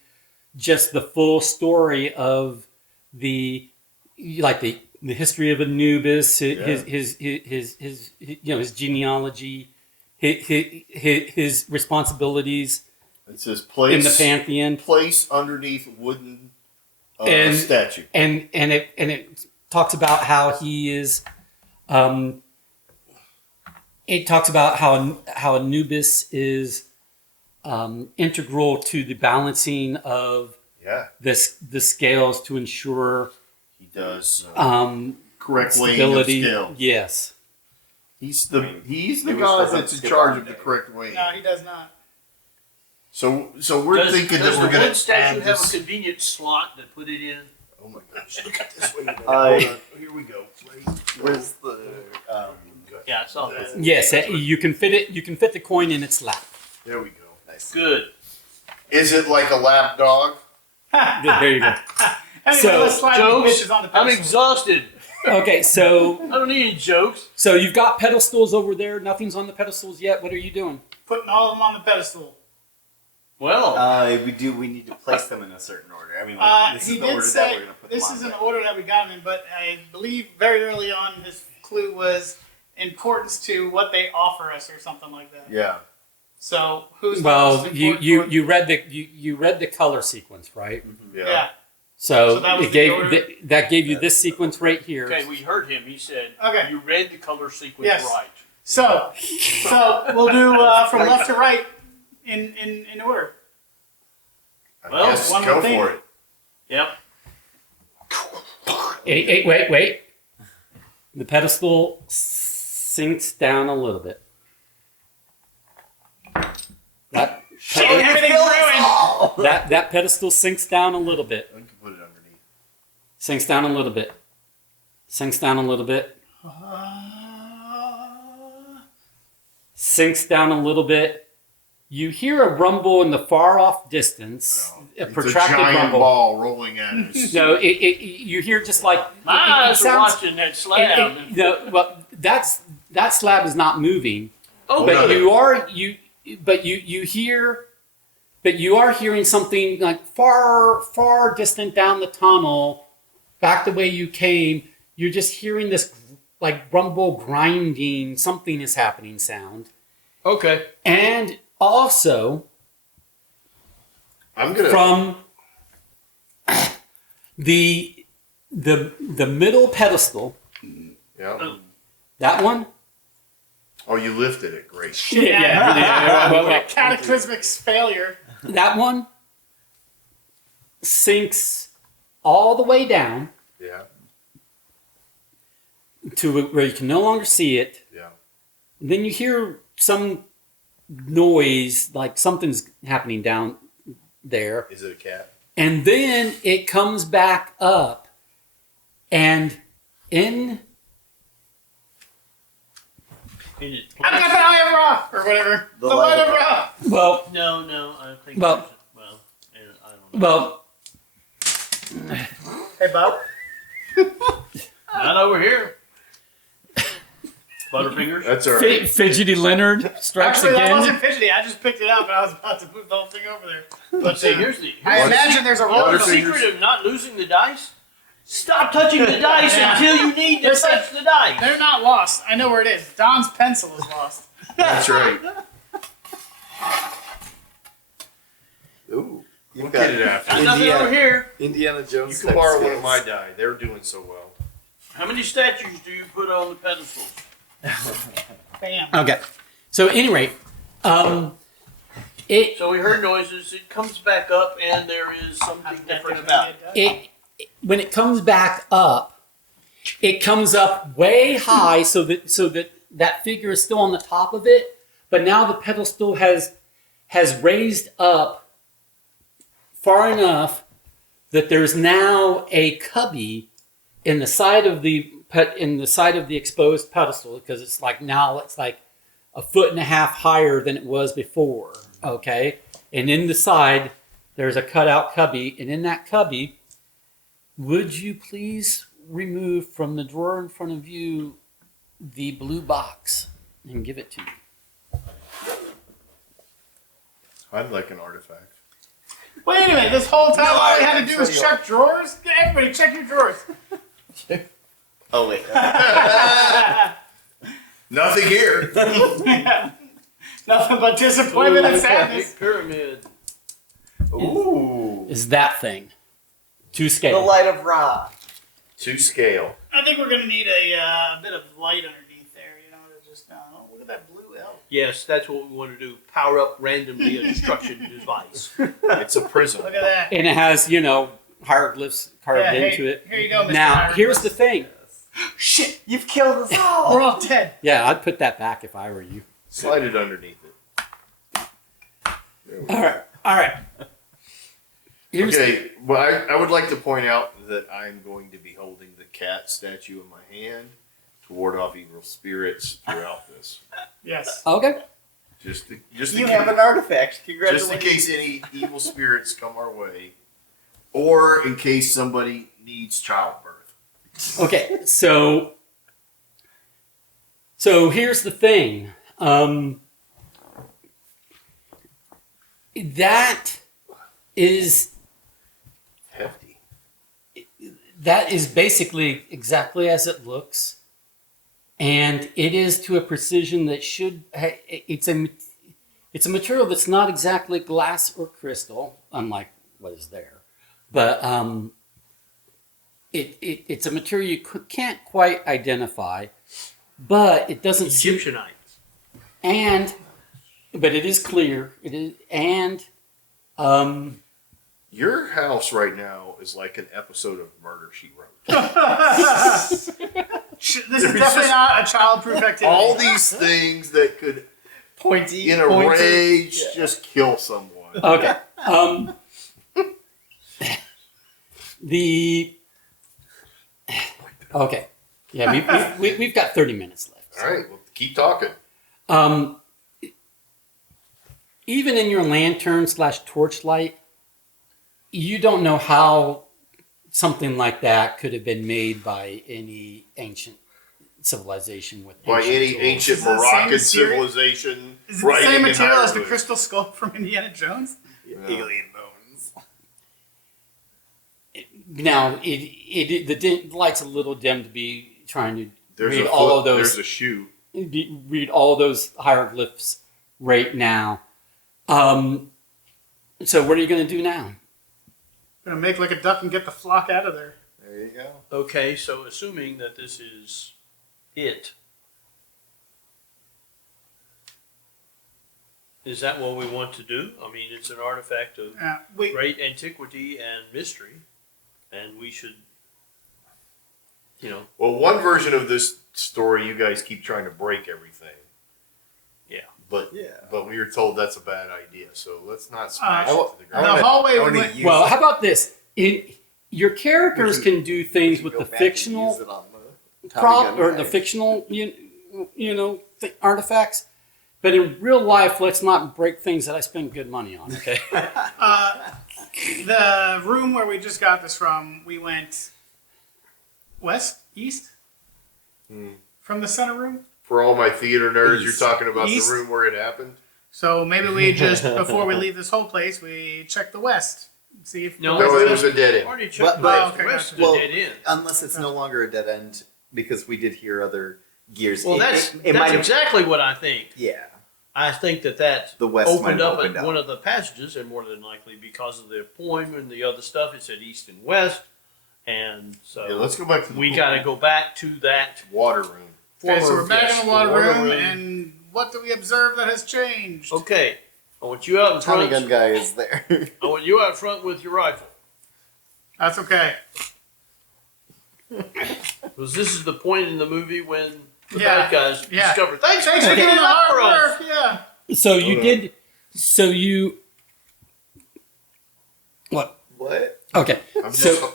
just the full story of the history of Anubis, his genealogy, his responsibilities It says place in the pantheon, place underneath wooden And- statue. and it talks about how he is. It talks about how Anubis is integral to the balancing of Yeah, the scales to ensure he does correct weighing of stability. scale. Yes. He's the it guy was that's in skip charge on of the there. correct weighing. No, he does not. So we're thinking that does we're the going wood to statue add have this. a convenient slot to put it in? Oh my gosh! Look at this. Wait a minute. I- Hold on. Here we go. Where's the? Yeah, I saw that. Yes. You can fit it. You can fit the coin in its lap. There we go. Nice. Good. Is it like a lap dog? There you go. Anyway, So, let's slide these Jokes? bitches on the I'm pedestal. exhausted. Okay, so I don't need any jokes. you've got pedestals over there. Nothing's on the pedestals yet. What are you doing? Putting all of them on the pedestal. Well, We need to place them in a certain order. I mean, like, this He is the did order that say we're going to put them this on. is an order that we got them in, but I believe very early on his clue was importance to what they offer us or something like that. Yeah. So who's the Well, most you important one? you read the you read the color sequence, right? Yeah. Yeah. So, So that was it the gave order? that gave you this sequence right here. okay, we heard him. He said, Okay. you read the color sequence Yes. right. So we'll do from left to right in order. I Well, guess one go more thing. for it. Yep. Wait. The pedestal sinks down a little bit. That Everything's ruined. that pedestal sinks down a little bit. I can put it underneath. Sinks down a little bit. Sinks down a little bit. Sinks down a little bit. You hear a rumble in the far off distance. A It's a protracted giant rumble. ball rolling at us. No, you hear just like My it eyes are sounds- watching that slab. no, well, that slab is not moving. Oh, But no. you are hearing something like far distant down the tunnel, back the way you came. You're just hearing this like rumble, grinding, something is happening sound, okay. and also I'm gonna. from the middle pedestal, Yeah. that one. Oh, you lifted it. Great. Well, Cataclysmic failure. that one sinks all the way down Yeah. to where you can no longer see it. Yeah. Then you hear some noise, like something's happening down there. Is it a cat? And then it comes back up, and in I got the eye of Ra or whatever. The light of Ra. well, No, I think. Well- I don't know. well, Hey, Bob. Not over here. Butterfingers. That's all right. Fidgety Leonard strikes Actually, that again. wasn't fidgety. I just picked it up, and I was about to move the whole thing over there. But see, here's the I imagine there's a roller the Butterfingers. secret of not losing the dice. Stop touching the dice Yeah. until you need to Listen, touch the dice. They're not lost. I know where it is. Don's pencil is lost. That's right. Ooh. We'll get it after. Got nothing over here. Indiana You Jones. can borrow one of my die. They're doing so well. How many statues do you put on the pedestals? Bam. Okay, so anyway, it So we heard noises. It comes back up, and there is something different about it. when it comes back up, it comes up way high so that figure is still on the top of it, but now the pedestal has raised up far enough that there's now a cubby in the side of the exposed pedestal, because it's like a foot and a half higher than it was before. Okay, and in the side there's a cutout cubby, and in that cubby, would you please remove from the drawer in front of you the blue box and give it to me? I'd like an artifact. Wait a minute. This whole time all we had to do was check drawers? Everybody check your drawers. Oh wait. Nothing here. Nothing but disappointment and sadness. Big pyramid. Ooh. Is that thing to The scale? light of Ra. To scale. I think we're going to need a bit of light underneath there, to just, look at that blue L. Yes, that's what we want to do. Power up randomly a destruction device. It's a prism. Look at that. And it has hieroglyphs carved Yeah, hey, into it. here you go, Mr. Now Hieroglyphs. here's the thing. Shit! You've killed us all. We're all dead. Yeah, I'd put that back if I were you. Slide it underneath it. There we go. All right. Here's Okay, well, I would like to point out that I'm going to be holding the cat statue in my hand to ward off evil spirits throughout this. Yes. Okay. Just You have an artifact. just in Congratulations. case any evil spirits come our way, or in case somebody needs childbirth. Okay, so here's the thing. That is Hefty. basically exactly as it looks, and it is to a precision that should. It's a material that's not exactly glass or crystal, unlike what is there, but it's a material you can't quite identify, but it doesn't seem, Egyptianite. but it is clear. It is, and Your house right now is like an episode of Murder, She Wrote. This is definitely not a childproof activity. All these things that could, Pointy. in a rage, just kill someone. okay. Okay. Yeah, we've got 30 minutes left. All right, well, keep talking. Even in your lantern/torchlight, you don't know how something like that could have been made by any ancient civilization with By any tools. ancient Is it the same Moroccan material? civilization, Is it the writing same in material as the hieroglyphs. crystal skull from Indiana Jones? Alien bones. Now, the light's a little dim to be trying to There's read a all foot, of those. There's a shoe. Read all of those hieroglyphs right now. So what are you going to do now? Gonna make like a duck and get the flock out of there. There you go. Okay, so assuming that this is it, is that what we want to do? I mean, it's an artifact of Wait, great antiquity and mystery, and we should, Well, one version of this story, you guys keep trying to break everything. Yeah. But Yeah. but we were told that's a bad idea, so let's not smash it to the the ground. hallway I we wanna went. use Well, it. how about this? Your characters We can- can do things We with can the go back and fictional use it on the Tommy prop gun or guy. the fictional artifacts, but in real life, let's not break things that I spend good money on. Okay. The room where we just got this from, we went west, east from the center room. For all my theater nerds, East. you're talking about East. the room where it happened? So maybe we just before we leave this whole place, we check the west, see if No, No, the it west was a dead end. already checked But- the okay, rest gotcha. of the dead end. Unless it's no longer a dead end, because we did hear other gears. Well, It that's might have. exactly what I think. Yeah. I think that The west might opened have up opened at up. one of the passages, and more than likely because of the poem and the other stuff, it said east and west, and so Yeah, let's go back to the we got to go back to that. water room. Okay, so we're back Yes, in the water room, room. and what do we observe that has changed? Okay, I want you out in Tommy front. gun guy is there. I want you out front with your rifle, That's okay. because this is the point in the movie when the Yeah, bad guys yeah. discover. Thanks for Thanks for picking doing it the up hard for us. work. Yeah. So you Hold on. did. So you. What? What? Okay. I'm So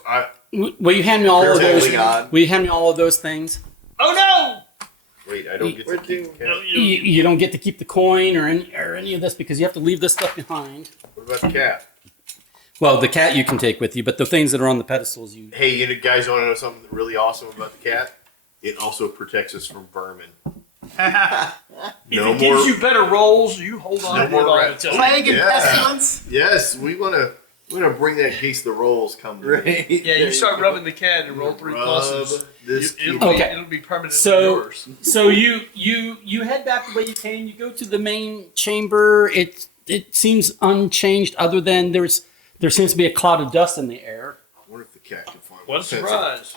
just, will you hand me all of those? Holding on. Will you hand me all of those things? Oh no! wait, I don't get to We're keep the No, cat. You don't get to keep the coin or any of this because you have to leave this stuff behind. What about the cat? Well, the cat you can take with you, but the things that are on the pedestals, you. Hey, you guys want to know something really awesome about the cat? It also protects us from vermin. If No it gives more- you better rolls, you hold on No to it more all rats. the time. Plague and Yeah. pestilence. Yes, we want to bring that in case the rolls come. to me. Right. Yeah, you start rubbing the cat and roll 3 Rub pluses. this It'll, kitty. be, Okay. it'll be permanently So- yours. So you head back the way you came. You go to the main chamber. It seems unchanged, other than there seems to be a cloud of dust in the air. I wonder if the cat can find What a my pencil. surprise.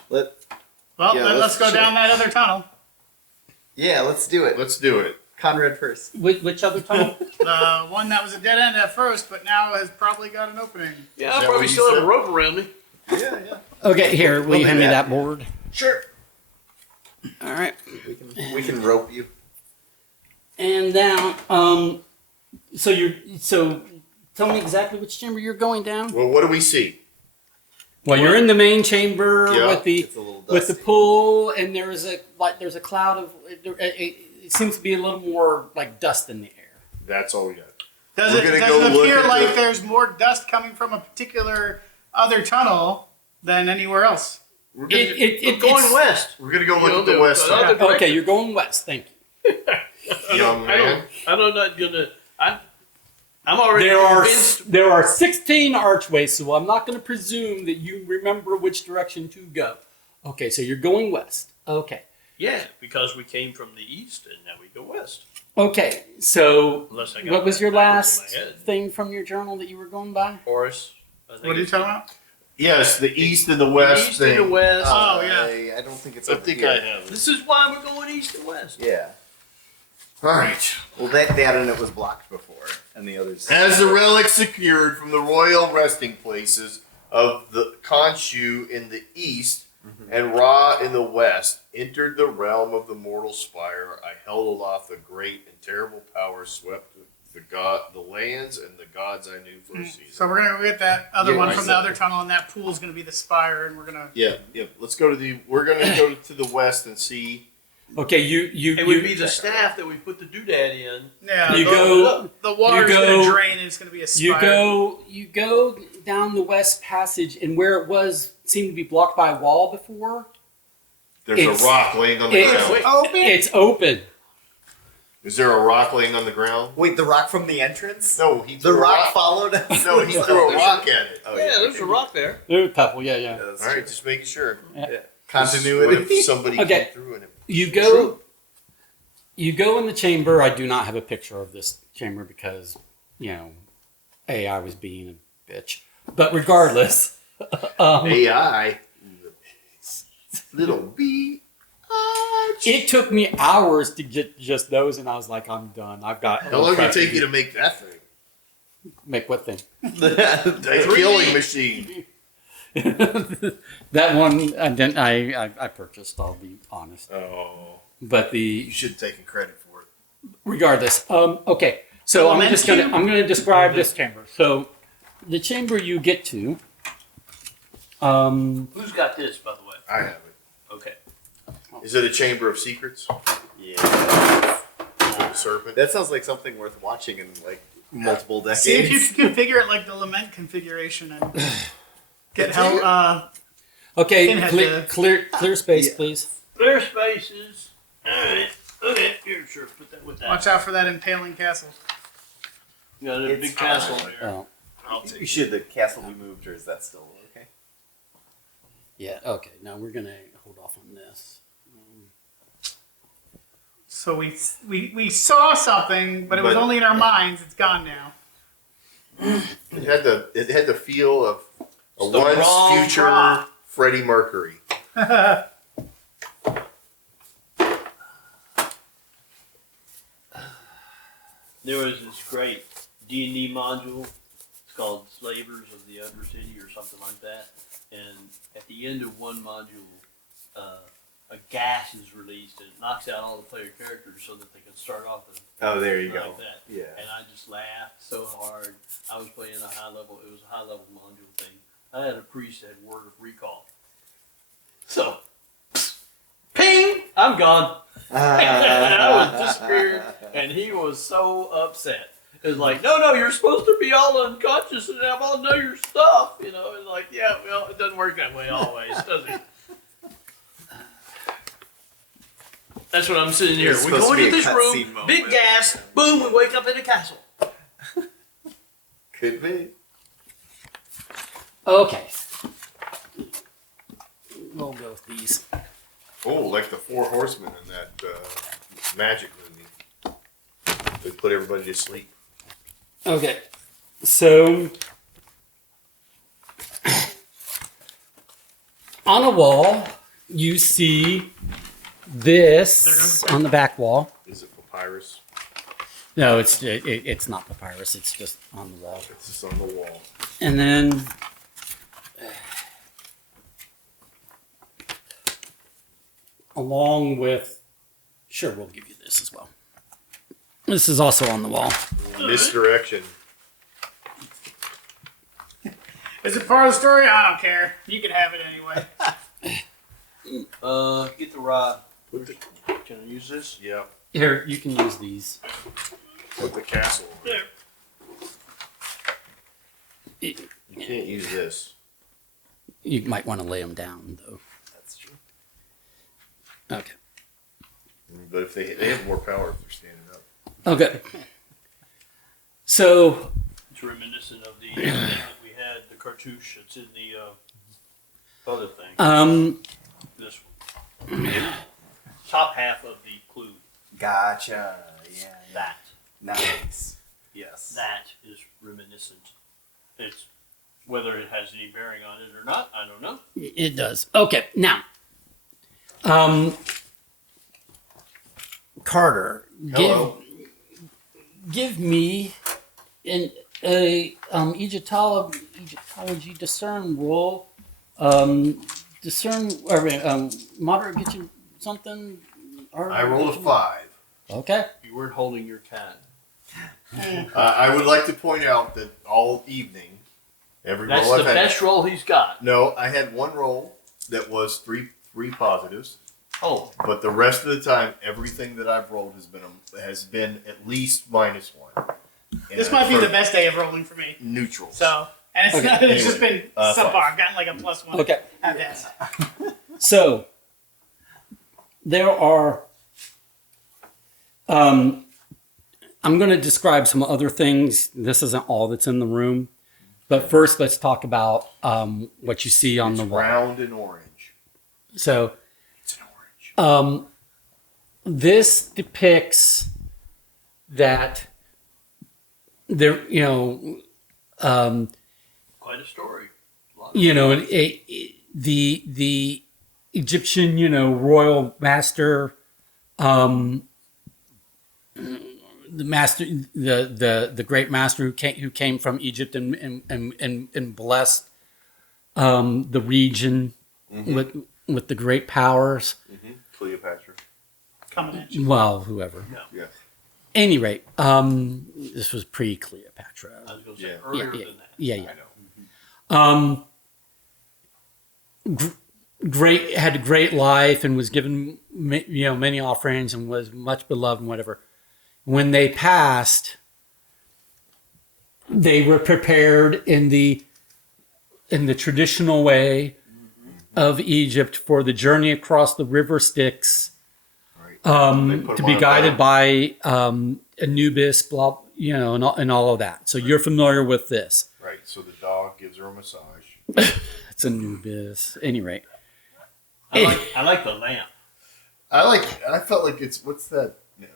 Well, Yeah, then let's let's go check. down that other tunnel. Yeah, let's do it. Let's do it. Conrad first. Which other tunnel? The one that was a dead end at first, but now has probably got an opening. Yeah, Is I that probably what you still have said? a rope around me. Yeah, yeah. Okay, here. Will you We'll hand do me that. that board? Sure. All right. We can rope you. And down. So tell me exactly which chamber you're going down. Well, what do we see? Well, you're in the main chamber Yeah. with the It's a little with the dusty. pool, and there's a cloud of. It seems to be a little more like dust in the air. That's all we got. Does We're it, gonna does go it look appear at like the- there's more dust coming from a particular other tunnel than anywhere else? We're gonna, We're going west. we're gonna go You look know, at the the west other side. direction. Okay, you're going west. Thank you. Young man. I'm not gonna. I'm already There convinced. are 16 archways, so I'm not going to presume that you remember which direction to go. Okay, so you're going west. Okay. Yeah, because we came from the east and now we go west. Okay, so Unless I got what was that your backwards last in my head. thing from your journal that you were going by? Horace. I think What are you it's talking about? Yes, the east and the the west east thing. and the west. Oh, yeah. I don't think it's I over think here. I have it. This is why we're going east and west. Yeah. All right. Well, that and it was blocked before, and the others. As the relics secured from the royal resting places of the Khonshu in the east and Ra in the west entered the realm of the mortal spire, I held aloft the great and terrible power swept the lands and the gods I knew for a season. So we're gonna go get that other Yeah, one right. from the other tunnel, and that pool's gonna be the spire, and we're gonna. Yeah. Let's go to the. We're gonna go to the west and see. Okay, you It would be the staff that we put the doodad in. Yeah. You the, go- The water's you gonna go- drain, and it's gonna be a spire. you go down the west passage, and where it was seemed to be blocked by a wall before. There's It's- a rock laying on the it's- ground. Open. It's open. Is there a rock laying on the ground? Wait, the rock from the entrance? No, he The threw a rock followed us. No, he threw a rock at it. Oh, Yeah, there's a rock there. There's a couple, yeah. That's All right, true. just making sure. Continuity. What if somebody Okay. came through and it You go in the chamber. I do not have a picture of this chamber because, AI was being a bitch. But regardless, AI, little bee. it took me hours to get just those, and I was like, I'm done. I've got. How long did it take you to make that thing? make what thing? A killing machine. That one I purchased. I'll be honest. Oh, But you should have taken credit for it. regardless, okay. So I'm Element gonna describe this chamber. So the chamber you get to. Who's got this, by the way? I have it. Okay. Is it a chamber of secrets? Yeah. The serpent. That sounds like something worth watching in like multiple decades. See if you can configure it like the lament configuration and get how. Okay, Pinhead clear space, please. Clear spaces. Alright. Okay, here, sure. Put that with that. Watch out for that impaling castle. You got a It's big castle fine. there. Oh, I'll take it. Should the castle be moved, or is that still okay? yeah. Okay. Now we're gonna hold off on this. So we saw something, but it was But- only in our minds. It's gone now. It had the feel of a It's the once wrong future rock. Freddie Mercury. There was this great D&D module. It's called Slavers of the Undercity or something like that. And at the end of one module, a gas is released and it knocks out all the player characters so that they can start off Oh, there you like go. that. Yeah. And I just laughed so hard. I was playing a high level. It was a high level module thing. I had a priest that had word of recall. So, ping! I'm gone. I was disappeared, and he was so upset. It was like, no, you're supposed to be all unconscious and have all know your stuff, and like, yeah, well, it doesn't work that way always, does it? That's what I'm sitting here. It's We supposed go to be into a this cutscene room, moment. big gas, boom, we wake up in a castle. Could be. Okay. We'll go with these. Oh, like the Four Horsemen in that magic movie. They put everybody to sleep. Okay. So on a wall, you see this on the back wall. Is it papyrus? No, it's not papyrus. It's just on the wall. It's just on the wall. And then along with, sure, we'll give you this as well. This is also on the wall. Misdirection. Is it part of the story? I don't care. You can have it anyway. Get the rod. Put the- Can I use this? Yeah. Here, you can use these. Put the castle over There. it. You can't use this. You might want to lay them down, though. That's true. Okay. But if they have more power if they're standing up. Okay. So, It's reminiscent of the thing that we had, the cartouche that's in the other thing. This one. Top half of the clue. Gotcha. Yeah. That. Nice. Yes. That is reminiscent. It's whether it has any bearing on it or not, I don't know. it does. Okay, now, Carter, Hello. give me an Egyptology discern roll. Discern or moderate get you something. Or I rolled a 5. Okay. You weren't holding your cat. I would like to point out that all evening, every That's roll the I've had. best roll he's got. No, I had one roll that was three positives, Oh, but the rest of the time, everything that I've rolled has been at least -1. And This might be for the best day of rolling for me. neutrals. So, and it's, Okay. not, it's just Anyway, been five. subpar. I've gotten like a +1 Okay. at this. So there are. I'm going to describe some other things. This isn't all that's in the room, but first let's talk about what you see on It's the wall. round and orange. So It's an orange. this depicts that there, quite a story. The Egyptian, royal master, the great master who came from Egypt and blessed the region with the great powers. Cleopatra. Coming at you. Well, whoever. Yeah. Any rate, this was pre-Cleopatra. I was going to say Yeah. earlier Yeah, than that. Yeah, I yeah. know. Had a great life and was given many offerings and was much beloved and whatever. When they passed, they were prepared in the traditional way of Egypt for the journey across the river Styx, Right. They put to them be on a guided boat. by Anubis, blah, and all of that. So you're familiar with this. Right. So the dog gives her a massage. It's Anubis. Any rate. I like the lamp. I felt like what's that? No.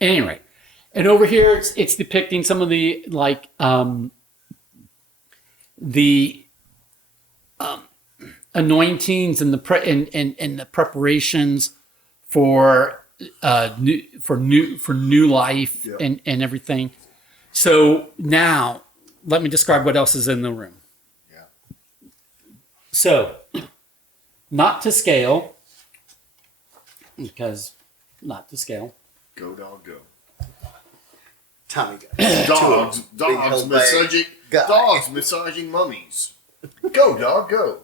Anyway, and over here it's depicting some of the anointings and the preparations for new life. Yeah. and everything. So now let me describe what else is in the room. Yeah. So, not to scale, because not to scale. Go dog go. Tommy got Dogs big old bag guy. dogs massaging mummies. Go dog go.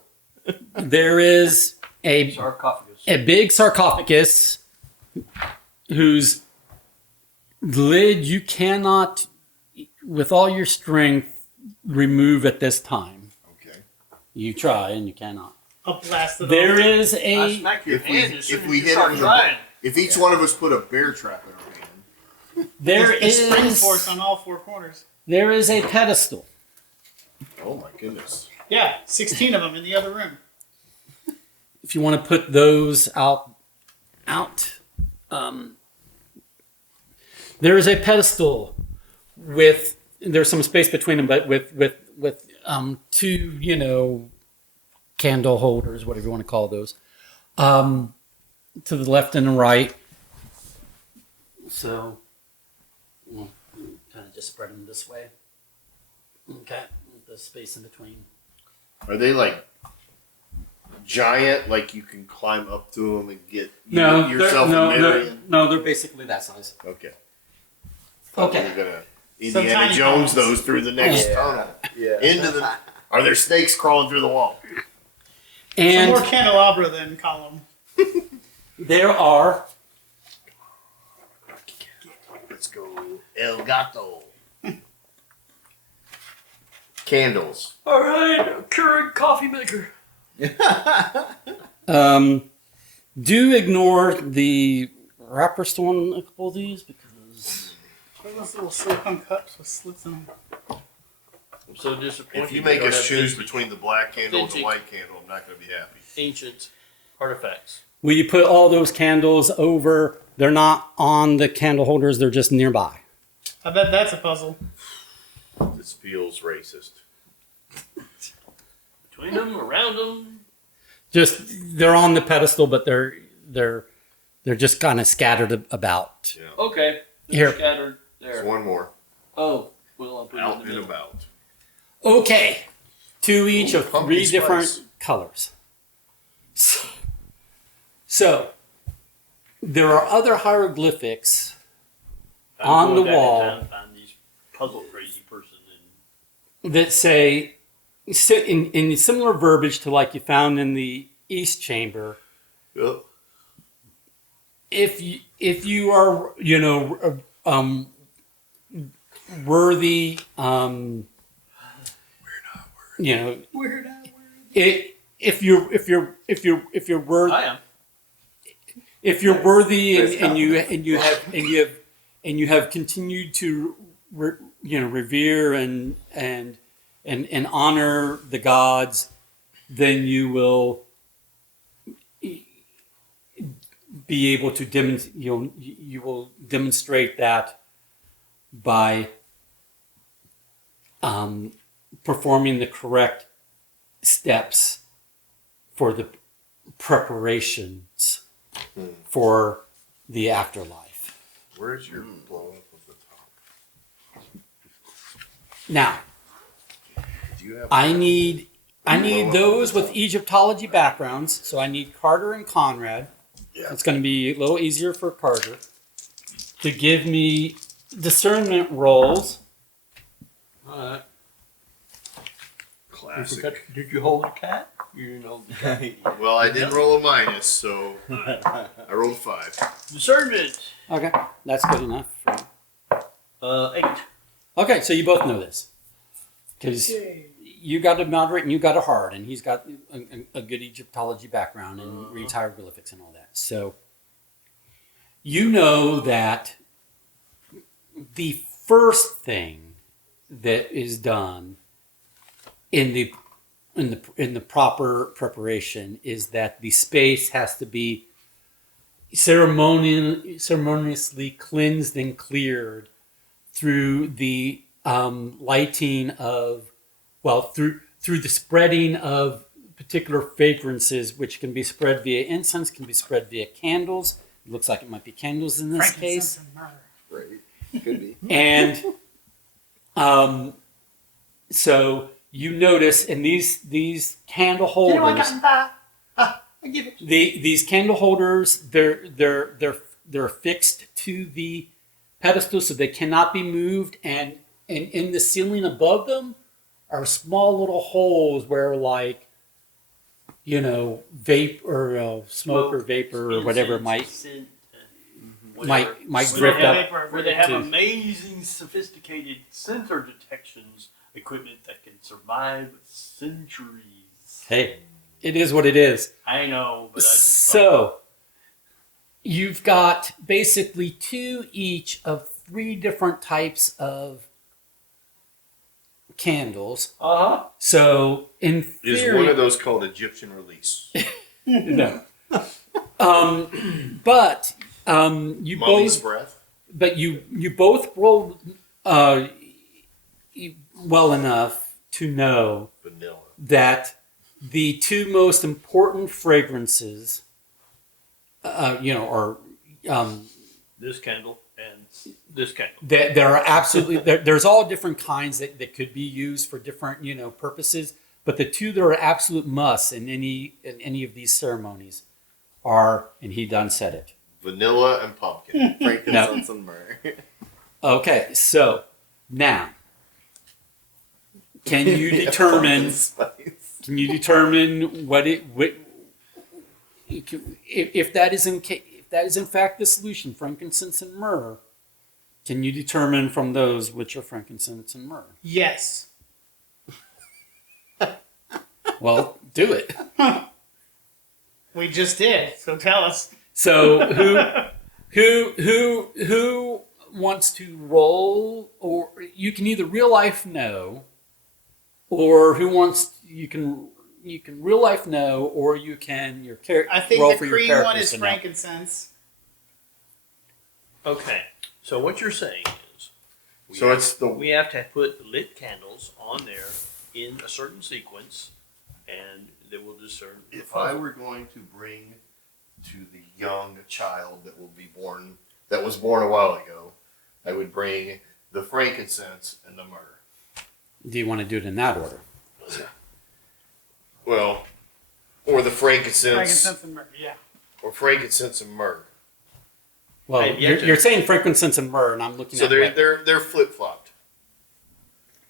There is a Sarcophagus. big sarcophagus whose lid you cannot, with all your strength, remove at this time. Okay. You try and you cannot. I'll blast it There over. is I a smack your If we- hand as soon if as we you hit it start with a- trying. If each one of us put a bear trap in our hand. there It's spring is force on all four corners. there is a pedestal. Oh my goodness. Yeah, 16 of them in the other room. If you want to put those out, there is a pedestal with there's some space between them, but with two candle holders, whatever you want to call those, to the left and the right. So we'll kind of just spread them this way. Okay, the space in between. Are they like giant? Like you can climb up to them and get No, yourself no, a Marion? no, they're basically that size. Okay. Okay. We're gonna Some Indiana tiny Jones bones. those through the next Yeah. tunnel. Yeah. Into the. Are there snakes crawling through the wall? Some And more candelabra than column. there are Let's go. El Gato. Candles. All right, Keurig coffee maker. Do ignore the wrappers on a couple of these because What are those little silicone cups with slits in them? I'm so disappointed. If you make don't us have choose vintage- between the black candle and the vintage white candle, I'm not going to be happy. ancient artifacts. will you put all those candles over? They're not on the candle holders; they're just nearby. I bet that's a puzzle. This feels racist. Between them, around them. Just they're on the pedestal, but they're just kind of scattered about. Yeah. Okay. They're Here. scattered There's there. one more. Oh, well, I'll put it in Out the and middle. about. Okay, two each Ooh, of pumpkin three spice. different colors. So there are other hieroglyphics I'm on going the back in wall town to find these puzzle crazy person and that say in similar verbiage to like you found in the East Chamber. Yep. If you are worthy weird. if you're worthy I am. if you're worthy Nice and you have continued to revere and honor the gods, then you will be able to you will demonstrate that by performing the correct steps for the preparations for the afterlife. Where's your blow up of the top? Now, Do you have I need those with Egyptology backgrounds. So I need Carter and Conrad. Yeah. It's going to be a little easier for Carter to give me discernment rolls. All right. classic? Did you hold a cat? You know the cat. Well, I didn't roll a minus, so I rolled a 5. Discernment. Okay, that's good enough. 8. Okay, so you both know this because you got a moderate and you got a hard, and he's got a good Egyptology background and reads hieroglyphics and all that. So you know that the first thing that is done in the proper preparation is that the space has to be ceremoniously cleansed and cleared through the lighting of, through the spreading of particular fragrances, which can be spread via incense, can be spread via candles. It looks like it might be candles in this case. Frankincense and myrrh. Right. Could be. And so you notice in these candle holders, these candle holders, they're fixed to the pedestal, so they cannot be moved. And in the ceiling above them are small little holes where, like, vape or smoke or vapor or whatever might drift up. Where they have to- amazing, sophisticated sensor detections equipment that can survive centuries. Hey, it is what it is. I know, but I just So you've got basically 2 each of 3 different types of candles. So in Is theory, one of those called Egyptian release? no. But you Mummy's both, breath? but you both rolled well enough to know Vanilla. that the 2 most important fragrances, are this candle and this candle. there are absolutely there's all different kinds that could be used for different purposes, but the 2 that are absolute musts in any of these ceremonies are, and he done said it. Vanilla and pumpkin. Frankincense and myrrh. Okay, so now can you determine? Spice. Can you determine if that is in fact the solution, frankincense and myrrh? Can you determine from those which are frankincense and myrrh? Yes. Well, do it. We just did. So tell us. So who wants to roll, or you can either real life know, or you can real life know, or you can your character. I think roll the for your cream one characters is to know. frankincense. Okay. So what you're saying is, we we have to put lit candles on there in a certain sequence, and that will discern. the If I puzzle. were going to bring to the young child that was born a while ago, I would bring the frankincense and the myrrh. Do you want to do it in that order? Well, or the frankincense, Frankincense and myrrh. Yeah. or frankincense and myrrh. Well, Hey, you have to- you're saying frankincense and myrrh, and I'm looking So at they're flip flopped.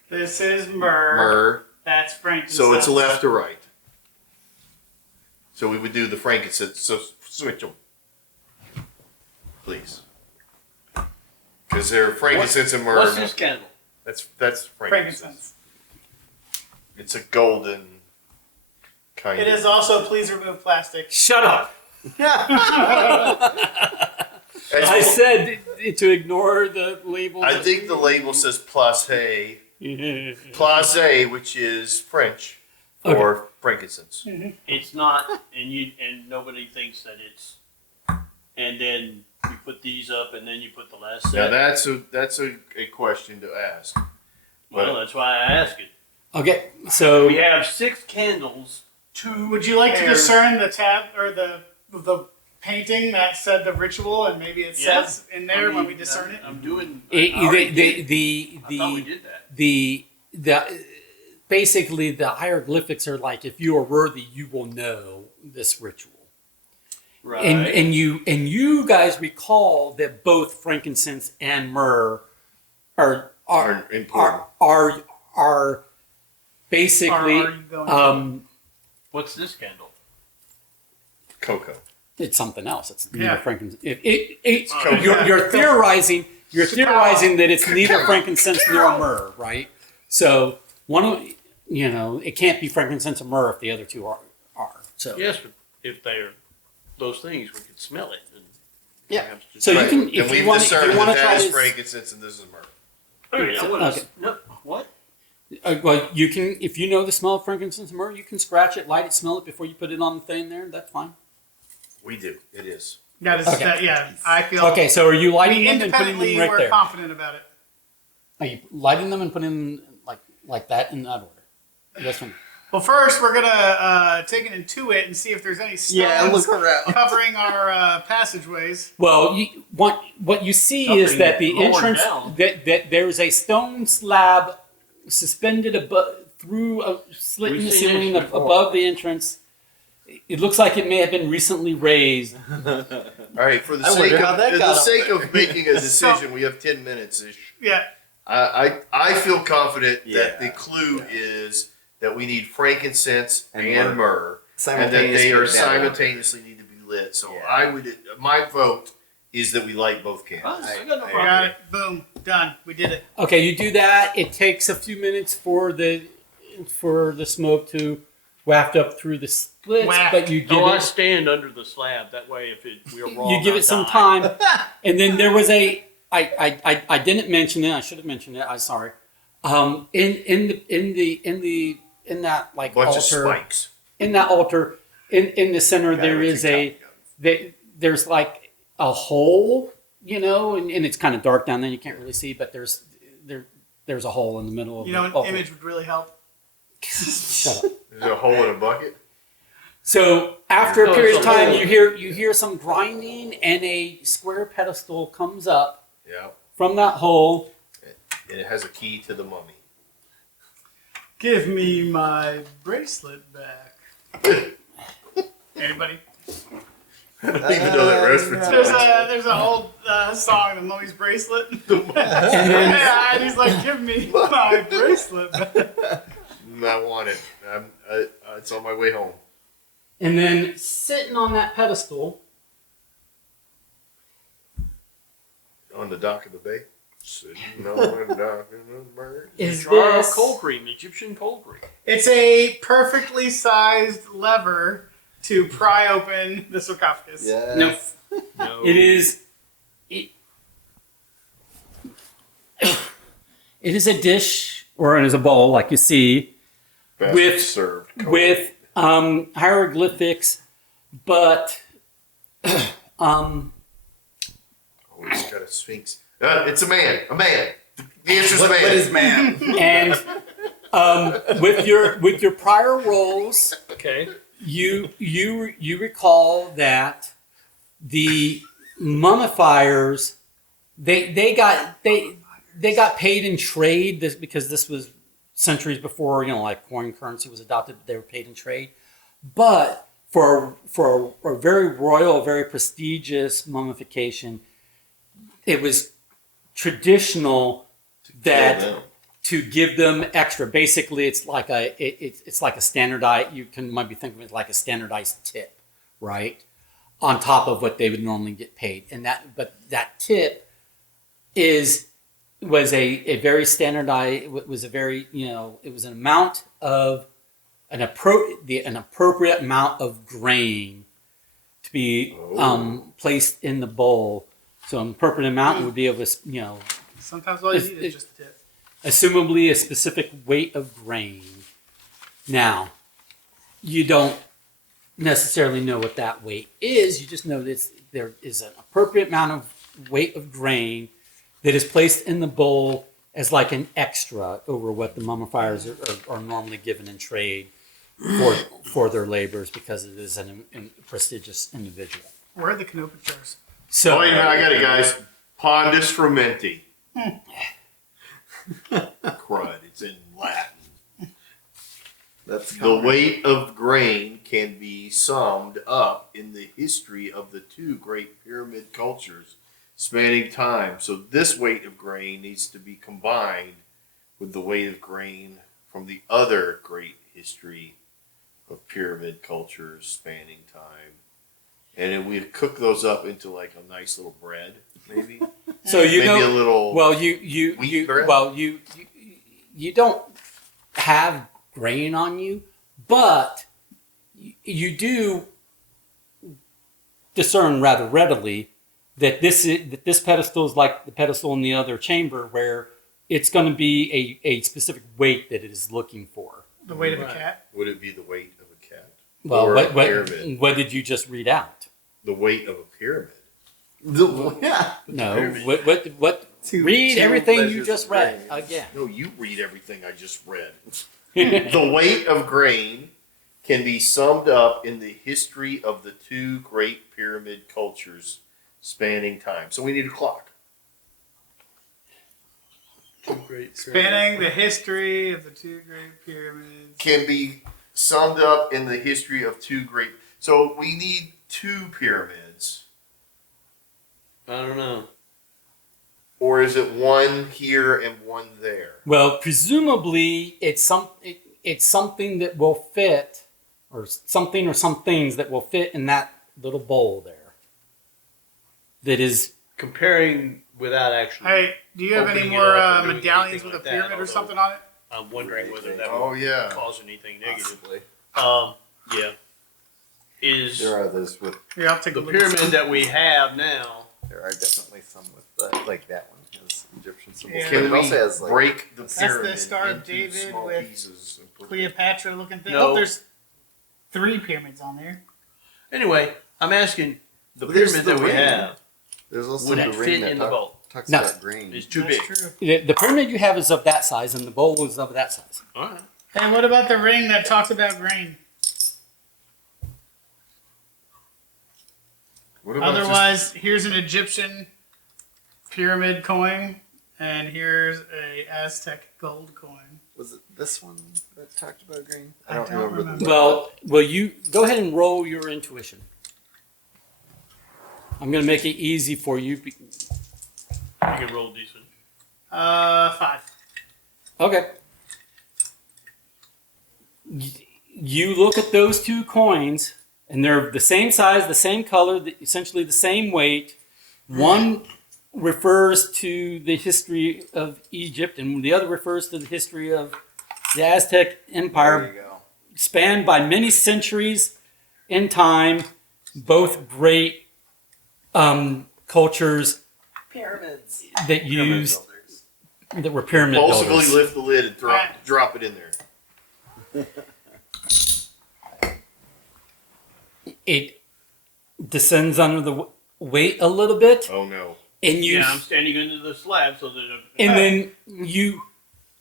This is myrrh. Myrrh. That's frankincense. So it's left to right. So we would do the frankincense. So switch them, please, because they're frankincense and myrrh. What's this candle? That's frankincense. frankincense. It's a golden kind. It is also please remove plastic. Shut up! As- I said to ignore the label. I think the label says place, which is French for frankincense. It's not, and nobody thinks that it's. And then you put these up, and then you put the last set. Now that's a question to ask. Well, that's why I ask it. Okay, so We have 6 candles. 2. Would you like to pairs. discern the tab or the painting that said the ritual, and maybe it Yeah. says in there when we discern it? I'm doing. it, I already did. the I thought we did that. the basically the hieroglyphics are like, if you are worthy, you will know this ritual. Right. And you guys recall that both frankincense and myrrh are important. are basically Are you going What's this candle? Cocoa. it's something else. It's neither Yeah. frankincense. Cocoa. You're theorizing. You're Cacao. theorizing that it's neither frankincense nor myrrh, right? So one of it can't be frankincense or myrrh if the other two are. So Yes, but if they're those things, we could smell it. And Yeah. perhaps just- So you Right. can, And if we've you want to discerned try that is to. frankincense and this is myrrh. Okay, I wanna- Okay. No, what? Well, you can, if you know the smell of frankincense and myrrh, you can scratch it, light it, smell it before you put it on the thing there. That's fine. We do. It is. That is, Okay. yeah, I feel. Okay, so are you we lighting them and putting independently them right we're there? confident about it. Are you lighting them and putting them like that in that order? This one. Well, first we're gonna take an intuit and see if there's any stones around. covering our passageways. Well, what you see is Something that the lower entrance down. that there's a stone slab suspended above through a slit in We've the seen ceiling this before. above the entrance. It looks like it may have been recently raised. All right. For the I sake wonder how that got up there. of making a decision, we have 10 minutes ish. Yeah, I feel confident Yeah. that the clue is that we need frankincense And and myrrh, and that they are simultaneously need to be lit. So Yeah. my vote is that we light both candles. I got no I problem. got it. Boom, done. We did it. Okay, you do that. It takes a few minutes for the smoke to waft up through the splits, Waft. but you give Oh, I it stand under the slab. That way, if we're wrong, you give I it some die. time, and then there was I didn't mention it. I should have mentioned it. I'm sorry. In that like Bunch of altar, spikes. in that altar, in the center Got there it. is there's like a hole, and it's kind of dark down there. You can't really see, but there's a hole in the middle of You know, the an altar. image would really help. Shut up. There's a hole in a bucket. So after a Oh, period it's of a time, hole. you hear some grinding, and a square pedestal comes up Yeah. from that hole. And it has a key to the mummy. Give me my bracelet back. Anybody? I don't even know that reference. There's an old song, "The Mummy's Bracelet." Yeah, and he's like, "Give me my bracelet back." I want it. It's on my way home. And then sitting on that pedestal, On the dock of the bay. Sitting on a dock in a bird. Is Jar of this cold cream, Egyptian cold cream. It's a perfectly sized lever to pry open the sarcophagus. Yes. No. It is. It is a dish, or it is a bowl, like you see, Best With- served. cold. with hieroglyphics, but Oh, he's got a sphinx. It's a man. A man. The answer's a man. What is man? and with your prior rolls, Okay. you recall that the mummifiers they got paid in trade because this was centuries before like coin currency was adopted. They were paid in trade, but for a very royal, very prestigious mummification, it was traditional that to give them extra. Basically, it's like a standardized. Might be thinking of it like a standardized tip, right, on top of what they would normally get paid. And that tip was a very standardized. Was a very it was an amount of an appropriate amount of grain to be placed in the bowl. So an appropriate amount would be of Sometimes all you need is just a tip. assumably a specific weight of grain. Now, you don't necessarily know what that weight is. You just know that there is an appropriate amount of weight of grain that is placed in the bowl as like an extra over what the mummifiers are normally given in trade for their labors because it is a prestigious individual. Where are the canopic jars? So, Oh, yeah, I got it, guys. Pondus frumenti. Crud. It's in Latin. That's The weight of grain can be summed up in the history of the two great pyramid cultures spanning time. So this weight of grain needs to be combined with the weight of grain from the other great history of pyramid cultures spanning time. And then we cook those up into like a nice little bread, maybe. so Maybe a little. well, you bread? well you don't have grain on you, but you do discern rather readily that this pedestal is like the pedestal in the other chamber, where it's going to be a specific weight that it is looking for. The weight of a Right. cat? Would it be the weight of a cat? Well, Or a what pyramid? what did you just read out? The weight of a pyramid. yeah. No, Pyramid. what? Two- Read two everything you measures just of read grain. again. No, you read everything I just read. The weight of grain can be summed up in the history of the two great pyramid cultures spanning time. So we need a clock. Great. Spanning the history of the two great pyramids. Can be summed up in the history of two great. So we need two pyramids. I don't know. Or is it one here and one there? Well, presumably it's something that will fit, or something or some things that will fit in that little bowl there. That is Comparing without actually. Hey, do you have any Opening it more up or doing medallions anything with a like that, pyramid or although- something on it? I'm wondering whether that Oh would yeah. cause anything negative. Possibly. Yeah. Is There are those with. Here, I'll take a the look. at pyramid some. that we have now? There are definitely some with like that one has Egyptian symbols. Yeah. But Can it we also has like break the the pyramid Star of into David small with pieces and put Cleopatra looking thing. No. Oh, there's 3 pyramids on there. Anyway, I'm asking the But there's pyramid the that we ring. have there's also would the it ring fit that in the bowl? talks No. about green. It's too That's big. true. the pyramid you have is of that size, and the bowl is of that size. All right. Hey, what about the ring that talks about grain? What about Otherwise, here's an Egyptian pyramid coin, and here's a Aztec gold coin. Was it this one that talked about green? I don't remember. Well, you go ahead and roll your intuition. I'm going to make it easy for you. You can roll decent. 5. Okay. You look at those two coins, and they're the same size, the same color, essentially the same weight. One refers to the history of Egypt, and the other refers to the history of the Aztec Empire, There you go. spanned by many centuries in time, both great cultures Pyramids. that used that were pyramid Impulsively builders. lift the lid and drop it in there. It descends under the weight a little bit, Oh no. and you Yeah, I'm standing under the slab so that. and then you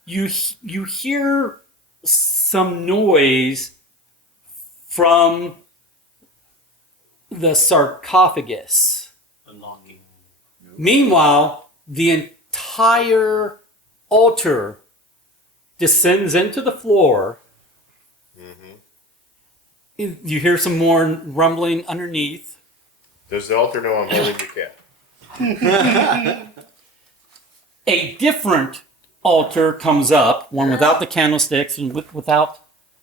hear some noise from the sarcophagus. Unlocking. Meanwhile, the entire altar descends into the floor. Mm-hmm. You hear some more rumbling underneath. Does the altar know I'm holding your cat? A different altar comes up, one without the candlesticks and without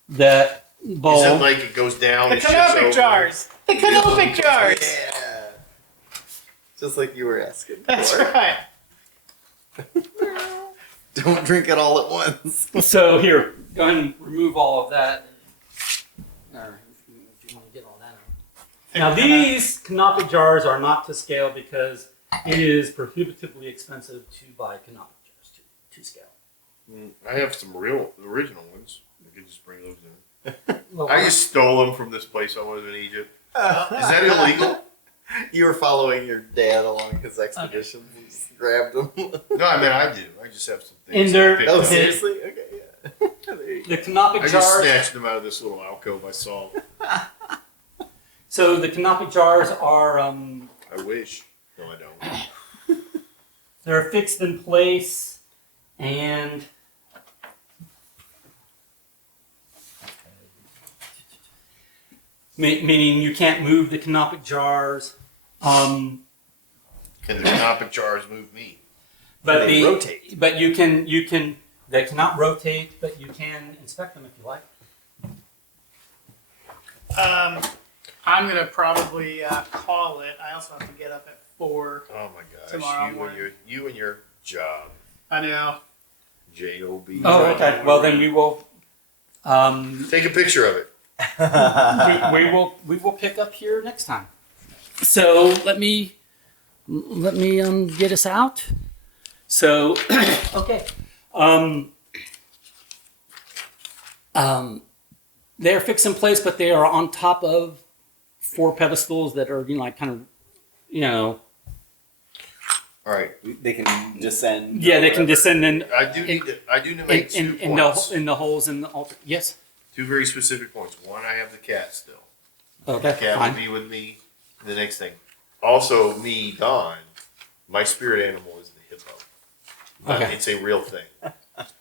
that bowl. Is it like it goes down? The and shifts over? canopic jars. The canopic jars. Yeah. Just like you were asking. That's for. right. Don't drink it all at once. So here, go ahead and remove all of that. Or if you want to get all that out. Now these canopic jars are not to scale because it is prohibitively expensive to buy canopic jars to scale. I have some original ones. I could just bring those in. Well, I just stole them from this place I was in Egypt. Is that illegal? You were following your dad along his expeditions and just grabbed them. No, I mean I do. I just have some And things. they're- I picked Oh, up. seriously? Okay, yeah. There you go. the canopic I just jars. snatched them out of this little alcove I saw. So the canopic jars are I wish. No, I don't. they're fixed in place, and meaning you can't move the canopic jars. Can the canopic jars move me? But They rotate. But you can. They cannot rotate, but you can inspect them if you like. I'm gonna probably call it. I also have to get up at 4. Oh my gosh. Tomorrow morning. You and your job. I know. J-O-B. Oh, okay. Well, then we will. Take a picture of it. we will pick up here next time. So let me get us out. So okay. They're fixed in place, but they are on top of 4 pedestals that are All right. They can descend. Yeah, they can descend in I do need to make two points. in the holes in the altar. Yes. 2 very specific points. One, I have the cat still. Okay. The cat Fine. will be with me. The next thing. Also, me, Don, my spirit animal is the hippo. Okay. It's a real thing.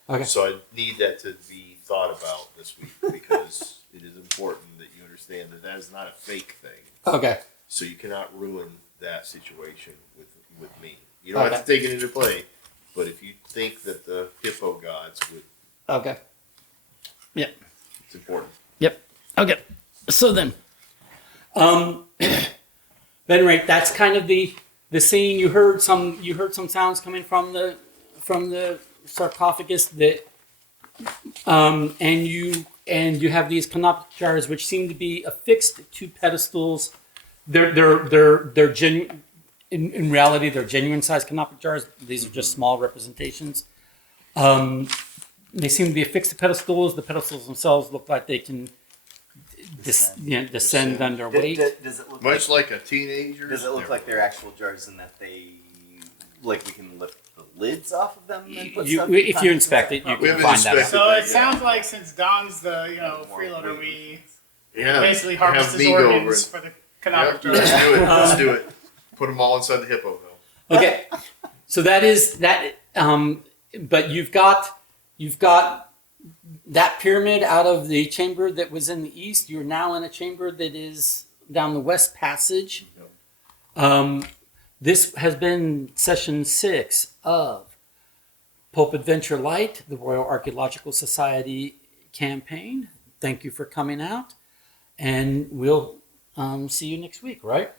Okay. So I need that to be thought about this week because it is important that you understand that that is not a fake thing. Okay. So you cannot ruin that situation with me. You don't have to take it into play, but if you think that the hippo gods would, Okay. Yep. it's important. Yep. Okay. So then, then right, that's kind of the scene. You heard some sounds coming from the sarcophagus that, and you have these canopic jars which seem to be affixed to pedestals. They're genuine. In reality, they're genuine sized canopic jars. These are just small representations. They seem to be affixed to pedestals. The pedestals themselves look like they can descend under weight. Does it look Much like a teenager. Does it look like they're actual jars in that they, like we can lift the lids off of them? And put stuff If you inspect it, you We can haven't find that out. inspected So that it yet. sounds like since Don's the freeloader, we Yeah. basically Have harvest his me go over organs it. for the Yep, canopic let's jars. do it. Let's do it. Put them all inside the hippo, though. Okay, so that is that. But you've got that pyramid out of the chamber that was in the east. You're now in a chamber that is down the west passage. This has been session 6 of Pulp Adventure Lite, the Royal Archaeological Society campaign. Thank you for coming out, and we'll see you next week, right?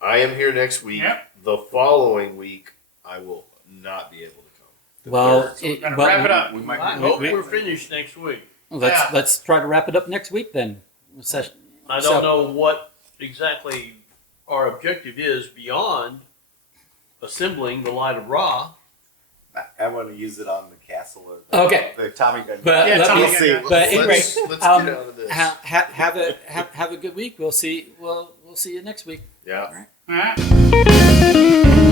I am here next week. Yep. The following week, I will not be able to come. Well, So we're gonna wrap it up. We might. I hope we're finished next week. Yeah. let's try to wrap it up next week then. Session. I So- don't know what exactly our objective is beyond assembling the Light of Ra. I want to use it on the castle or the, Okay. the Tommy gun. But Yeah, let Tommy me gun. see. But anyway, let's get out of this. have a good week. We'll see you next week. Yeah. All right.